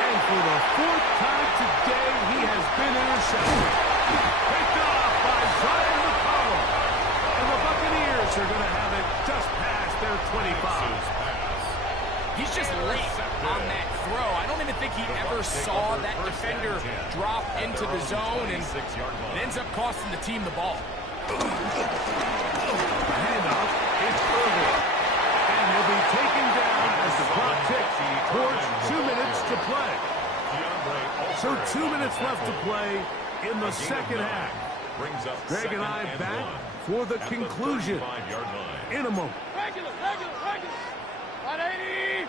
And for the fourth time today, he has been intercepted. Picked off by Brian McCollum. And the Buccaneers are going to have it just past their 25. He's just late on that throw. I don't even think he ever saw that defender drop into the zone, and it ends up costing the team the ball. Handoff, it's Irvin. And he'll be taken down as the clock ticks towards 2 minutes to play. So 2 minutes left to play in the second half. Greg and I back for the conclusion in a moment. Regular. 180.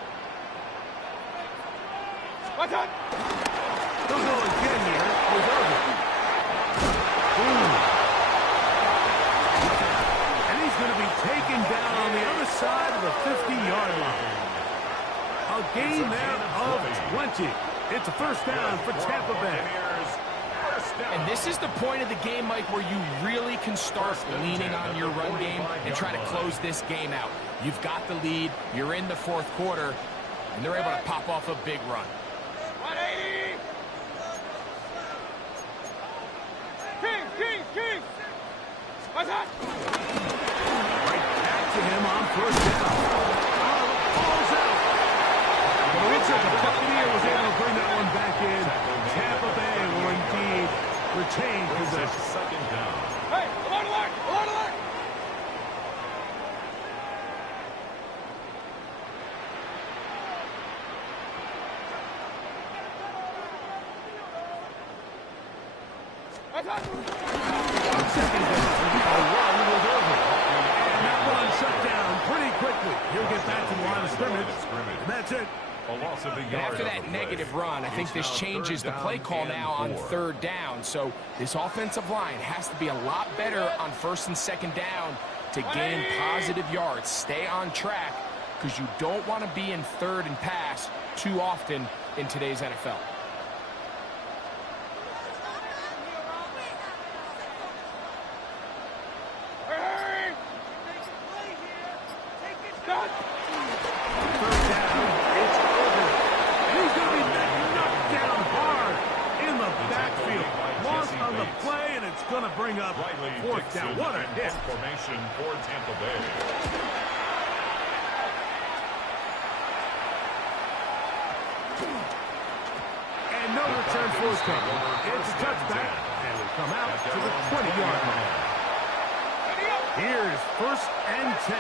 What's up? They'll go again here with Irvin. And he's going to be taken down on the other side of the 50-yard line. A gain there of 20. It's a first down for Tampa Bay. And this is the point of the game, Mike, where you really can start leaning on your run game and try to close this game out. You've got the lead, you're in the fourth quarter, and they're able to pop off a big run. 180. King. What's up? Right back to him on first down. Falls out. Well, it looks like the Buccaneer was able to bring that one back in. Tampa Bay will indeed retain possession. Second down. Hey, along the line. What's up? On second down, a run with Irvin. And that one shut down pretty quickly. He'll get back to the line of scrimmage. And that's it. A loss of the And yard after on that the play. negative run, I think It's this now changes third the play down call and now on 4. third down. So this offensive line has to be a lot better on first and second down to gain positive yards. Stay on track because you don't want to be in third and pass too often in today's NFL. Hurry. Done. Third down, it's Irvin. And he's going to be knocked down hard in the backfield. Lost on the play, and it's going to bring up fourth down. What a hit. Formation for Tampa Bay. And no return forthcoming. It's a touchback, and we come out to the 20-yard line. Here's first and 10.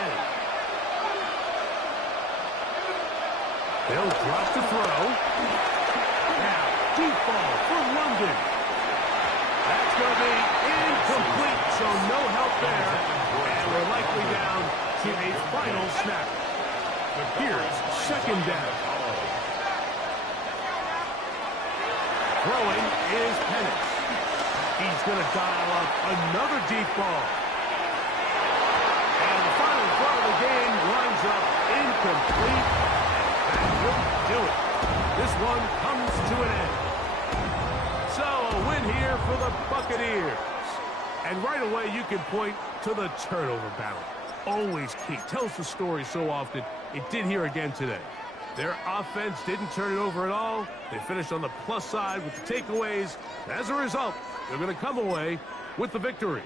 They'll drop to throw. Now, deep ball for London. That's going to be incomplete, so no help there. And we're likely down to a final snap. Here's second down. Throwing is Penix. He's going to dial up another deep ball. And the final throw of the game lines up incomplete. That will do it. This one comes to an end. So a win here for the Buccaneers. And right away you can point to the turnover battle. Always key. Tells the story so often. It did here again today. Their offense didn't turn it over at all. They finished on the plus side with the takeaways. As a result, they're going to come away with the victory.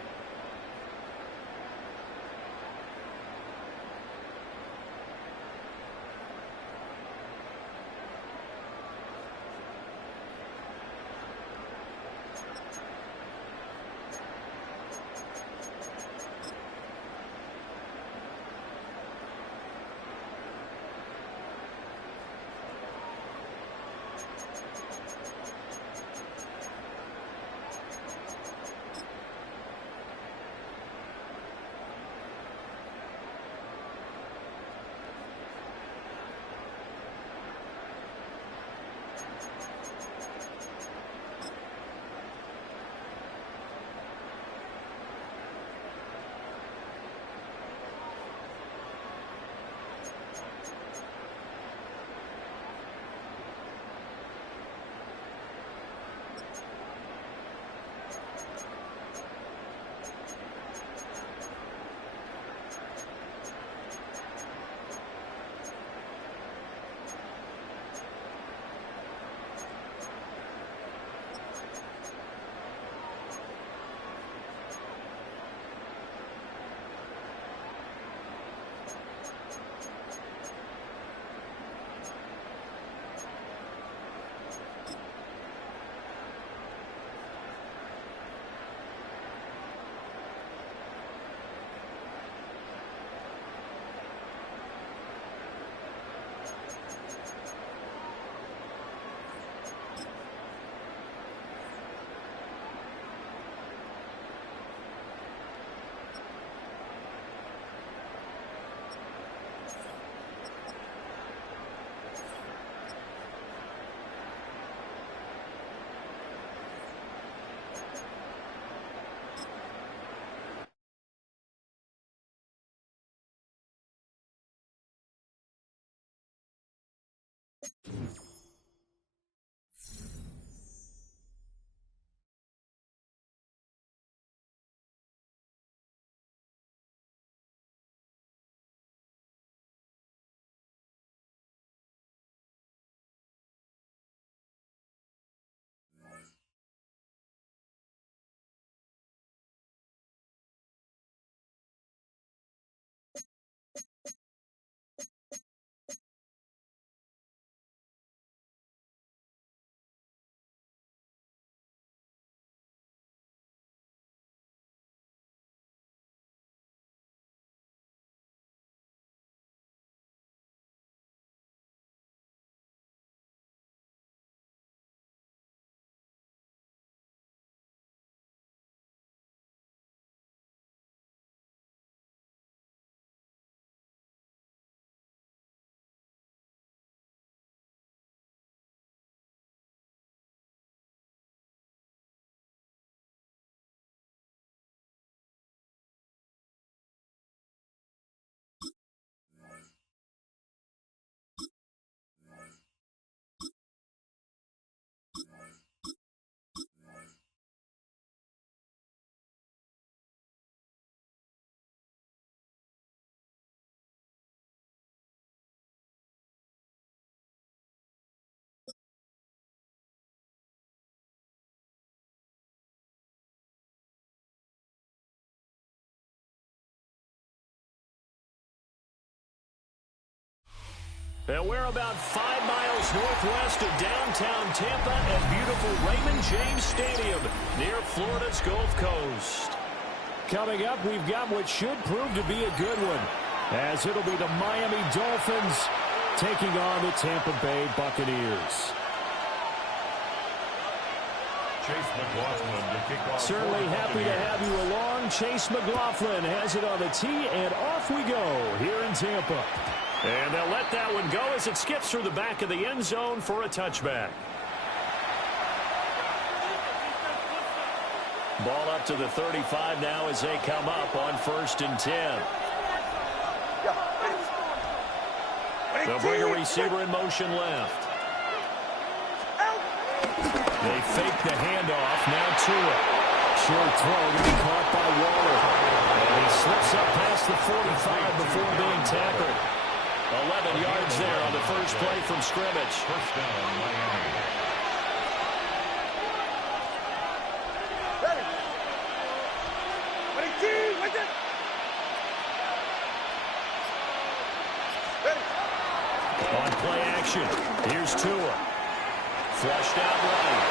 And we're about 5 miles northwest of downtown Tampa at beautiful Raymond James Stadium near Florida's Gulf Coast. Coming up, we've got what should prove to be a good one, as it'll be the Miami Dolphins taking on the Tampa Bay Buccaneers. Chase McLaughlin to kick off. Certainly happy to have you along. Chase McLaughlin has it on the tee, and off we go here in Tampa. And they'll let that one go as it skips through the back of the end zone for a touchback. Ball up to the 35 now as they come up on 1st and 10. They'll bring a receiver in motion left. They fake the handoff. Now Tua. Short throw to be caught by Waller. And he slips up past the 45 before being tackled. 11 yards there on the first play from scrimmage. First down, Miami. On play action, here's Tua. Flushed out right.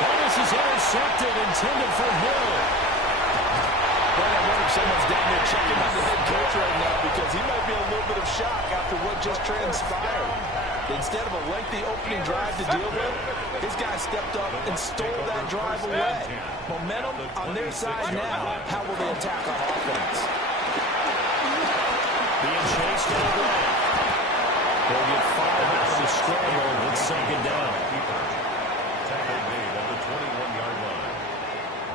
Well, this is intercepted, intended for Hill. Well, I wonder if someone's down there checking on the head coach right now because he might be in a little bit of shock after what just transpired. Instead of a lengthy opening drive to deal with, his guy stepped up and stole that drive away. Momentum on their side now. How will they attack our offense? Being chased out right. They'll get 5 out of the scramble with 2nd down. Tackle made at the 21-yard line.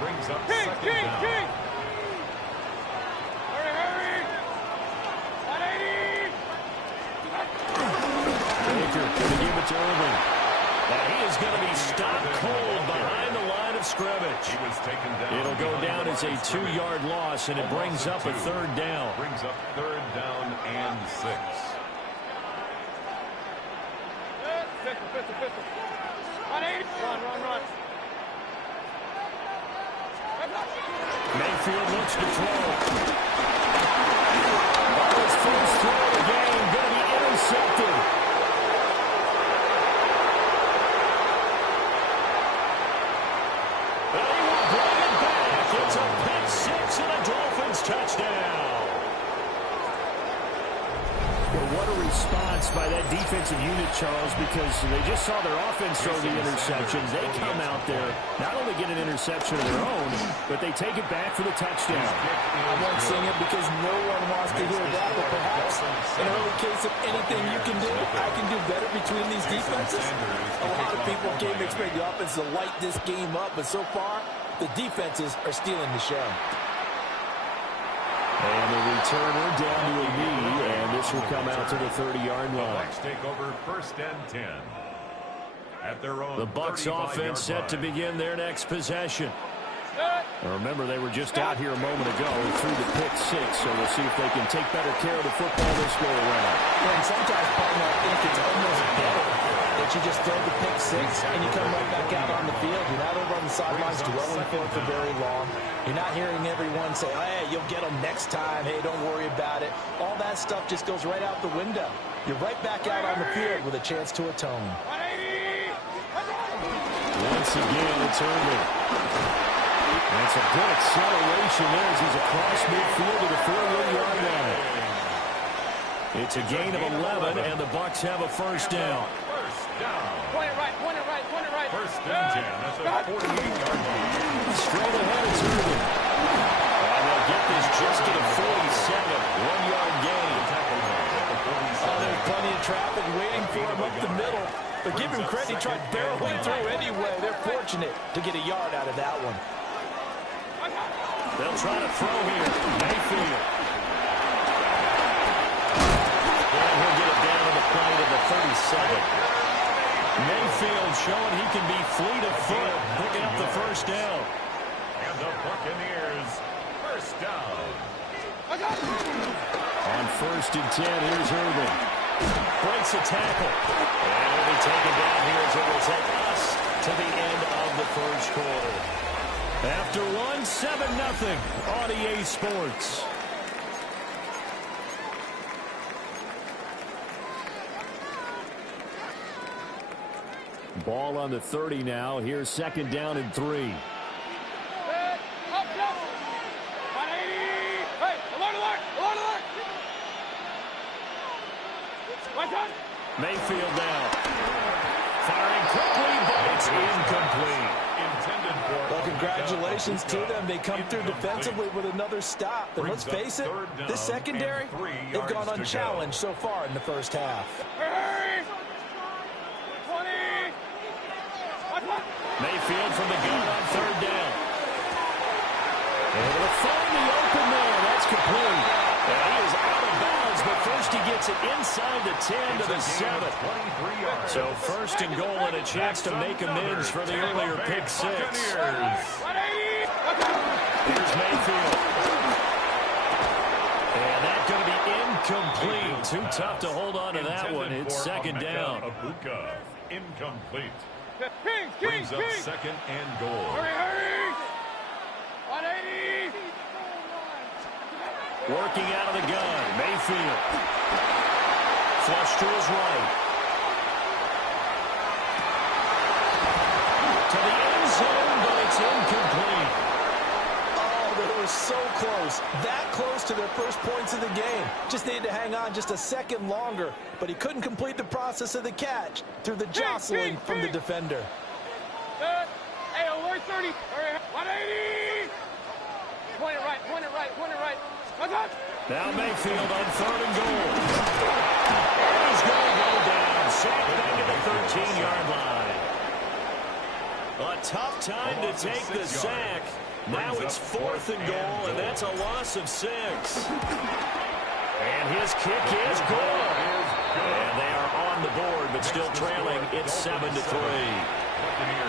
Brings up 2nd down. Baker going to give it to Irving. And he is going to be stopped cold behind the line of scrimmage. He was taken down. It'll go down as a 2-yard loss, and it brings up a 3rd down. Brings up 3rd down and 6. Mayfield looks to throw. His first throw of the game going to be intercepted. And he will bring it back. It's a pick 6 and a Dolphins touchdown. Well, what a response by that defensive unit, Charles, because they just saw their offense throw the interception. They come out there, not only get an interception of their own, but they take it back for the touchdown. I won't sing it because no one wants to hear that, but perhaps in an early case of anything you can do, I can do better between these defenses. A lot of people came to expect the offense to light this game up, but so far, the defenses are stealing the show. And the returner down to a knee, and this will come out to the 30-yard line. The Bucs take over 1st and 10. At their own The Bucs offense set to begin their next possession. Now remember, they were just out here a moment ago through the pick 6, so we'll see if they can take better care of the football this go around. Yeah, and sometimes, partner, I think it's almost better that you just throw the pick 6 and you come right back out on the field. You're not over on the sidelines dwelling for it for very long. You're not hearing everyone say, hey, you'll get them next time. Hey, don't worry about it. All that stuff just goes right out the window. You're right back out on the field with a chance to atone. Once again, it's Irving. That's a good acceleration there as he's across midfield to the 4-yard line. It's a gain of 11, and the Bucs have a 1st down. First down. Point it right, point it right, point it right. 1st and 10 at the 48-yard line. Straight ahead, it's Irving. And they'll get this just to the 47. 1-yard gain. There's plenty of traffic waiting for him up the middle. But give him credit, he tried barreling through anyway. They're fortunate to get a yard out of that one. They'll try to throw here. Mayfield. And he'll get it down to the play to the 37. Mayfield showing he can be fleet of foot, picking up the 1st down. And the Buccaneers, 1st down. On 1st and 10, here's Irving. Breaks a tackle. And it'll be taken down here as it will take us to the end of the 1st quarter. After 1, 7-0 on EA Sports. Ball on the 30 now. Here's second down and 3. Mayfield now. Firing quickly, but it's incomplete. Well, congratulations to them. They come through defensively with another stop. And let's face it, this secondary, they've gone unchallenged so far in the first half. Mayfield from the gun on third down. Able to find the open man. That's complete. And he is out of bounds, but first he gets it inside the 10 to the 7. So first and goal and a chance to make amends for the earlier pick 6. Here's Mayfield. And that's going to be incomplete. Too tough to hold on to that one. It's second down. Incomplete. Brings up second and goal. Working out of the gun. Mayfield. Flush to his right. To the end zone, but it's incomplete. Oh, they were so close. That close to their first points of the game. Just needed to hang on just a second longer. But he couldn't complete the process of the catch through the jostling from the defender. Hey, alert 30. 180. Point it right, point it right, point it right. Now Mayfield on third and goal. And he's going to go down. Sacked back at the 13-yard line. A tough time to take the sack. Now it's fourth and goal, and that's a loss of 6. And his kick is good. And they are on the board, but still trailing. It's 7-3.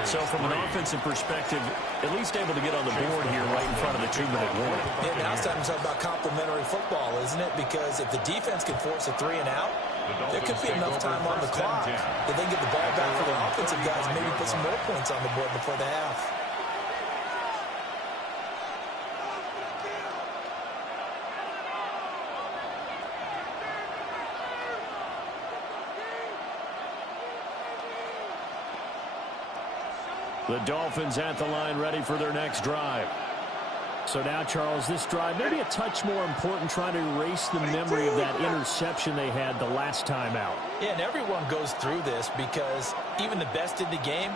So from an offensive perspective, at least able to get on the board here right in front of the 2-minute warning. Yeah, now it's time to talk about complementary football, isn't it? Because if the defense can force a 3 and out, there could be enough time on the clock that they can get the ball back for their offensive guys and maybe put some more points on the board before the half. The Dolphins at the line ready for their next drive. So now, Charles, this drive maybe a touch more important, trying to erase the memory of that interception they had the last time out. Yeah, and everyone goes through this because even the best in the game,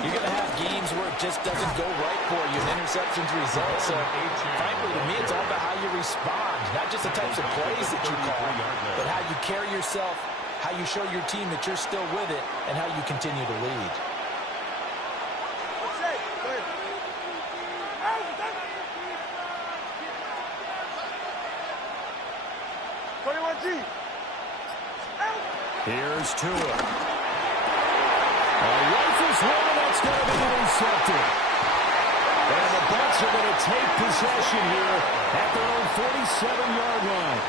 you're going to have games where it just doesn't go right for you and interceptions result. So, frankly, to me, it's all about how you respond, not just the types of plays that you call, but how you carry yourself, how you show your team that you're still with it, and how you continue to lead. Here's Tua. A rifle's running, that's going to be intercepted. And the Bucs are going to take possession here at their own 47-yard line.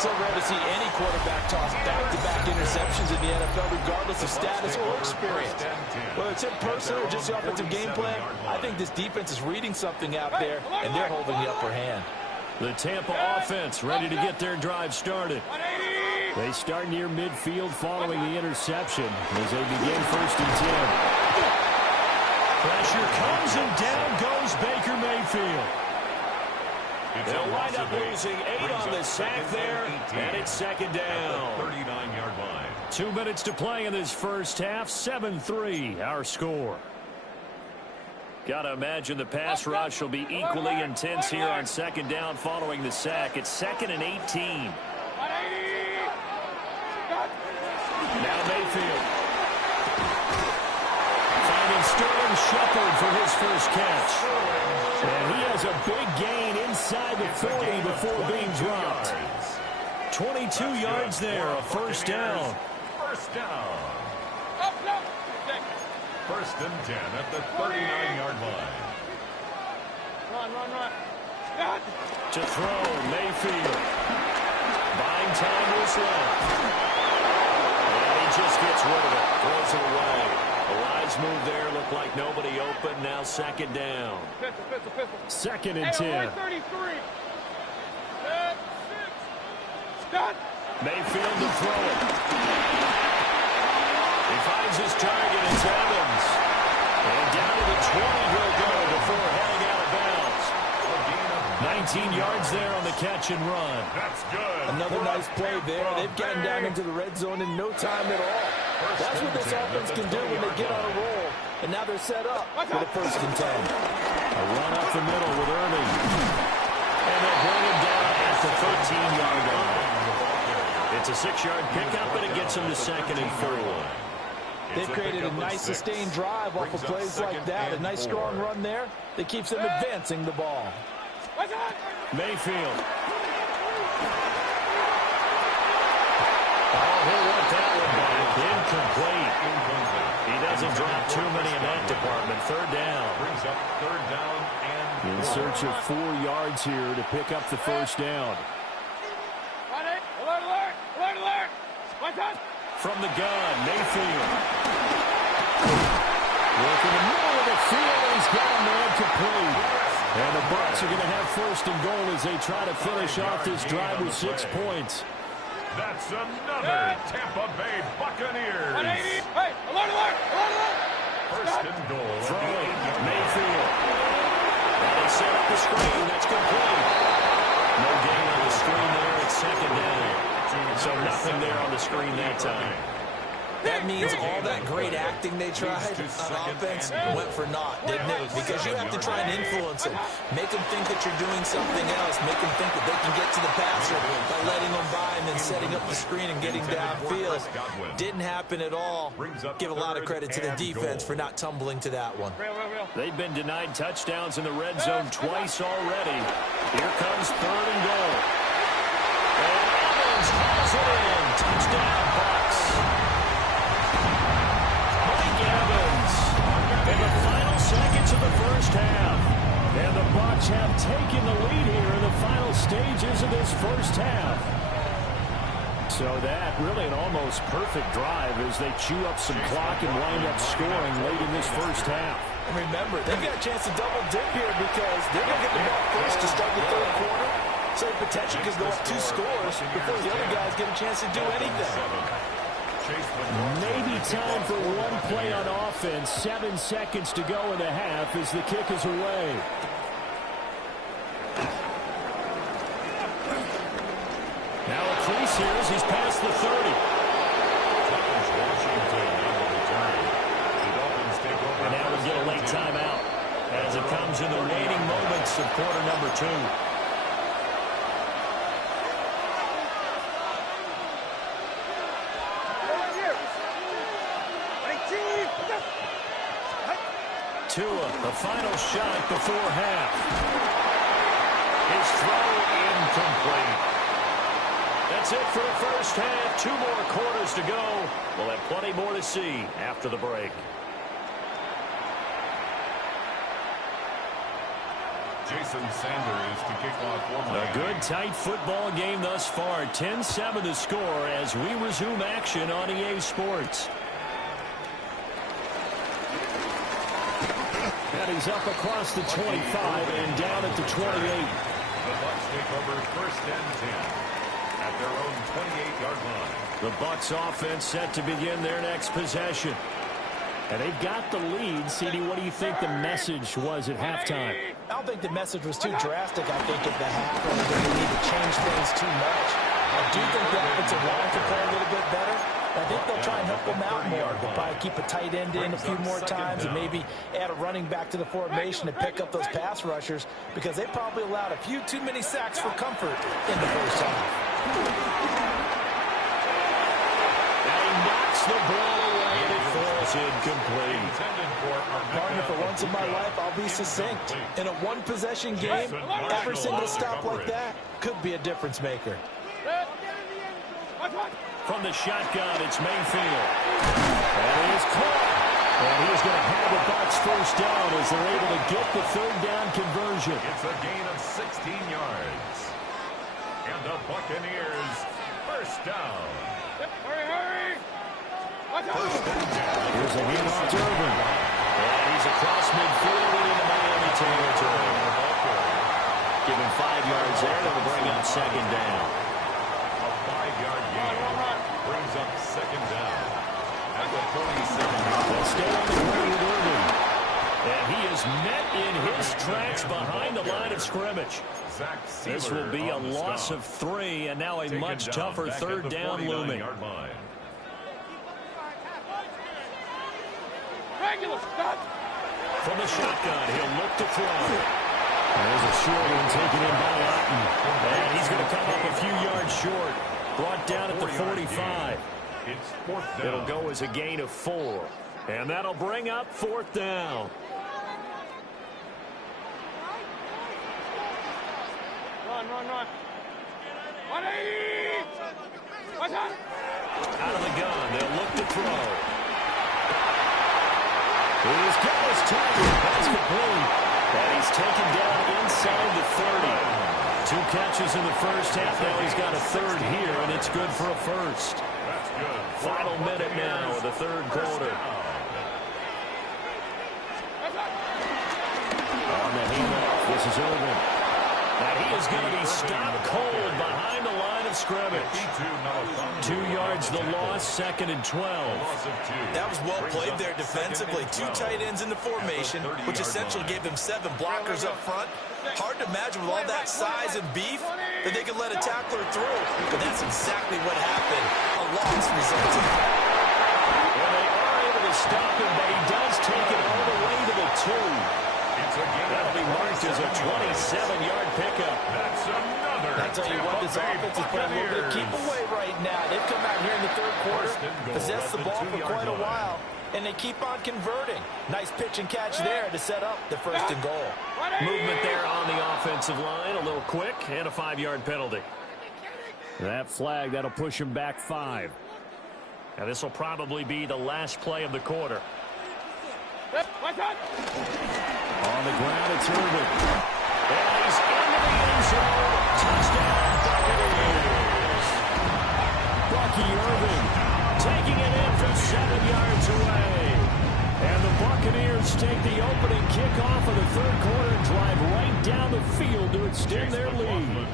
So rare to see any quarterback toss back-to-back interceptions in the NFL, regardless of status or experience. Whether it's in person or just the offensive game plan, I think this defense is reading something out there, and they're holding the upper hand. The Tampa offense ready to get their drive started. They start near midfield following the interception as they begin first and 10. Pressure comes and down goes Baker Mayfield. They'll wind up losing 8 on the sack there, and it's second down. 39-yard line. 2 minutes to play in this first half. 7-3 our score. Gotta imagine the pass rush will be equally intense here on second down following the sack. It's 2nd and 18. Now Mayfield. Finding Sterling Shepard for his first catch. And he has a big gain inside the 40 before being dropped. 22 yards there, a first down. First down. First and 10 at the 39-yard line. Run. To throw, Mayfield. Buying time to his left. Just gets rid of it, throws it away. A wise move there, looked like nobody open. Now second down. Pistol. 2nd and 10. 33. Mayfield to throw it. He finds his target. It's Evans. And down to the 20 he'll go before heading out of bounds. 19 yards there on the catch and run. That's good. Another nice play there. They've gotten down into the red zone in no time at all. That's what this offense can do when they get on a roll. And now they're set up for the 1st and 10. A run up the middle with Irving. And they'll bring him down at the 13-yard line. It's a 6-yard pickup, and it gets them to 2nd and 4. They've created a nice sustained drive off of plays like that. A nice strong run there that keeps them advancing the ball. Mayfield. Oh, he'll want that one back. Incomplete. He doesn't drop too many in that department. 3rd down. Brings up 3rd down and in search of 4 yards here to pick up the 1st down. From the gun, Mayfield. Working the middle of the field, and he's got a man complete. And the Bucs are going to have 1st and goal as they try to finish off this drive with 6 points. that's another Tampa Bay Buccaneers. 180. Hey, alert, alert, alert, alert. 1st and goal. Throwing, Mayfield. And they set up the screen. That's complete. No gain on the screen there. It's 2nd down. So nothing there on the screen that time. That means all that great acting they tried on offense went for naught, didn't it? Because you have to try and influence them. Make them think that you're doing something else. Make them think that they can get to the passer by letting them by and then setting up the screen and getting downfield. Didn't happen at all. Give a lot of credit to the defense for not tumbling to that one. They've been denied touchdowns in the red zone twice already. Here comes 3rd and goal. And Evans hauls it in. Touchdown, Bucs. Evans in the final seconds of the 1st half. And the Bucs have taken the lead here in the final stages of this 1st half. So that really an almost perfect drive as they chew up some clock and wind up scoring late in this 1st half. And remember, they've got a chance to double dip here because they're going to get the ball first to start the 3rd quarter. So they potentially could go up 2 scores before the other guys get a chance to do anything. Maybe time for one play on offense. 7 seconds to go in the half as the kick is away. Now a crease here as he's past the 30. And now we get a late timeout as it comes in the waning moments of quarter number 2. Tua, the final shot before half. His throw incomplete. That's it for the 1st half. 2 more quarters to go. We'll have plenty more to see after the break. Jason Sanders to kick off for Miami. A good, tight football game thus far. 10-7 to score as we resume action on EA Sports. And he's up across the 25 and down at the 28. The Bucs take over 1st and 10 at their own 28-yard line. The Bucs offense set to begin their next possession. And they've got the lead. CD, what do you think the message was at halftime? I don't think the message was too drastic, I think, at the half. I don't think they need to change things too much. I do think the offensive line can play a little bit better. I think they'll try and help them out more. They'll probably keep a tight end in a few more times and maybe add a running back to the formation to pick up those pass rushers because they probably allowed a few too many sacks for comfort in the 1st half. And he knocks the ball away and it falls incomplete. Partner, for once in my life, I'll be succinct. In a one-possession game, every single stop like that could be a difference maker. From the shotgun, it's Mayfield. And he is caught. And he is going to have the Bucs 1st down as they're able to get the 3rd down conversion. It's a gain of 16 yards. And the Buccaneers 1st down. Hurry, hurry. 1st and 10. Here's a handoff to Irving. And he's across midfield and into Miami territory. Give him 5 yards there. That'll bring up 2nd down. A 5-yard gain brings up 2nd down. at the 47-yard They'll line. stay on the ground with Irvin. And he is met in his tracks behind the line of scrimmage. This will be a loss of 3, and now a much tougher third down looming. From the shotgun, he'll look to throw. There's a short one taken in by Otten. And he's going to come up a few yards short. Brought down at the 45. It's 4th down. It'll go as a gain of 4. And that'll bring up 4th down. Run. 180! Watch out! Out of the gun, they'll look to throw. He's got his target. That's complete. And he's taken down inside the 30. 2 catches in the first half. Now he's got a third here, and it's good for a first. That's good. Final minute now of the third quarter. On the handoff, this is Irvin. And he is going to be stopped cold behind the line of scrimmage. 2 yards the loss, 2nd and 12. That was well played there defensively. 2 tight ends in the formation, which essentially gave them 7 blockers up front. Hard to imagine with all that size and beef that they could let a tackler through. But that's exactly what happened. A loss resulted. Well, they are able to stop him, but he does take it all the way to the 2. That'll be marked as a 27-yard pickup. That's another. I tell you what, this offense is playing a little bit of keep away right now. They've come out here in the third quarter, possessed the ball for quite a while, and they keep on converting. Nice pitch and catch there to set up the 1st and goal. Movement there on the offensive line, a little quick, and a 5-yard penalty. That flag, that'll push him back 5. And this will probably be the last play of the quarter. On the ground, it's Irvin. And he's into the end zone. Touchdown, Buccaneers. Bucky Irvin taking it in from 7 yards away. And the Buccaneers take the opening kickoff of the third quarter and drive right down the field to extend their lead.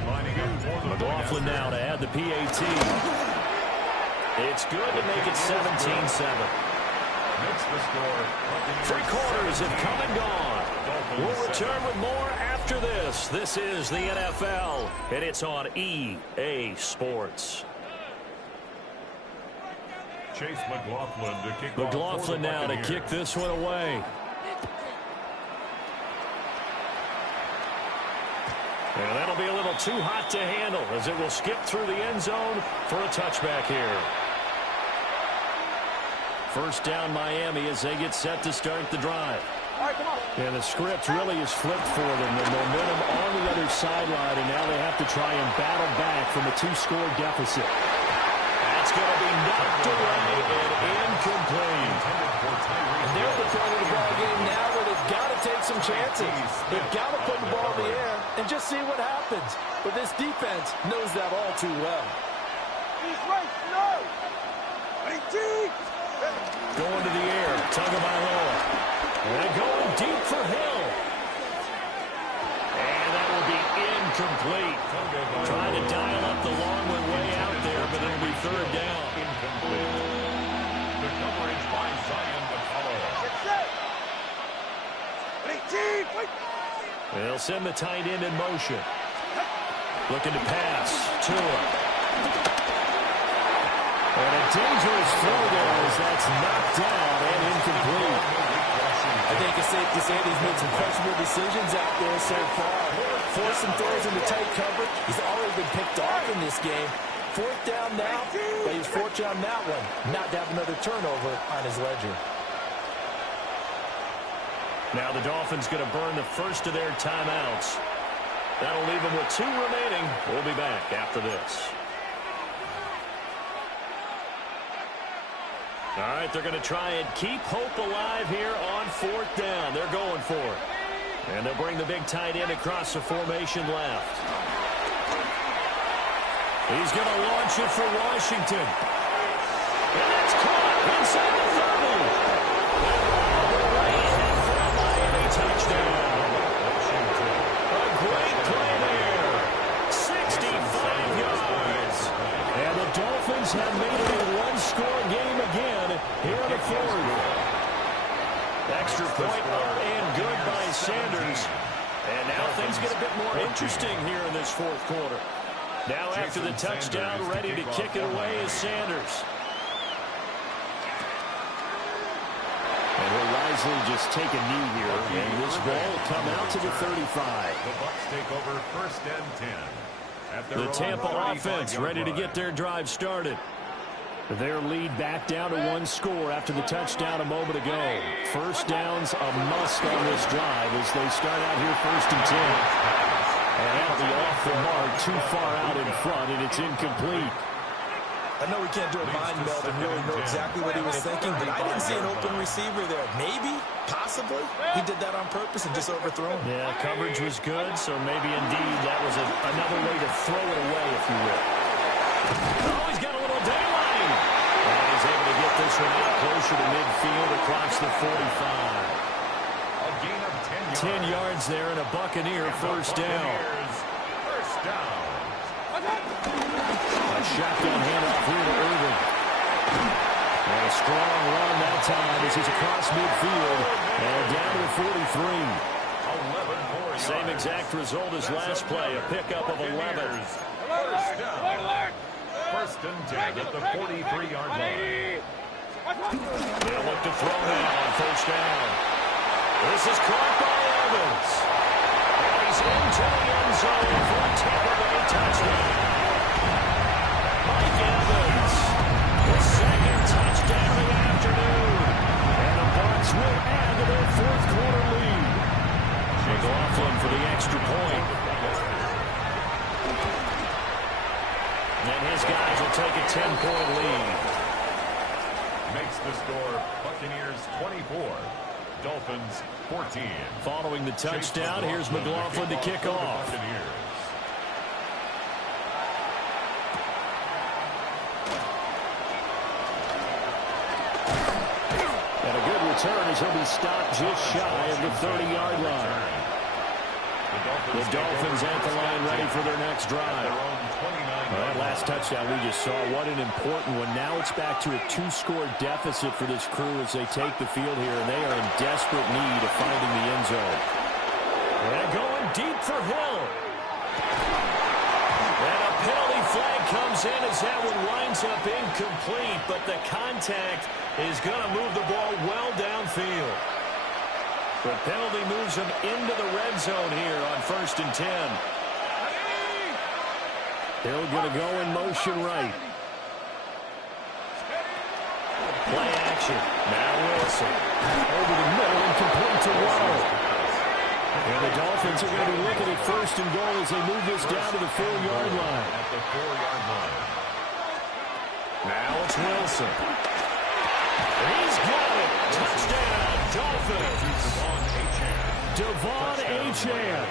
McLaughlin now to add the PAT. It's good to make it 17-7. Three quarters have come and gone. We'll return with more after this. This is the NFL, and it's on EA Sports. Chase McLaughlin to kick McLaughlin now to kick this one away. And that'll be a little too hot to handle as it will skip through the end zone for a touchback here. First down Miami as they get set to start the drive. And the script really is flipped for them. The momentum on the other sideline, and now they have to try and battle back from a 2-score deficit. That's going to be knocked away and incomplete. They're at the point of the ball game now where they've got to take some chances. They've got to put the ball in the air and just see what happens. But this defense knows that all too well. Going to the air, Tagovailoa. And going deep for Hill. And that will be incomplete. Trying to dial up the long one way out there, but it'll be third down. Incomplete. The coverage by Zion McCullough. They'll send the tight end in motion. Looking to pass. Tua. And a dangerous throw there as that's knocked down and incomplete. I think it's safe to say he's made some questionable decisions out there so far. Forcing throws into tight coverage. He's already been picked off in this game. 4th down now, but he's fortunate on that one not to have another turnover on his ledger. Now the Dolphins going to burn the first of their timeouts. That'll leave them with 2 remaining. We'll be back after this. All right, they're going to try and keep hope alive here on 4th down. They're going for it. And they'll bring the big tight end across the formation left. He's going to launch it for Washington. And that's caught inside the 30. And right in for a Miami touchdown. A great play there. 65 yards. And the Dolphins have made it a one-score game again here Extra point up and good by Sanders. And now things get a bit more interesting here in this fourth quarter. Now after the touchdown, ready to kick it away is Sanders. And will Risley just take a knee here, and this ball will come out to the 35. The Bucs take over first and 10. The Tampa offense ready to get their drive started. Their lead back down to one score after the touchdown a moment ago. First down's a must on this drive as they start out here first and 10. And that'll be off the mark, too far out in front, and it's incomplete. I know we can't do a mind meld and really know exactly what he was thinking, but I didn't see an open receiver there. Maybe, possibly, he did that on purpose and just overthrew him. Yeah, coverage was good, so maybe indeed that was another way to throw it away, if you will. Oh, he's got a little daylight. And he's able to get this one out closer to midfield across the 45. A gain of 10 yards there and a Buccaneer first down. First down. A shotgun handoff here to Irvin. And a strong run that time as he's across midfield and down to the 43. Same exact result as last play, a pickup of 11. First down. First and 10 at the 43-yard line. They'll look to throw now on first down. This is caught by Evans. And he's into the end zone for a Tampa Bay touchdown. Mike Evans, the second touchdown of the afternoon. And the Bucs will add to their fourth quarter lead. McLaughlin for the extra point. And his guys will take a 10-point lead. Makes the score Buccaneers 24, Dolphins 14. Following the touchdown, here's McLaughlin to kick off. And a good return as he'll be stopped just shy of the 30-yard line. The Dolphins at the line ready for their next drive. That last touchdown we just saw, what an important one. Now it's back to a two-score deficit for this crew as they take the field here, and they are in desperate need of finding the end zone. And going deep for Hill. And a penalty flag comes in as that one winds up incomplete, but the contact is going to move the ball well downfield. The penalty moves him into the red zone here on first and 10. Hill going to go in motion right. Play action. Now Wilson. Over the middle and complete to Waddle. And the Dolphins are going to be looking at first and goal as they move this down to the 4-yard line. At the 4-yard line. Now it's Wilson. He's got it. Touchdown, Dolphins. Devon Achane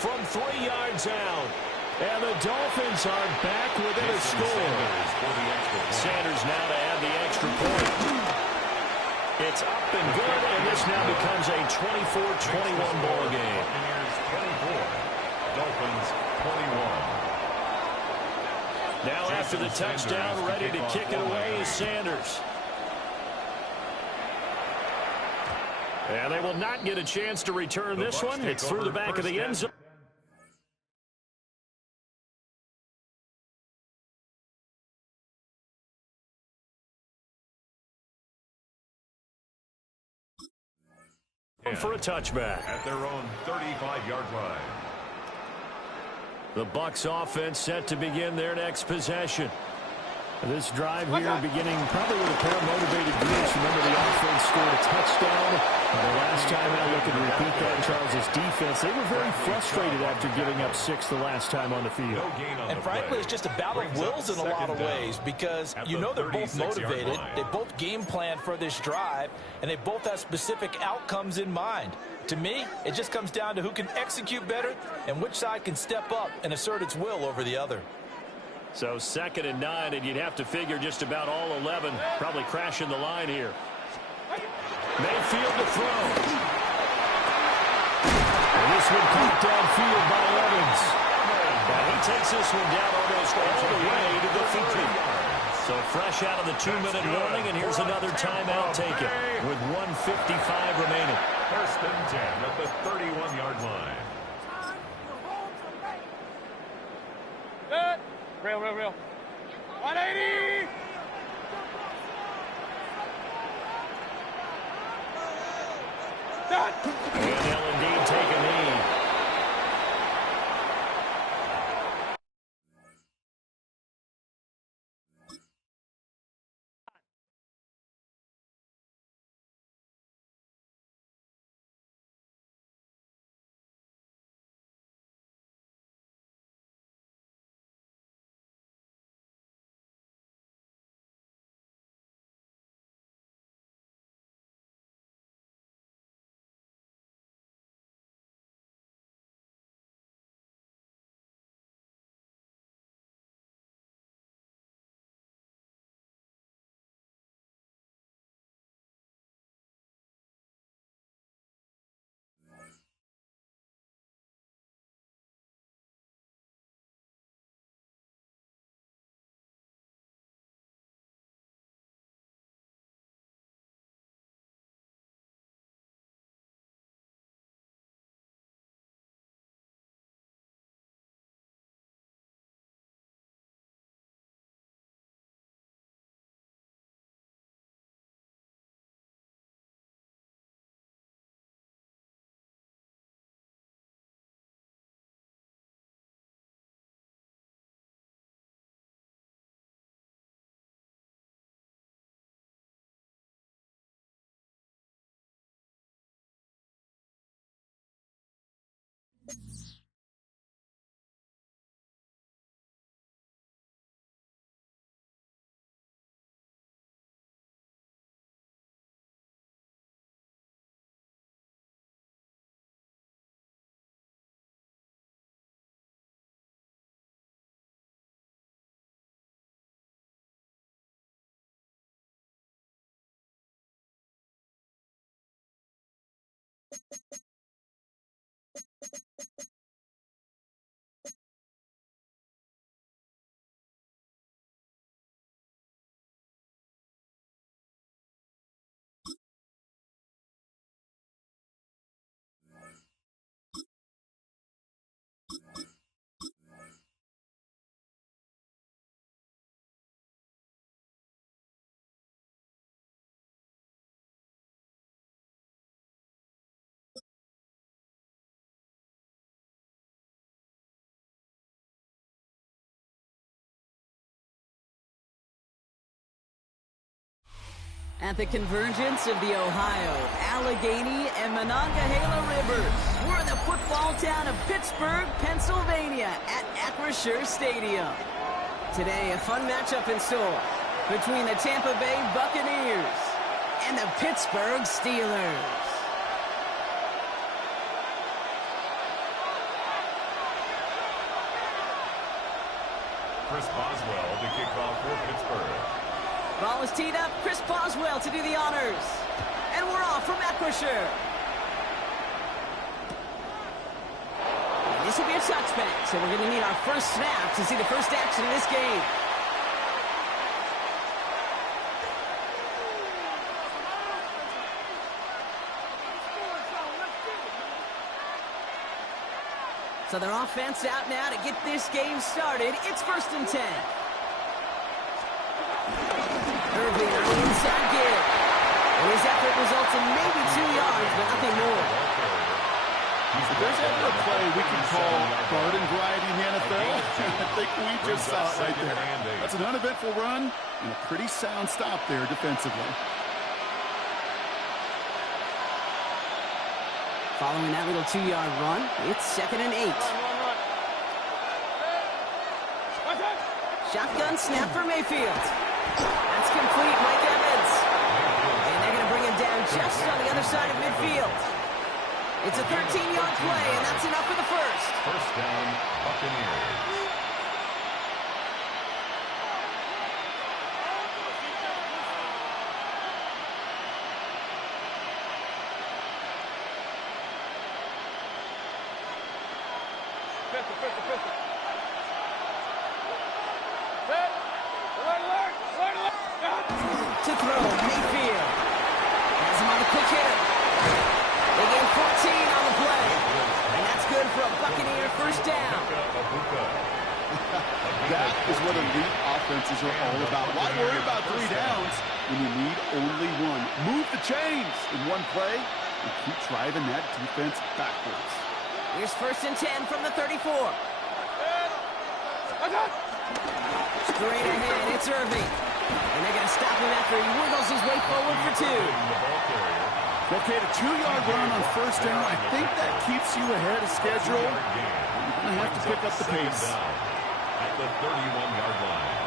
from 3 yards out. And the Dolphins are back within a score. Sanders now to add the extra point. It's up and good, and this now becomes a 24-21 ball game. 24, Dolphins 21. Now after the touchdown, ready to kick it away is Sanders. And they will not get a chance to return this one. It's through the back of the end zone. For a touchback. At their own 35-yard line. The Bucs offense set to begin their next possession. This drive here beginning probably with a pair of motivated groups. Remember, the offense scored a touchdown. The last time out, looking to repeat that in Charles' defense, they were very frustrated after giving up 6 the last time on the field. And frankly, it's just a battle of wills in a lot of ways because you know they're both motivated. They both game plan for this drive, and they both have specific outcomes in mind. To me, it just comes down to who can execute better and which side can step up and assert its will over the other. So 2nd and 9, and you'd have to figure just about all 11 probably crashing the line here. Mayfield to throw. And this one caught downfield by Evans. And he takes this one down almost all the way to the 30. So fresh out of the 2-minute warning, and here's another timeout taken with 1:55 remaining. First and 10 at the 31-yard line. Good. Real. 180. Done. And they'll indeed take a knee. At the convergence of the Ohio, Allegheny, and Monongahela Rivers, we're in the football town of Pittsburgh, Pennsylvania, at Acrisure Stadium. Today, a fun matchup in store between the Tampa Bay Buccaneers and the Pittsburgh Steelers. Chris Boswell to kick off for Pittsburgh. Ball is teed up. Chris Boswell to do the honors. And we're off from Acrisure. This will be a touchback, so we're going to need our first snap to see the first action of this game. So their offense out now to get this game started. It's 1st and 10. Irving on the inside give. And his effort results in maybe 2 yards, but nothing more. If there's ever a play we can call garden variety in the NFL, I think we just saw it right there. That's an uneventful run and a pretty sound stop there defensively. Following that little 2-yard run, it's 2nd and 8. Shotgun snap for Mayfield. That's complete, Mike Evans. And they're going to bring him down just on the other side of midfield. It's a 13-yard play, and that's enough for the first. First down, Buccaneers. Set. Alert. to throw. Mayfield has him on the quick hitter. They gain 14 on the play. And that's good for a Buccaneer first down. That is what elite offenses are all about. Why worry about 3 downs when you need only one? Move the chains in one play and keep driving that defense backwards. Here's 1st and 10 from the 34. Straight ahead, it's Irving. And they're going to stop him after he wiggles his way forward for 2. Okay, the 2-yard run on 1st down, I think that keeps you ahead of schedule. You're going to have to pick up the pace. At the 31-yard line.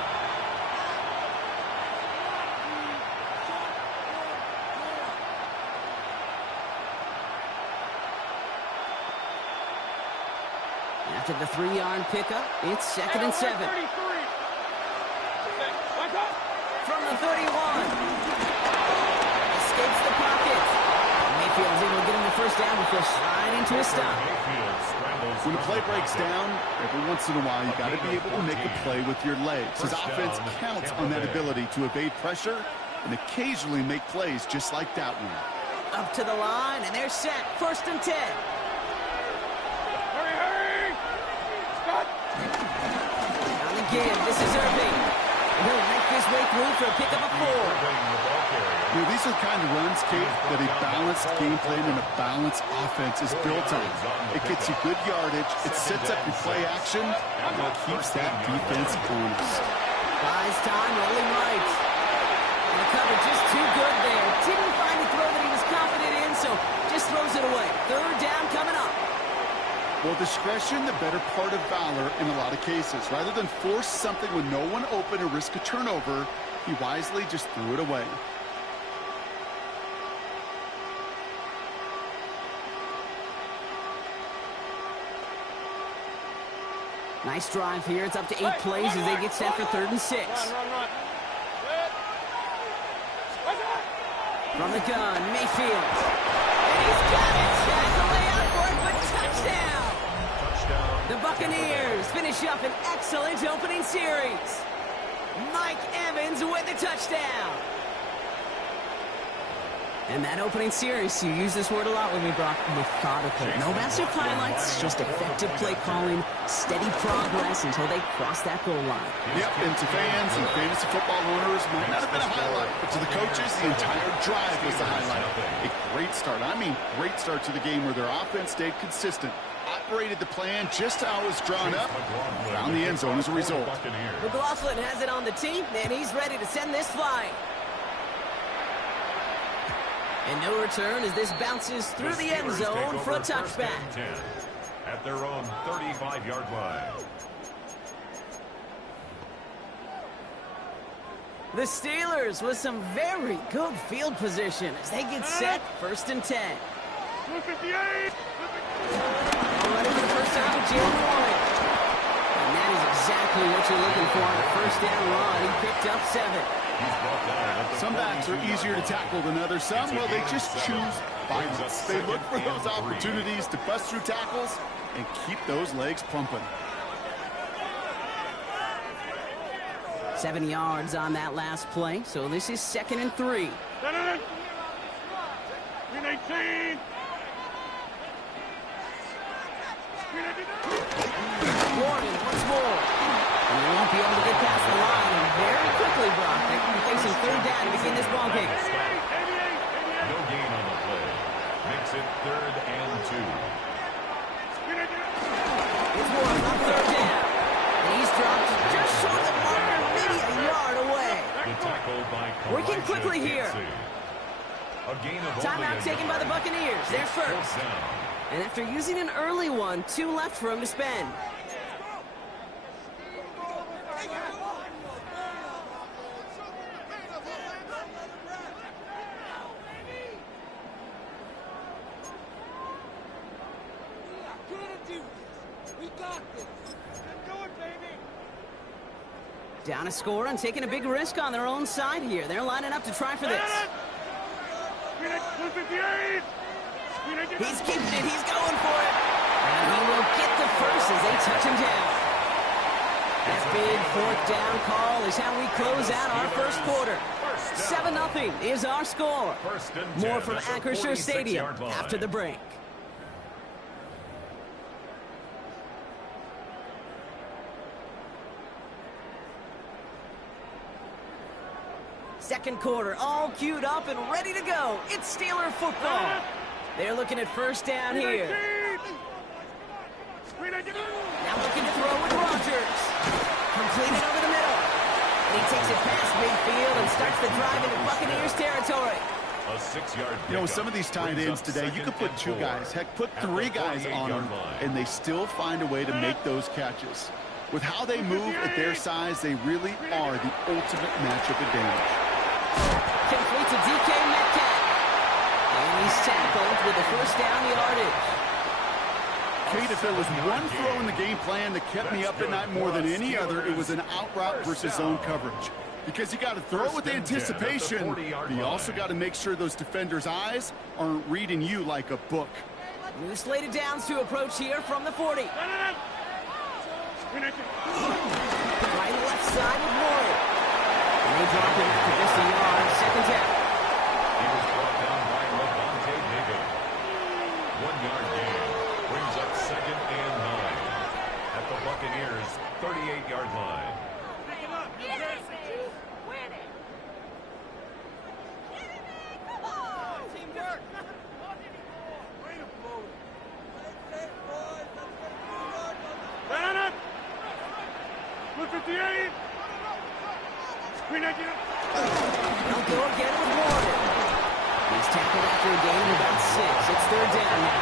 After the 3-yard pickup, it's 2nd and 7. From the 31. Escapes the pocket. Mayfield's able to get him the first down before sliding to a stop. When a play breaks down, every once in a while, you got to be able to make a play with your legs. His offense counts on that ability to evade pressure and occasionally make plays just like that one. Up to the line, and they're set. 1st and 10. Hurry! Scott! On the give, this is Irving. And he'll make his way through for a pickup of 4. You know, these are the kind of runs, Kate, that a balanced game plan and a balanced offense is built on. It gets you good yardage, it sets up your play action, and it keeps that defense honest. Buys time, rolling right. And the cover just too good there. Didn't find a throw that he was confident in, so just throws it away. 3rd down coming up. Well, discretion, the better part of valor in a lot of cases. Rather than force something with no one open and risk a turnover, he wisely just threw it away. Nice drive here. It's up to 8 plays as they get set for 3rd and 6. Run. From the gun, Mayfield. And he's got it. That's the way out for it, but touchdown. The Buccaneers finish up an excellent opening series. Mike Evans with the touchdown. And that opening series, you use this word a lot with me, Brock, methodical. No massive highlights, just effective play calling, steady progress until they cross that goal line. Yep, and to fans and fantasy football owners, might not have been a highlight, but to the coaches, the entire drive was the highlight. A great start, great start to the game where their offense stayed consistent, operated the plan just how it was drawn up, found the end zone as a result. McLaughlin has it on the team, and he's ready to send this flying. And no return as this bounces through the end zone for a touchback. At their own 35-yard line. The Steelers with some very good field position as they get set. 1st and 10. 258! Ready for the first time, Jalen Warren. And that is exactly what you're looking for on a 1st down run. He picked up 7. Some backs are easier to tackle than others. Some, well, they just choose violence. They look for those opportunities to bust through tackles and keep those legs pumping. 7 yards on that last play, so this is 2nd and 3. 18! Warren once more. And they won't be able to get past the line, and very quickly, Brock, they will be facing 3rd down to begin this ball game. No gain on the play. Makes it 3rd and 2. It's Warren on 3rd down. And he's dropped just short of the marker, maybe a yard away. Working quickly here. Timeout taken by the Buccaneers. They're first. And after using an early one, 2 left for him to spend. Down a score and taking a big risk on their own side here. They're lining up to try for this. He's keeping it. He's going for it. And he will get the first as they touch him down. That big 4th down call is how we close out our first quarter. 7-0 is our score. First and 10 More from at the Acrisure Stadium 46-yard line. after the break. Second quarter, all queued up and ready to go. It's Steeler football. They're looking at first down here. Now looking to throw with Rodgers. Completed over the middle. And he takes it past midfield and starts the drive into Buccaneers territory. A 6-yard You know, with some of these tight ends today, you could put 2 guys, heck, put 3 guys on them, and they still find a way to make those catches. With how they move at their size, they really are the ultimate matchup advantage. Complete to DK Metcalf. And he's tackled with the first down yardage. Kate, if there was one throw in the game plan that kept me up at night more than any other, it was an out route versus zone coverage. Because you got to throw with anticipation, but you also got to make sure those defenders' eyes aren't reading you like a book. New slated downs to approach here from the 40. Right left side with Ward. And they drop him after just a yard. Second down. He was brought down by Levante David. 1-yard gain brings up 2nd and 9 at the Buccaneers' 38-yard line. They'll go again with Ward. He's tackled after a gain of about 6. It's third down now.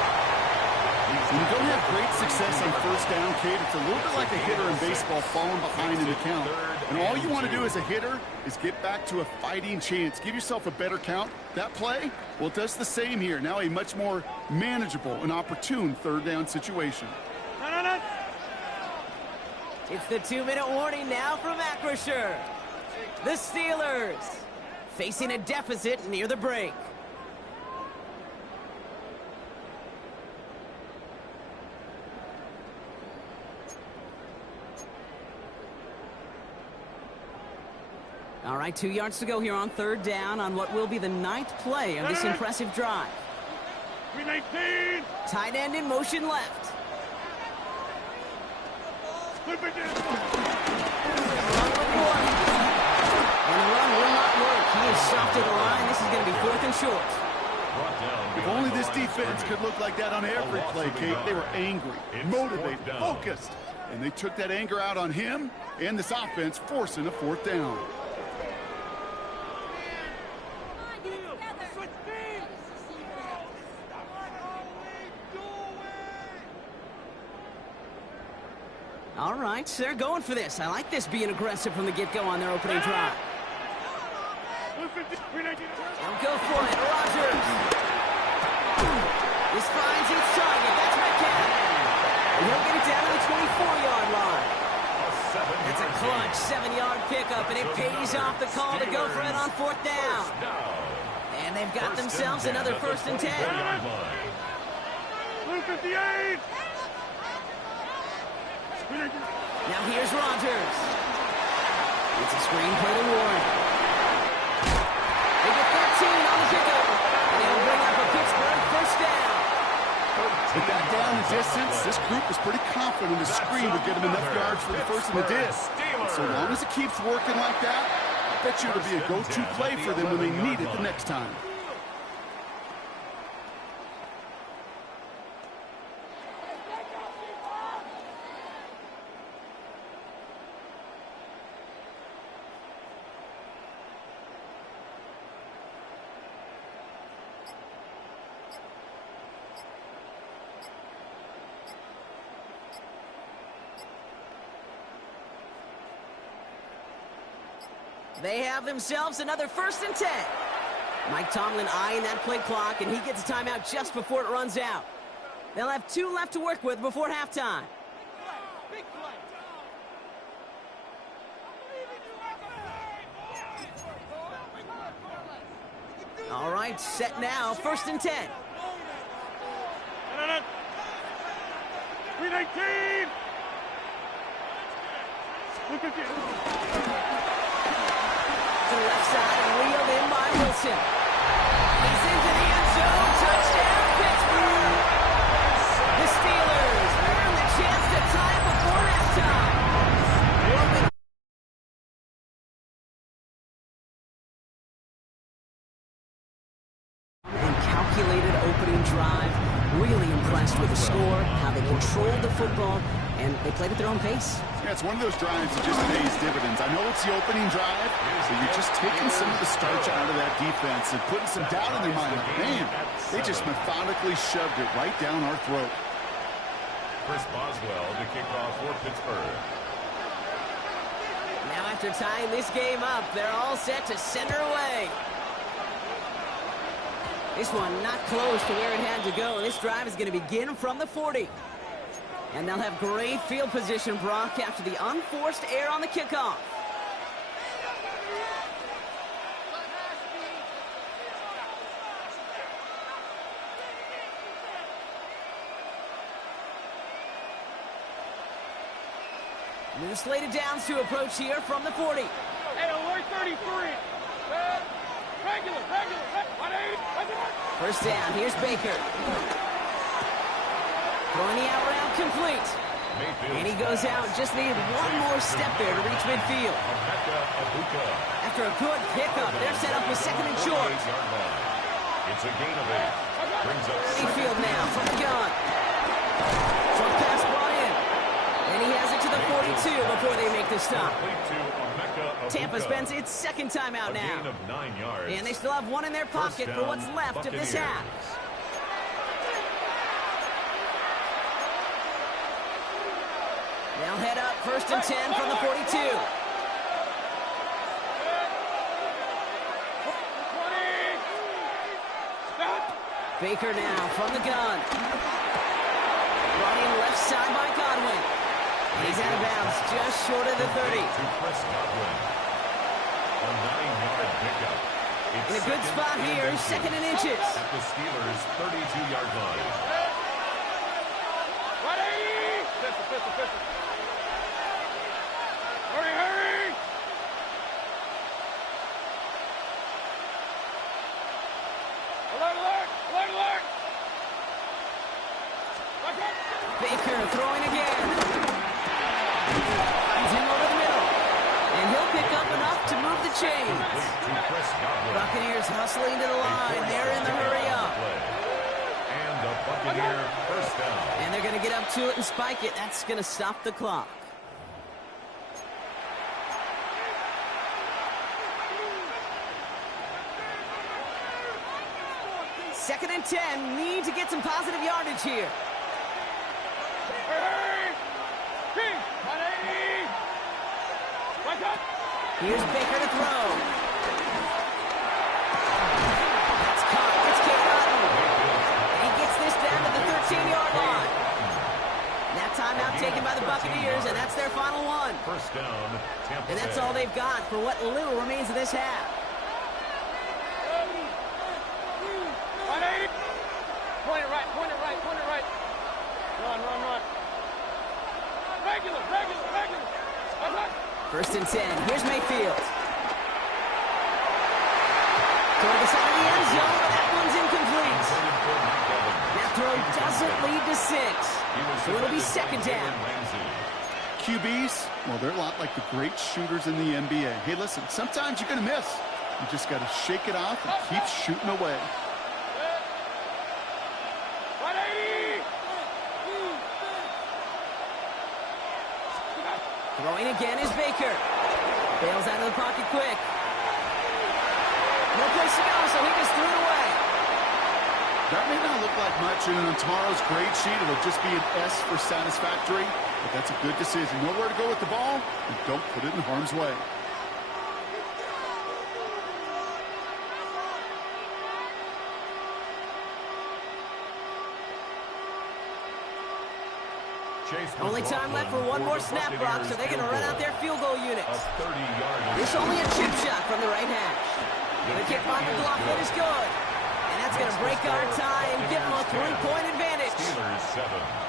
When you don't have great success on first down, Kate, it's a little bit like a hitter in baseball falling behind in the count. And all you want to do as a hitter is get back to a fighting chance. Give yourself a better count. That play, well, it does the same here. Now a much more manageable and opportune third down situation. It's the 2-minute warning now from Acrisure. The Steelers facing a deficit near the break. All right, 2 yards to go here on third down on what will be the 9th play of this impressive drive. Tight end in motion left. And the run will not work. He is stopped at the line. This is going to be 4th and short. If only this defense could look like that on every play, Kate. They were angry, motivated, focused. And they took that anger out on him and this offense, forcing a 4th down. All right, they're going for this. I like this being aggressive from the get-go on their opening drive. They'll go for it. Rodgers. This finds its target. That's Metcalf. And he'll get it down to the 24-yard line. That's a clutch 7-yard pickup, and it pays off the call to go for it on 4th down. And they've got themselves another 1st and 10. 58. Now here's Rodgers. It's a screen play to Warren. They get 13 on the pickup. And they'll bring up a Pittsburgh first down. With that down the distance, this group was pretty confident the screen would get them enough yards for the first, and it did. And so long as it keeps working like that, I bet you it'll be a go-to play for them when they need it the next time. They have themselves another 1st and 10. Mike Tomlin eyeing that play clock, and he gets a timeout just before it runs out. They'll have 2 left to work with before halftime. All right, set now, 1st and 10. 319. to the left side and reeled in by Wilson. He's into the end zone. Touchdown, Pittsburgh! The Steelers earn the chance to tie it before halftime. And calculated opening drive. Really impressed with the score, how they controlled the football, and they played at their own pace. Yeah, it's one of those drives that just pays dividends. I know it's the opening drive, so you're just taking some of the starch out of that defense and putting some doubt in their mind. Like, man, they just methodically shoved it right down our throat. Chris Boswell to kick off for Pittsburgh. Now after tying this game up, they're all set to send her away. This one not close to where it had to go. This drive is going to begin from the 40. And they'll have great field position, Brock, after the unforced error on the kickoff. New slated downs to approach here from the 40. Hey, alert 33. Regular. First down, here's Baker. Throwing the out route complete. And he goes out, just needed one more step there to reach midfield. After a good pickup, they're set up with second and short. It's a gain of 8. Brings up Mayfield now from the gun. Short pass brought in. And he has it to the 42 before they make the stop. Tampa spends its second time out now. Gain of 9 yards. And they still have one in their pocket for what's left of this half. They'll head up first and 10 from the 42. Baker now from the gun. Running left side by Godwin. And he's out of bounds just short of the 30. To Chris Godwin. A 9-yard pickup. In a good spot here, second and inches. At the Steelers' 32-yard line. Pistol. Hurry! Alert! Baker throwing again. Finds him over the middle. And he'll pick up enough to move the chains. Buccaneers hustling to the line. They're in the hurry up. And the Buccaneer first down. And they're going to get up to it and spike it. That's going to stop the clock. Second and 10. Need to get some positive yardage here. Here's Baker to throw. That's caught. It's kicked out. He gets this down to the 13-yard line. That timeout taken by the Buccaneers, and that's their final one. First down, Tampa And that's Bay. all they've got for what little remains of this half. 180. Point it right. Run. Regular. First and 10. Here's Mayfield. Toward the side of the end zone, but that one's incomplete. That throw doesn't lead to 6. So it'll be second down. QBs, well, they're a lot like the great shooters in the NBA. Hey, listen, sometimes you're going to miss. You just got to shake it off and keep shooting away. 180. Throwing again is Baker. Bails out of the pocket quick. No place to go, so he just threw it away. That may not look like much, and on tomorrow's grade sheet, it'll just be an S for satisfactory, but that's a good decision. Know where to go with the ball, and don't put it in harm's way. Only time left for one more snap, Brock, so they're going to run out their field goal units. This only a chip shot from the right hash. The kick by McLaughlin is good. And that's going to break our tie and give them a 3-point advantage. Steelers 7.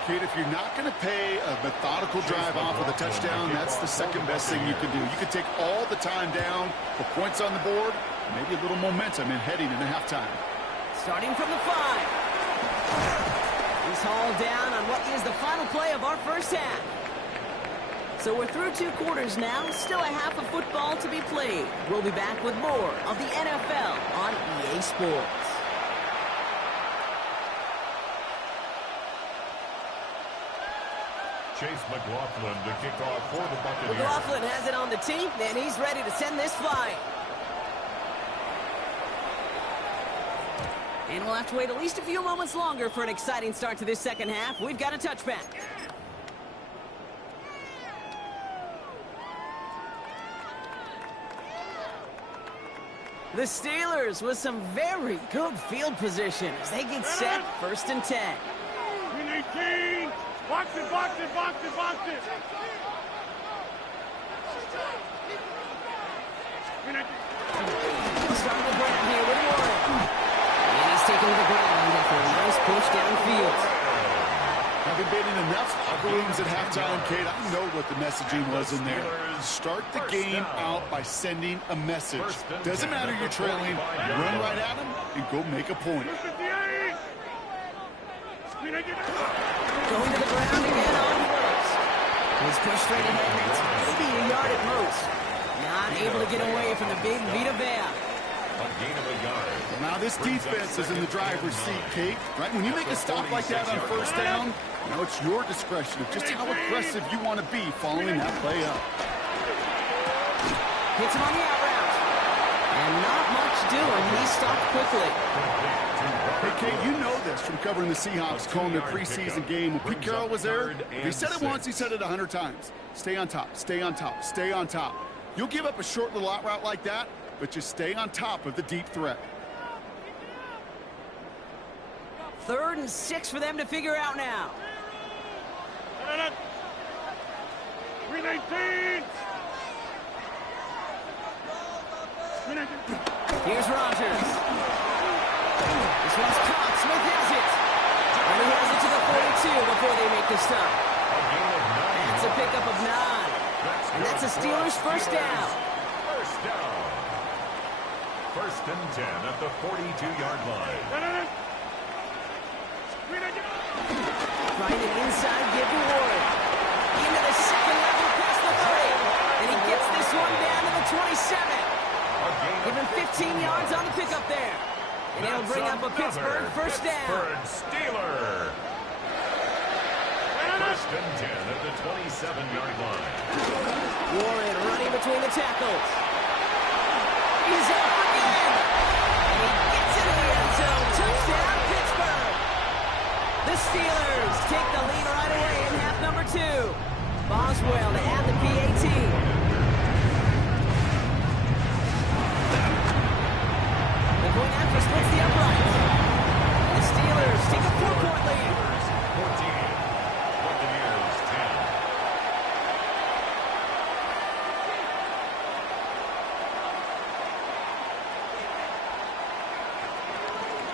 Kate, if you're not going to pay a methodical drive off with a touchdown, that's the second best thing you can do. You can take all the time down, put points on the board, maybe a little momentum in heading into halftime. Starting from the 5. He's hauled down on what is the final play of our first half. So we're through 2 quarters now, still a half of football to be played. We'll be back with more of the NFL on EA Sports. Chase McLaughlin to kick off for the Buccaneers. McLaughlin has it on the tee, and he's ready to send this flying. And we'll have to wait at least a few moments longer for an exciting start to this second half. We've got a touchback. The Steelers with some very good field position as they get set, 1st and 10. 18. Box it, box it, box it, box it. Starting the ground here with Warren. And he's taking to the ground after a nice push downfield. Having been in enough locker rooms at halftime, Kate, I know what the messaging was in there. Start the game out by sending a message. Doesn't matter you're trailing, run right at them and go make a point. Going to the ground again on first. He's pushed straight ahead. That's maybe a yard at most. Not able to get away from the big Vita Vea. A gain of a yard. Now this defense is in the driver's seat, Kate. Right? When you make a stop like that on 1st down, now it's your discretion of just how aggressive you want to be following that play up. Hits him on the out route. And not much doing. He stopped quickly. Hey, Kate, you know this from covering the Seahawks, calling their preseason game. When Pete Carroll was there, if he said it once, he said it 100 times. Stay on top, stay on top, stay on top. You'll give up a short little out route like that, but just stay on top of the deep threat. 3rd and 6 for them to figure out now. 319. Here's Rodgers. This one's caught. Smith has it. And he has it to the 42 before they make the stop. That's a pickup of 9. And that's a Steelers 1st down. 1st down. 1st and 10 at the 42-yard line. Trying an inside give to Warren. Into the 2nd level past the 30. And he gets this one down to the 27. Give him 15 yards on the pickup there. And it'll bring up a Pittsburgh 1st down. Pittsburgh Steeler. 1st and 10 at the 27-yard line. Warren running between the tackles. He's up again. And he gets into the end zone. Touchdown, Pittsburgh. The Steelers take the lead right away in half number 2. Boswell to add the PAT. Going after splits the upright. The Steelers take a 4-point lead. 14. Buccaneers 10.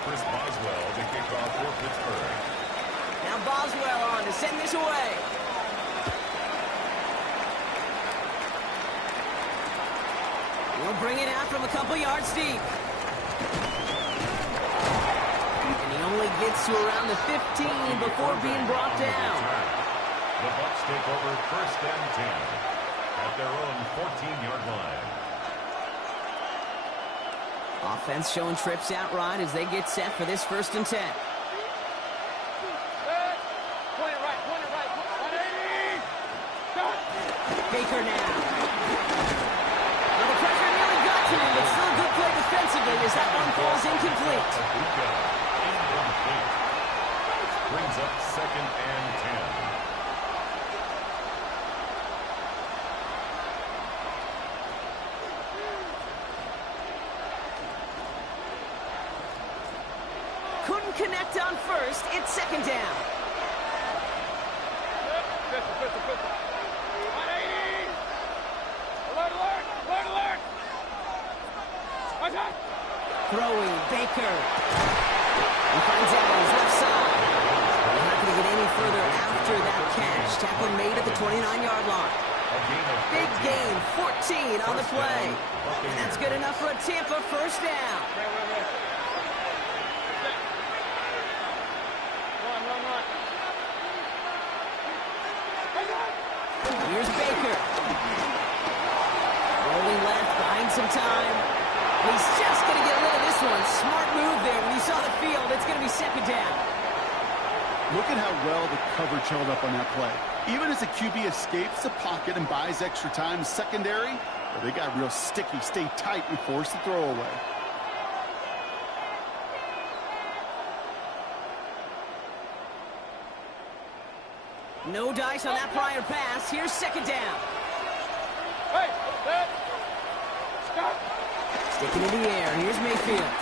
Chris Boswell to kick off for Pittsburgh. Now Boswell on to send this away. We'll bring it out from a couple yards deep. And he only gets to around the 15 before being brought down. The Bucs take over 1st and 10 at their own 14-yard line. Offense showing trips out right as they get set for this 1st and 10. Baker now. Well, the pressure nearly got to him, but still a good play defensively as that one falls incomplete. Incomplete. Brings up 2nd and 10. Couldn't connect on 1st. It's 2nd down. Throwing Baker. He finds Evans left side. He one made at the 29-yard line. Big gain, 14 on the play. And that's good enough for a Tampa first down. Here's Baker. Rolling left, buying some time. He's just going to get rid of this one. Smart move there. When you saw the field, it's going to be second down. Look at how well the coverage held up on that play. Even as the QB escapes the pocket and buys extra time, secondary, well, they got real sticky, stay tight, and force the throw away. No dice on that prior pass. Here's second down. Hey, stop. Sticking in the air. Here's Mayfield.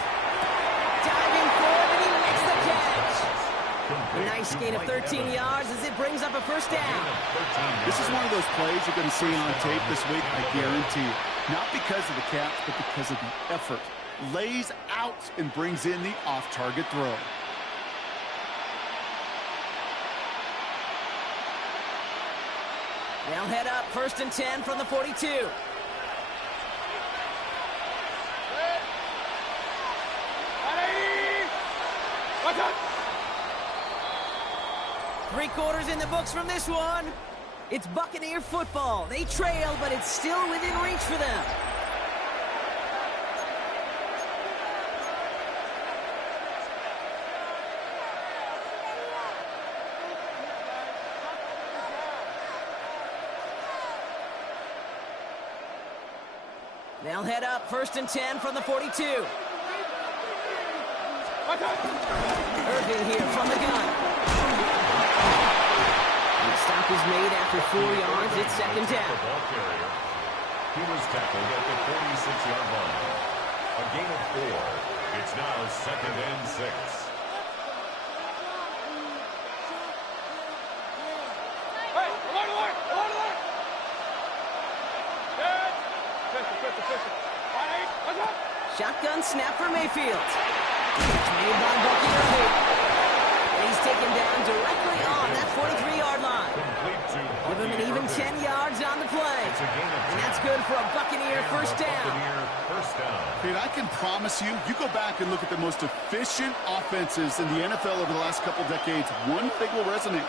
Diving forward, and he makes the catch. A nice gain of 13 yards as it brings up a first down. This is one of those plays you're going to see on tape this week, I guarantee you. Not because of the catch, but because of the effort. Lays out and brings in the off-target throw. They'll head up, 1st and 10 from the 42. Three quarters in the books from this one. It's Buccaneer football. They trail, but it's still within reach for them. They'll head up, 1st and 10 from the 42. Irving here from the gun. The stop is made after 4 yards. It's second down. He was tackled at the 46-yard line. A gain of 4. It's now 2nd and 6. Shotgun snap for Mayfield. It's made by Bucky Irving. And he's taken down directly on that 43-yard line. Give him an even 10 yards on the play. And that's good for a Buccaneer first down. And I can promise you, you go back and look at the most efficient offenses in the NFL over the last couple decades, one thing will resonate.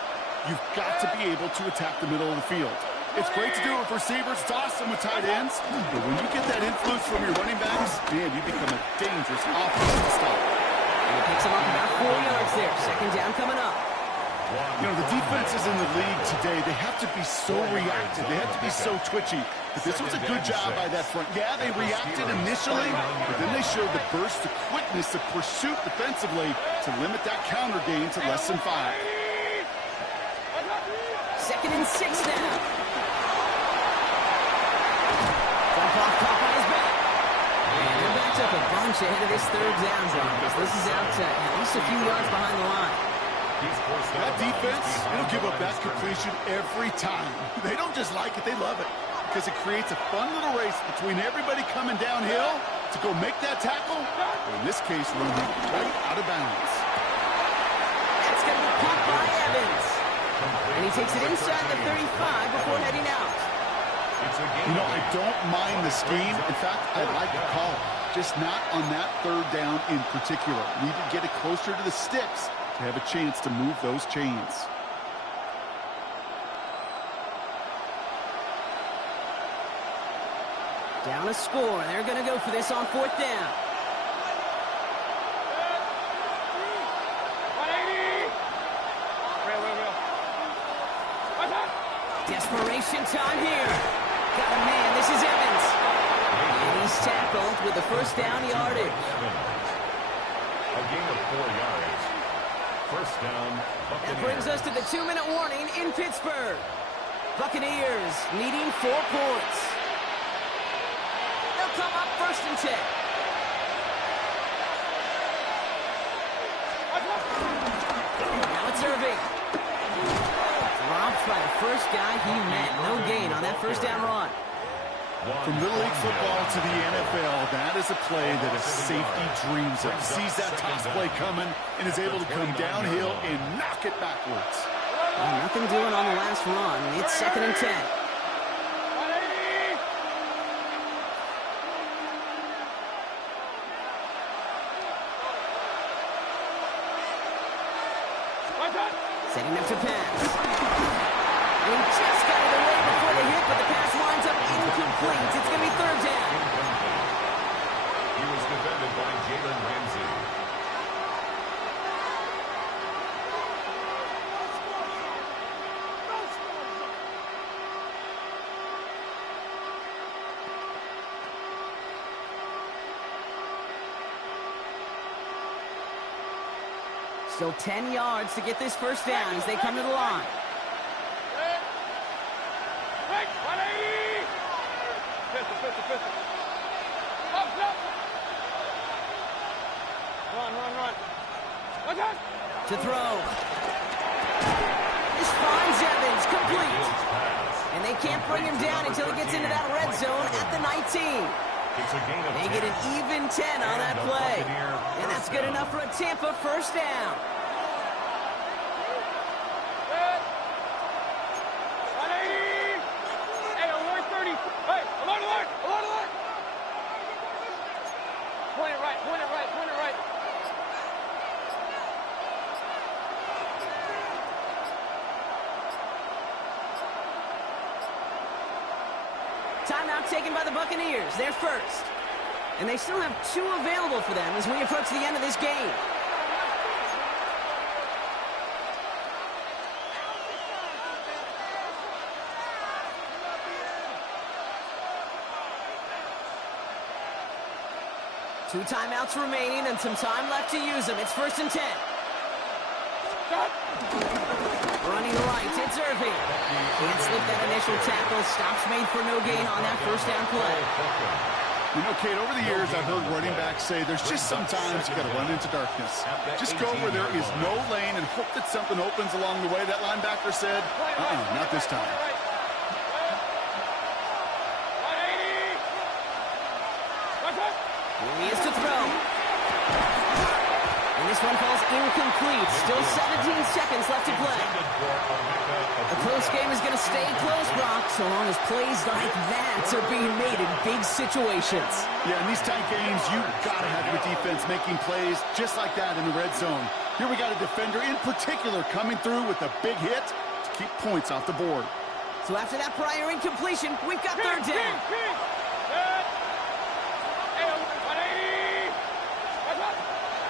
You've got to be able to attack the middle of the field. It's great to do it with receivers. It's awesome with tight ends. But when you get that influence from your running backs, man, you become a dangerous offense to stop. And he picks him up about 4 yards there. Second down coming up. You know, the defenses in the league today, they have to be so reactive. They have to be so twitchy. But this was a good job by that front. Yeah, they reacted initially, but then they showed the burst, the quickness, the pursuit defensively to limit that counter gain to less than 5. 2nd and 6 now. Caught on his back. And they're backed up a bunch ahead of this third down zone because this is out at least a few yards behind the line. That defense, it'll give up that completion every time. They don't just like it, they love it. Because it creates a fun little race between everybody coming downhill to go make that tackle. But in this case, running right out of bounds. That's going to be caught by Evans. And he takes it inside the 35 before heading out. You know, I don't mind the scheme. In fact, I like the call. Just not on that third down in particular. Need to get it closer to the sticks to have a chance to move those chains. Down a score. They're going to go for this on 4th down. Desperation time here. Got a man. This is Evans. And he's tackled with the first down yardage. A gain of 4 yards. First down, Buccaneers. That brings us to the 2-minute warning in Pittsburgh. Buccaneers needing 4 points. They'll come up 1st and 10. Now it's Irving. Dropped by the first guy he met. No gain on that first down run. From Little League football to the NFL, that is a play that a safety dreams of. Sees that toss play coming and is able to come downhill and knock it backwards. Nothing doing on the last run. It's 2nd and 10. Setting up to pass. And he just got it away before the hit, but the pass winds up incomplete. It's going to be 3rd down. He was defended by Jalen Ramsey. Still 10 yards to get this 1st down as they come to the line. To throw. This finds Evans, complete. And they can't bring him down until he gets into that red zone at the 19. They get an even 10 on that play. And that's good enough for a Tampa 1st down. Timeout taken by the Buccaneers. They're first. And they still have 2 available for them as we approach the end of this game. Two timeouts remaining and some time left to use them. It's 1st and 10. Running right, it's Irving. Can't slip that initial tackle. Stops made for no gain on that 1st down play. You know, Kate, over the years, I've heard running backs say there's just sometimes you got to run into darkness. Just go where there is no lane and hope that something opens along the way. That linebacker said, not this time. Here he is to throw. And this one falls incomplete. Still 17 seconds left to play. The close game is going to stay close, Brock, so long as plays like that are being made in big situations. Yeah, in these tight games, you got to have your defense making plays just like that in the red zone. Here we got a defender in particular coming through with a big hit to keep points off the board. So after that prior incompletion, we've got 3rd down.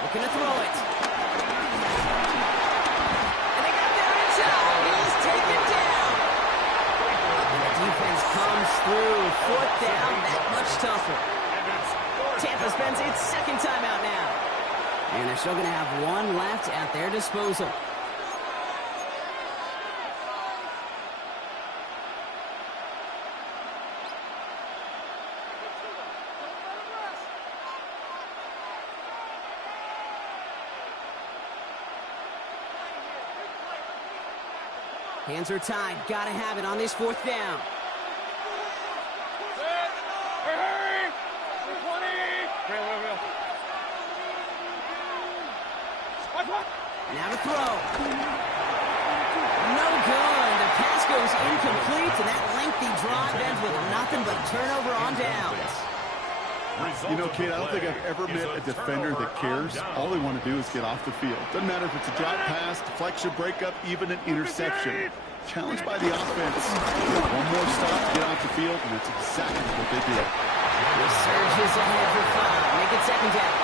Looking to throw it. And they got there in time. He's taken down. And the defense comes through. 4th down, that much tougher. Tampa spends its 2nd timeout now. And they're still going to have 1 left at their disposal. Hands are tied. Got to have it on this 4th down. Now to throw. No good. The pass goes incomplete, and that lengthy drive ends with nothing but turnover on downs. You know, Kate, I don't think I've ever met a defender that cares. All they want to do is get off the field. Doesn't matter if it's a drop pass, deflection, breakup, even an interception. Challenged by the offense. One more stop to get off the field, and that's exactly what they do. The surge is ahead for 5. Make it 2nd down.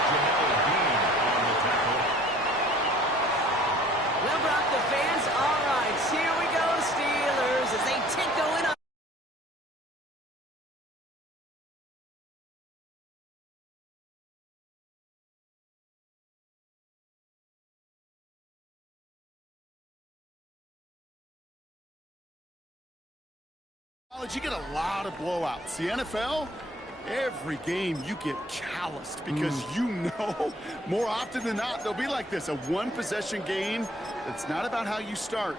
Well, Brock, the fans, all right. Here we go, Steelers, as they take the win. You get a lot of blowouts. The NFL, every game you get calloused because you know more often than not they'll be like this, a 1-possession game. It's not about how you start.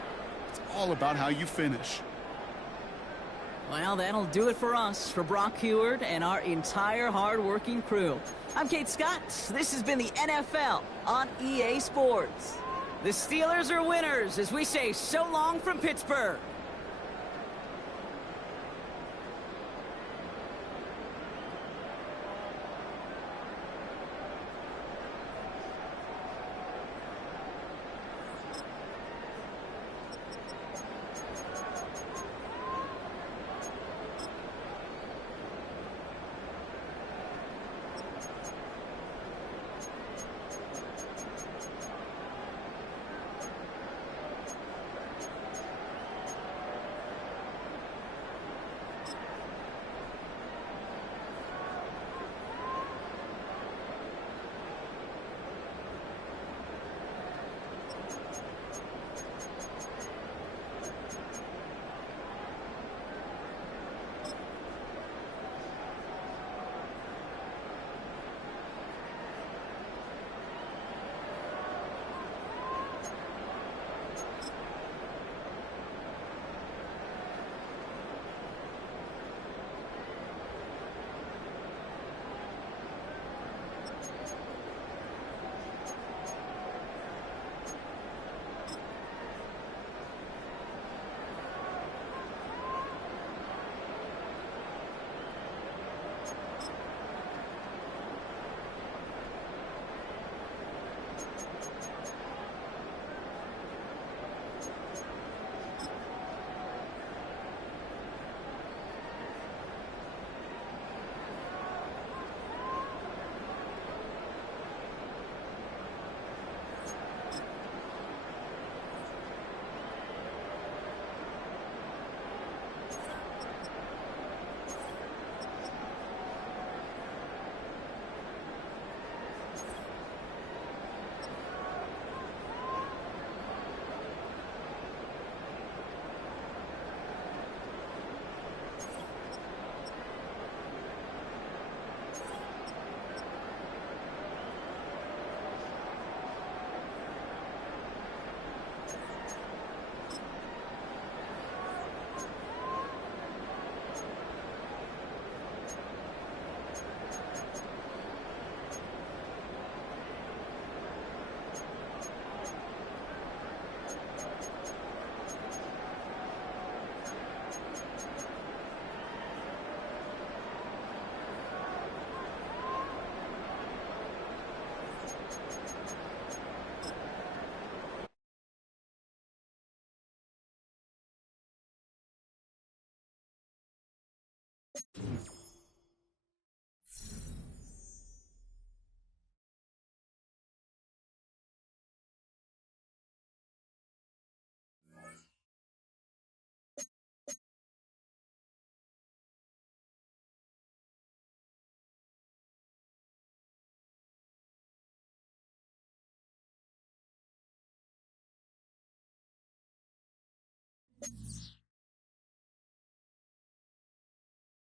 It's all about how you finish. Well, that'll do it for us, for Brock Heward and our entire hard-working crew. I'm Kate Scott. This has been the NFL on EA Sports. The Steelers are winners as we say so long from Pittsburgh.